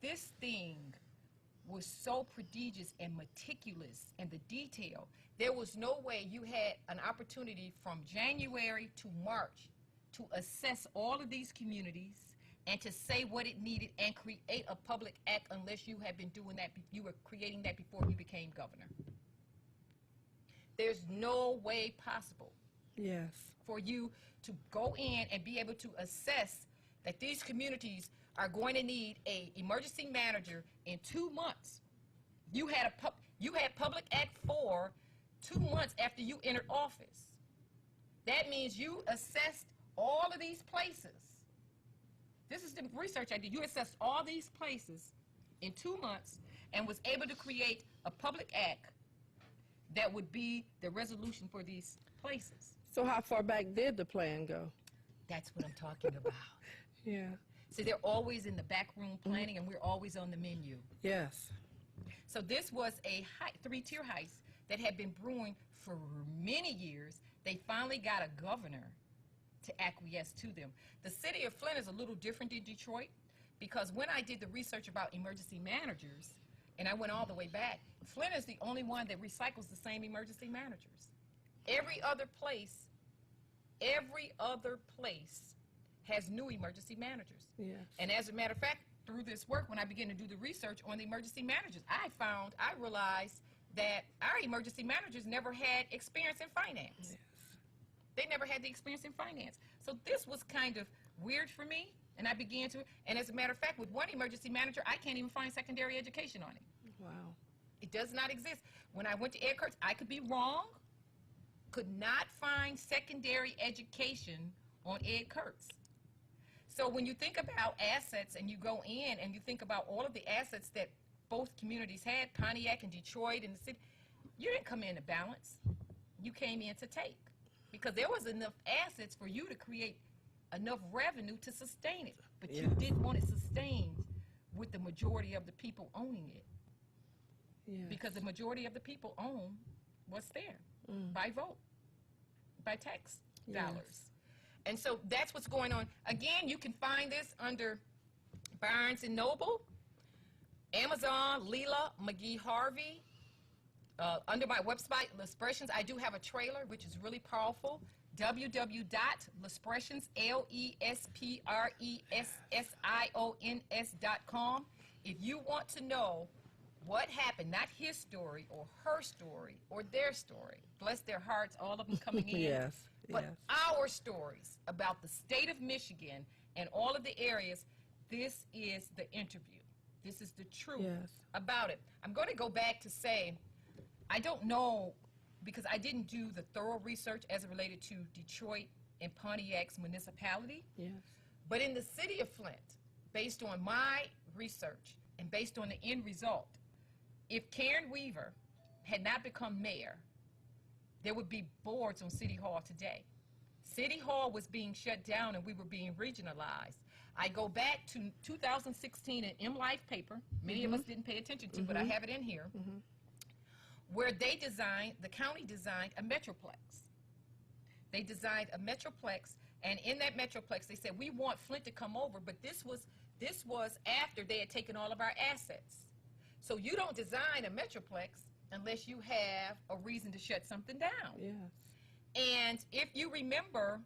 This thing was so prodigious and meticulous in the detail. There was no way you had an opportunity from January to March to assess all of these communities and to say what it needed and create a public act unless you had been doing that, you were creating that before you became governor. There's no way possible Yes. for you to go in and be able to assess that these communities are going to need a emergency manager in 2 months. You had Public Act 4 2 months after you entered office. That means you assessed all of these places. This is the research I did. You assessed all these places in 2 months and was able to create a public act that would be the resolution for these places. So how far back did the plan go? That's what I'm talking about. Yeah. So they're always in the back room planning, and we're always on the menu. Yes. So this was a 3-tier heist that had been brewing for many years. They finally got a governor to acquiesce to them. The city of Flint is a little different than Detroit, because when I did the research about emergency managers, and I went all the way back, Flint is the only one that recycles the same emergency managers. Every other place has new emergency managers. Yes. And as a matter of fact, through this work, when I began to do the research on the emergency managers, I realized that our emergency managers never had experience in finance. Yes. They never had the experience in finance. So this was kind of weird for me, and I began to, and as a matter of fact, with one emergency manager, I can't even find secondary education on it. Wow. It does not exist. When I went to Ed Kurtz, I could be wrong, could not find secondary education on Ed Kurtz. So when you think about assets and you go in and you think about all of the assets that both communities had, Pontiac and Detroit and the city, you didn't come in to balance. You came in to take, because there was enough assets for you to create enough revenue to sustain it. But you didn't want it sustained with the majority of the people owning it. Yes. Because the majority of the people own what's there by vote, by tax dollars. And so that's what's going on. Again, you can find this under Barnes & Noble, Amazon, Leela, McGee Harvey, under my website, Lespressions. I do have a trailer, which is really powerful, www.lespressions, LESPRESSIONS.com. If you want to know what happened, not his story or her story or their story, bless their hearts, all of them coming in, Yes. but our stories about the state of Michigan and all of the areas, this is the interview. This is the truth about it. I'm going to go back to say, I don't know, because I didn't do the thorough research as it related to Detroit and Pontiac's municipality. Yes. But in the city of Flint, based on my research and based on the end result, if Karen Weaver had not become mayor, there would be boards on City Hall today. City Hall was being shut down and we were being regionalized. I go back to 2016, an M-Life paper, many of us didn't pay attention to, but I have it in here, where they designed, the county designed a metroplex. They designed a metroplex, and in that metroplex, they said, we want Flint to come over, but this was after they had taken all of our assets. So you don't design a metroplex unless you have a reason to shut something down. Yes. And if you remember,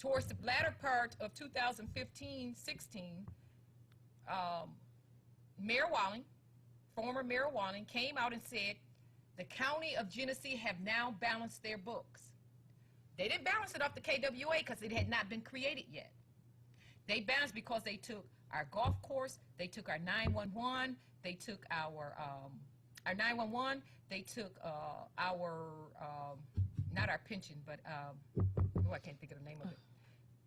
towards the latter part of 2015-16, Mayor Walling, former Mayor Walling, came out and said, the county of Genesee have now balanced their books. They didn't balance it off the KWA because it had not been created yet. They balanced because they took our golf course, they took our 911, they took our 911, they took our, not our pension, but, I can't think of the name of it.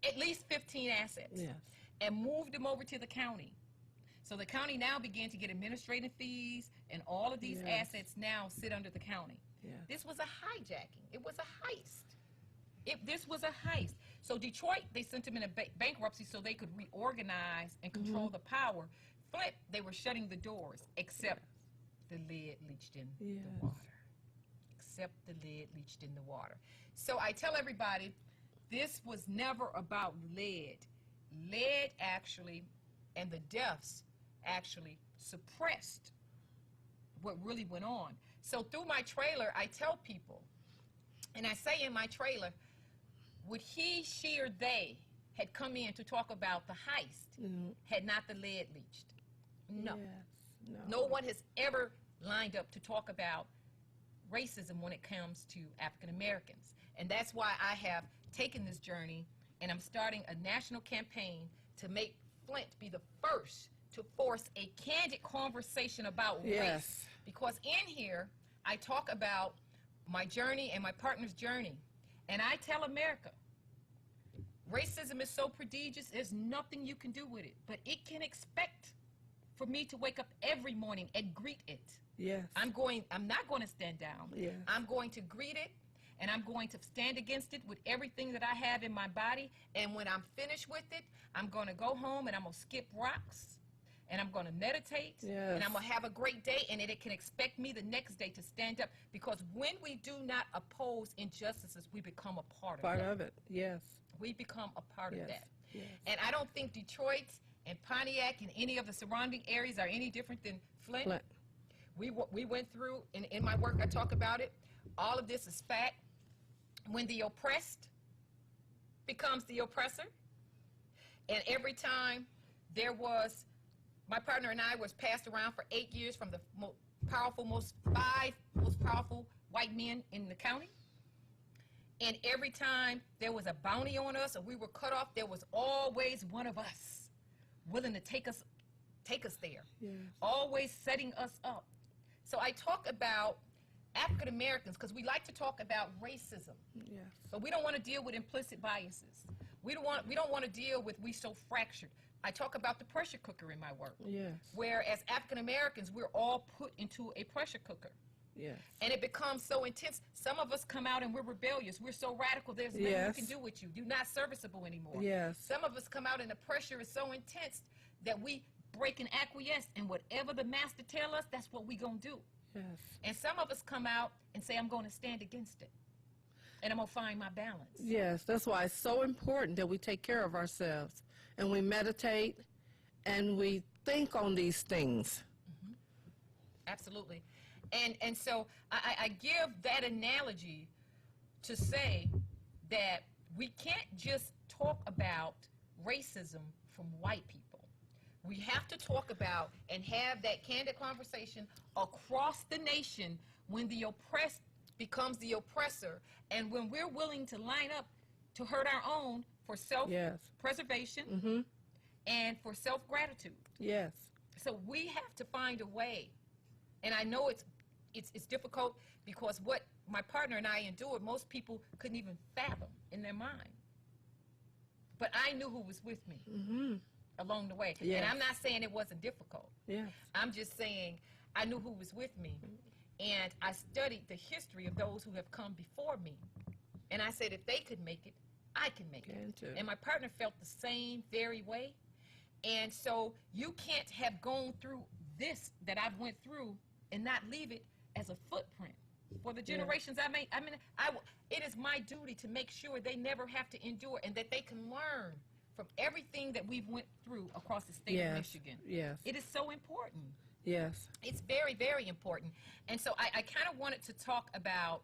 At least 15 assets. Yes. And moved them over to the county. So the county now began to get administrative fees, and all of these assets now sit under the county. Yeah. This was a hijacking. It was a heist. This was a heist. So Detroit, they sent them into bankruptcy so they could reorganize and control the power. Flint, they were shutting the doors, except the lead leached in the water. Except the lead leached in the water. So I tell everybody, this was never about lead. Lead actually, and the deaths actually suppressed what really went on. So through my trailer, I tell people, and I say in my trailer, would he, she, or they had come in to talk about the heist had not the lead leached? No. Yes, No one has ever lined up to talk about racism when it comes to African Americans. And that's why I have taken this journey, and I'm starting a national campaign to make Flint be the first to force a candid conversation about race. Because in here, I talk about my journey and my partner's journey. And I tell America, racism is so prodigious, there's nothing you can do with it. But it can expect for me to wake up every morning and greet it. Yes. I'm not going to stand down. Yes. I'm going to greet it, and I'm going to stand against it with everything that I have in my body. And when I'm finished with it, I'm going to go home and I'm going to skip rocks. And I'm going to meditate, and I'm going to have a great day, and it can expect me the next day to stand up, because when we do not oppose injustices, we become a part of it. Yes. We become a part of that. Yes. And I don't think Detroit and Pontiac and any of the surrounding areas are any different than Flint. We went through, in my work, I talk about it. All of this is fact. When the oppressed becomes the oppressor, and every time there was, my partner and I was passed around for 8 years from the five most powerful white men in the county. And every time there was a bounty on us or we were cut off, there was always one of us willing to take us there. Yes. Always setting us up. So I talk about African Americans because we like to talk about racism. Yes. But we don't want to deal with implicit biases. We don't want to deal with we so fractured. I talk about the pressure cooker in my work. Yes. Where as African Americans, we're all put into a pressure cooker. Yes. And it becomes so intense. Some of us come out and we're rebellious. We're so radical, there's nothing we can do with you. You're not serviceable anymore. Yes. Some of us come out and the pressure is so intense that we break and acquiesce, and whatever the master tell us, that's what we gonna do. Yes. And some of us come out and say, I'm gonna stand against it. And I'm gonna find my balance. Yes, that's why it's so important that we take care of ourselves and we meditate and we think on these things. Mm-hmm. Absolutely. And so I give that analogy to say that we can't just talk about racism from white people. We have to talk about and have that candid conversation across the nation when the oppressed becomes the oppressor, and when we're willing to line up to hurt our own for self-preservation and for self-gratitude. Yes. So we have to find a way, and I know it's difficult because what my partner and I endured, most people couldn't even fathom in their mind. But I knew who was with me along the way. Yes. And I'm not saying it wasn't difficult. Yes. I'm just saying I knew who was with me. And I studied the history of those who have come before me. And I said, if they could make it, I can make it. Too. And my partner felt the same very way. And so you can't have gone through this that I've went through and not leave it as a footprint for the generations I mean, it is my duty to make sure they never have to endure and that they can learn from everything that we've went through across the state of Michigan. Yes. It is so important. Yes. It's very, very important. And so I kind of wanted to talk about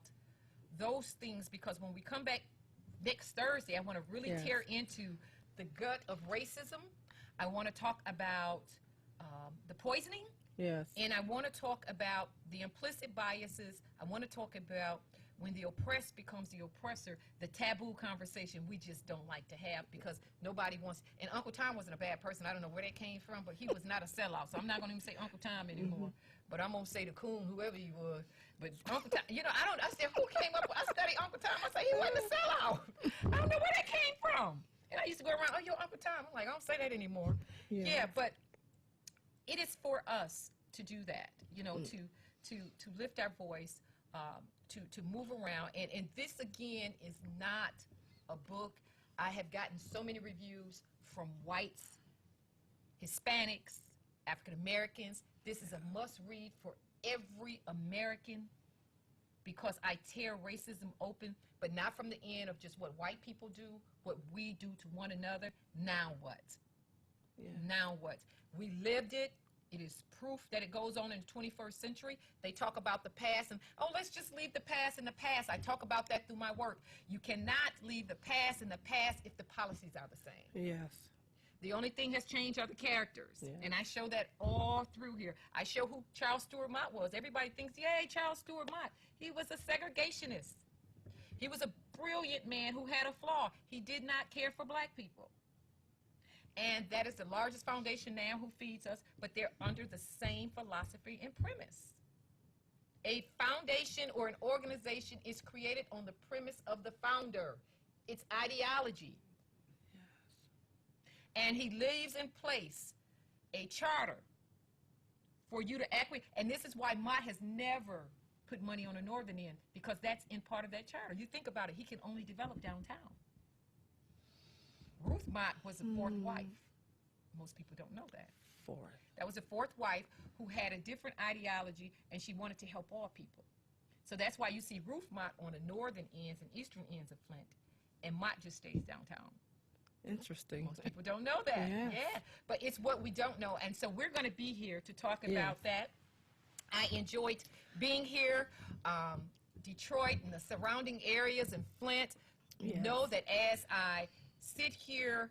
those things because when we come back next Thursday, I want to really tear into the gut of racism. I want to talk about the poisoning. Yes. And I want to talk about the implicit biases. I want to talk about when the oppressed becomes the oppressor, the taboo conversation we just don't like to have because nobody wants. And Uncle Tom wasn't a bad person. I don't know where that came from, but he was not a sellout. So I'm not going to even say Uncle Tom anymore. But I'm going to say the coon, whoever he was. But Uncle Tom, I said, who came up with, I studied Uncle Tom. I said, he wasn't a sellout. I don't know where that came from. And I used to go around, oh, yo, Uncle Tom. I'm like, I don't say that anymore. Yeah, but it is for us to do that, to lift our voice to move around. And this, again, is not a book. I have gotten so many reviews from whites, Hispanics, African Americans. This is a must-read for every American because I tear racism open, but not from the end of just what white people do, what we do to one another. Now what? Yeah. Now what? We lived it. It is proof that it goes on in the 21st century. They talk about the past and, oh, let's just leave the past in the past. I talk about that through my work. You cannot leave the past in the past if the policies are the same. Yes. The only thing has changed are the characters. Yeah. And I show that all through here. I show who Charles Stewart Mott was. Everybody thinks, yay, Charles Stewart Mott. He was a segregationist. He was a brilliant man who had a flaw. He did not care for black people. And that is the largest foundation now who feeds us, but they're under the same philosophy and premise. A foundation or an organization is created on the premise of the founder, its ideology. And he leaves in place a charter for you to act with. And this is why Mott has never put money on the northern end, because that's in part of that charter. You think about it, he can only develop downtown. Ruth Mott was the fourth wife. Most people don't know that. Fourth. That was the fourth wife who had a different ideology, and she wanted to help all people. So that's why you see Ruth Mott on the northern ends and eastern ends of Flint, and Mott just stays downtown. Interesting. Most people don't know that. Yes. Yeah, but it's what we don't know, and so we're going to be here to talk about that. I enjoyed being here. Detroit and the surrounding areas and Flint. You know that as I sit here,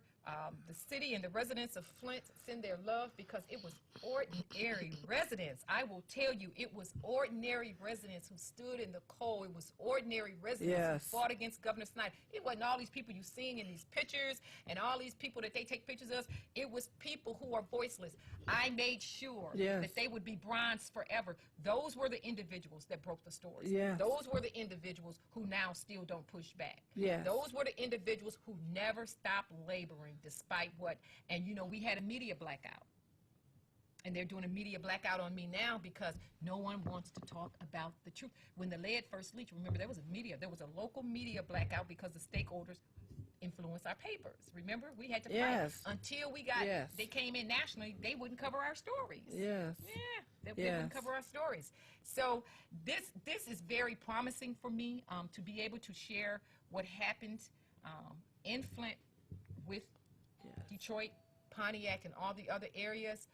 the city and the residents of Flint send their love because it was ordinary residents. I will tell you, it was ordinary residents who stood in the cold. It was ordinary residents who fought against Governor Snyder. It wasn't all these people you seeing in these pictures and all these people that they take pictures of. It was people who are voiceless. I made sure that they would be bronzed forever. Those were the individuals that broke the stories. Those were the individuals who now still don't push back. Those were the individuals who never stopped laboring despite what, and you know, we had a media blackout. And they're doing a media blackout on me now because no one wants to talk about the truth. When the lead first leaked, remember, there was a local media blackout because the stakeholders influenced our papers. Remember, we had to fight until we got, they came in nationally, they wouldn't cover our stories. They wouldn't cover our stories. So this is very promising for me to be able to share what happened in Flint with Detroit, Pontiac, and all the other areas.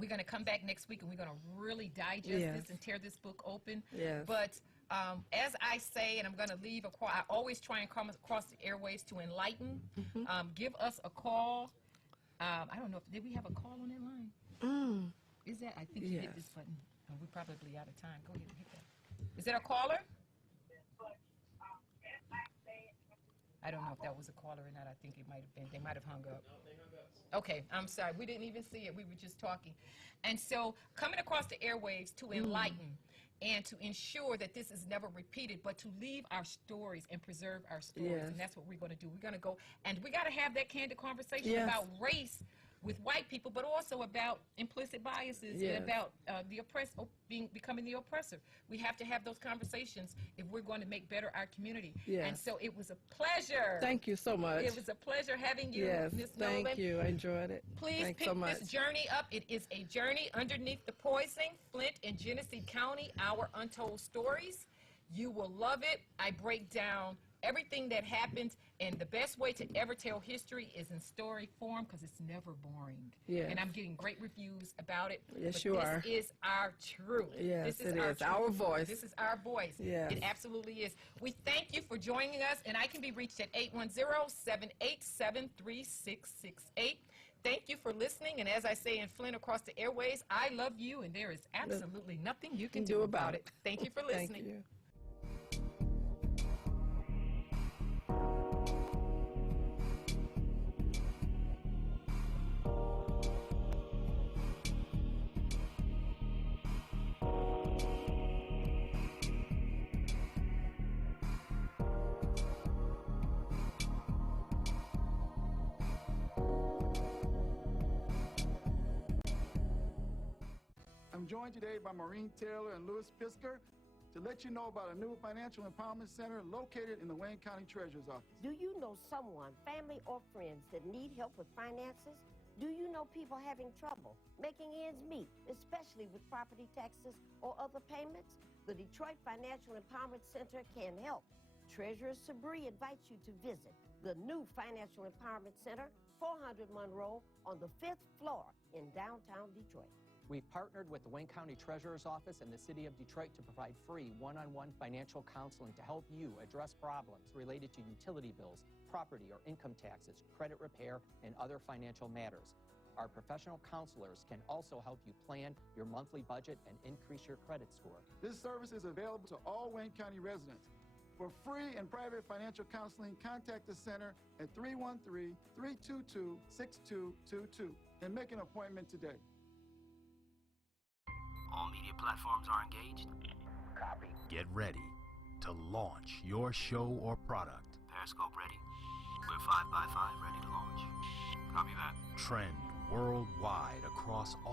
We're going to come back next week and we're going to really digest this and tear this book open. But as I say, and I'm going to leave I always try and come across the airways to enlighten. Give us a call. I don't know, did we have a call on that line? Is that? I think you hit this button. Oh, we're probably out of time. Go ahead and hit that. Is that a caller? I don't know if that was a caller or not. I think it might have been. They might have hung up. No, they hung up. Okay, I'm sorry. We didn't even see it. We were just talking. And so coming across the airwaves to enlighten and to ensure that this is never repeated, but to leave our stories and preserve our stories. And that's what we're going to do. We're going to go, and we got to have that candid conversation about race with white people, but also about implicit biases and about the oppressed becoming the oppressor. We have to have those conversations if we're going to make better our community. And so it was a pleasure. Thank you so much. It was a pleasure having you, Ms. Nolan. Thank you. I enjoyed it. Please Thanks pick so much. this journey up. It is a journey underneath the poison, Flint and Genesee County, Our Untold Stories. You will love it. I break down everything that happened, and the best way to ever tell history is in story form because it's never boring. And I'm getting great reviews about it. Yes, you are. This is our truth. Yes, this is it is. Our voice. This is our voice. Yes. It absolutely is. We thank you for joining us, and I can be reached at 810-787-3668. Thank you for listening, and as I say in Flint across the airways, I love you, and there is absolutely nothing you can do about it. Thank you for listening. Thank you. I'm joined today by Maureen Taylor and Louis Pisker to let you know about a new financial empowerment center located in the Wayne County Treasurer's Office. Do you know someone, family or friends, that need help with finances? Do you know people having trouble making ends meet, especially with property taxes or other payments? The Detroit Financial Empowerment Center can help. Treasurer Sabri invites you to visit the new Financial Empowerment Center, 400 Monroe, on the 5th floor in downtown Detroit. We've partnered with the Wayne County Treasurer's Office and the City of Detroit to provide free one-on-one financial counseling to help you address problems related to utility bills, property or income taxes, credit repair, and other financial matters. Our professional counselors can also help you plan your monthly budget and increase your credit score. This service is available to all Wayne County residents. For free and private financial counseling, contact the center at 313-322-6222 and make an appointment today. All media platforms are engaged. Copy. Get ready to launch your show or product. Periscope ready. We're 5x5 ready to launch. Copy that. Trend worldwide across all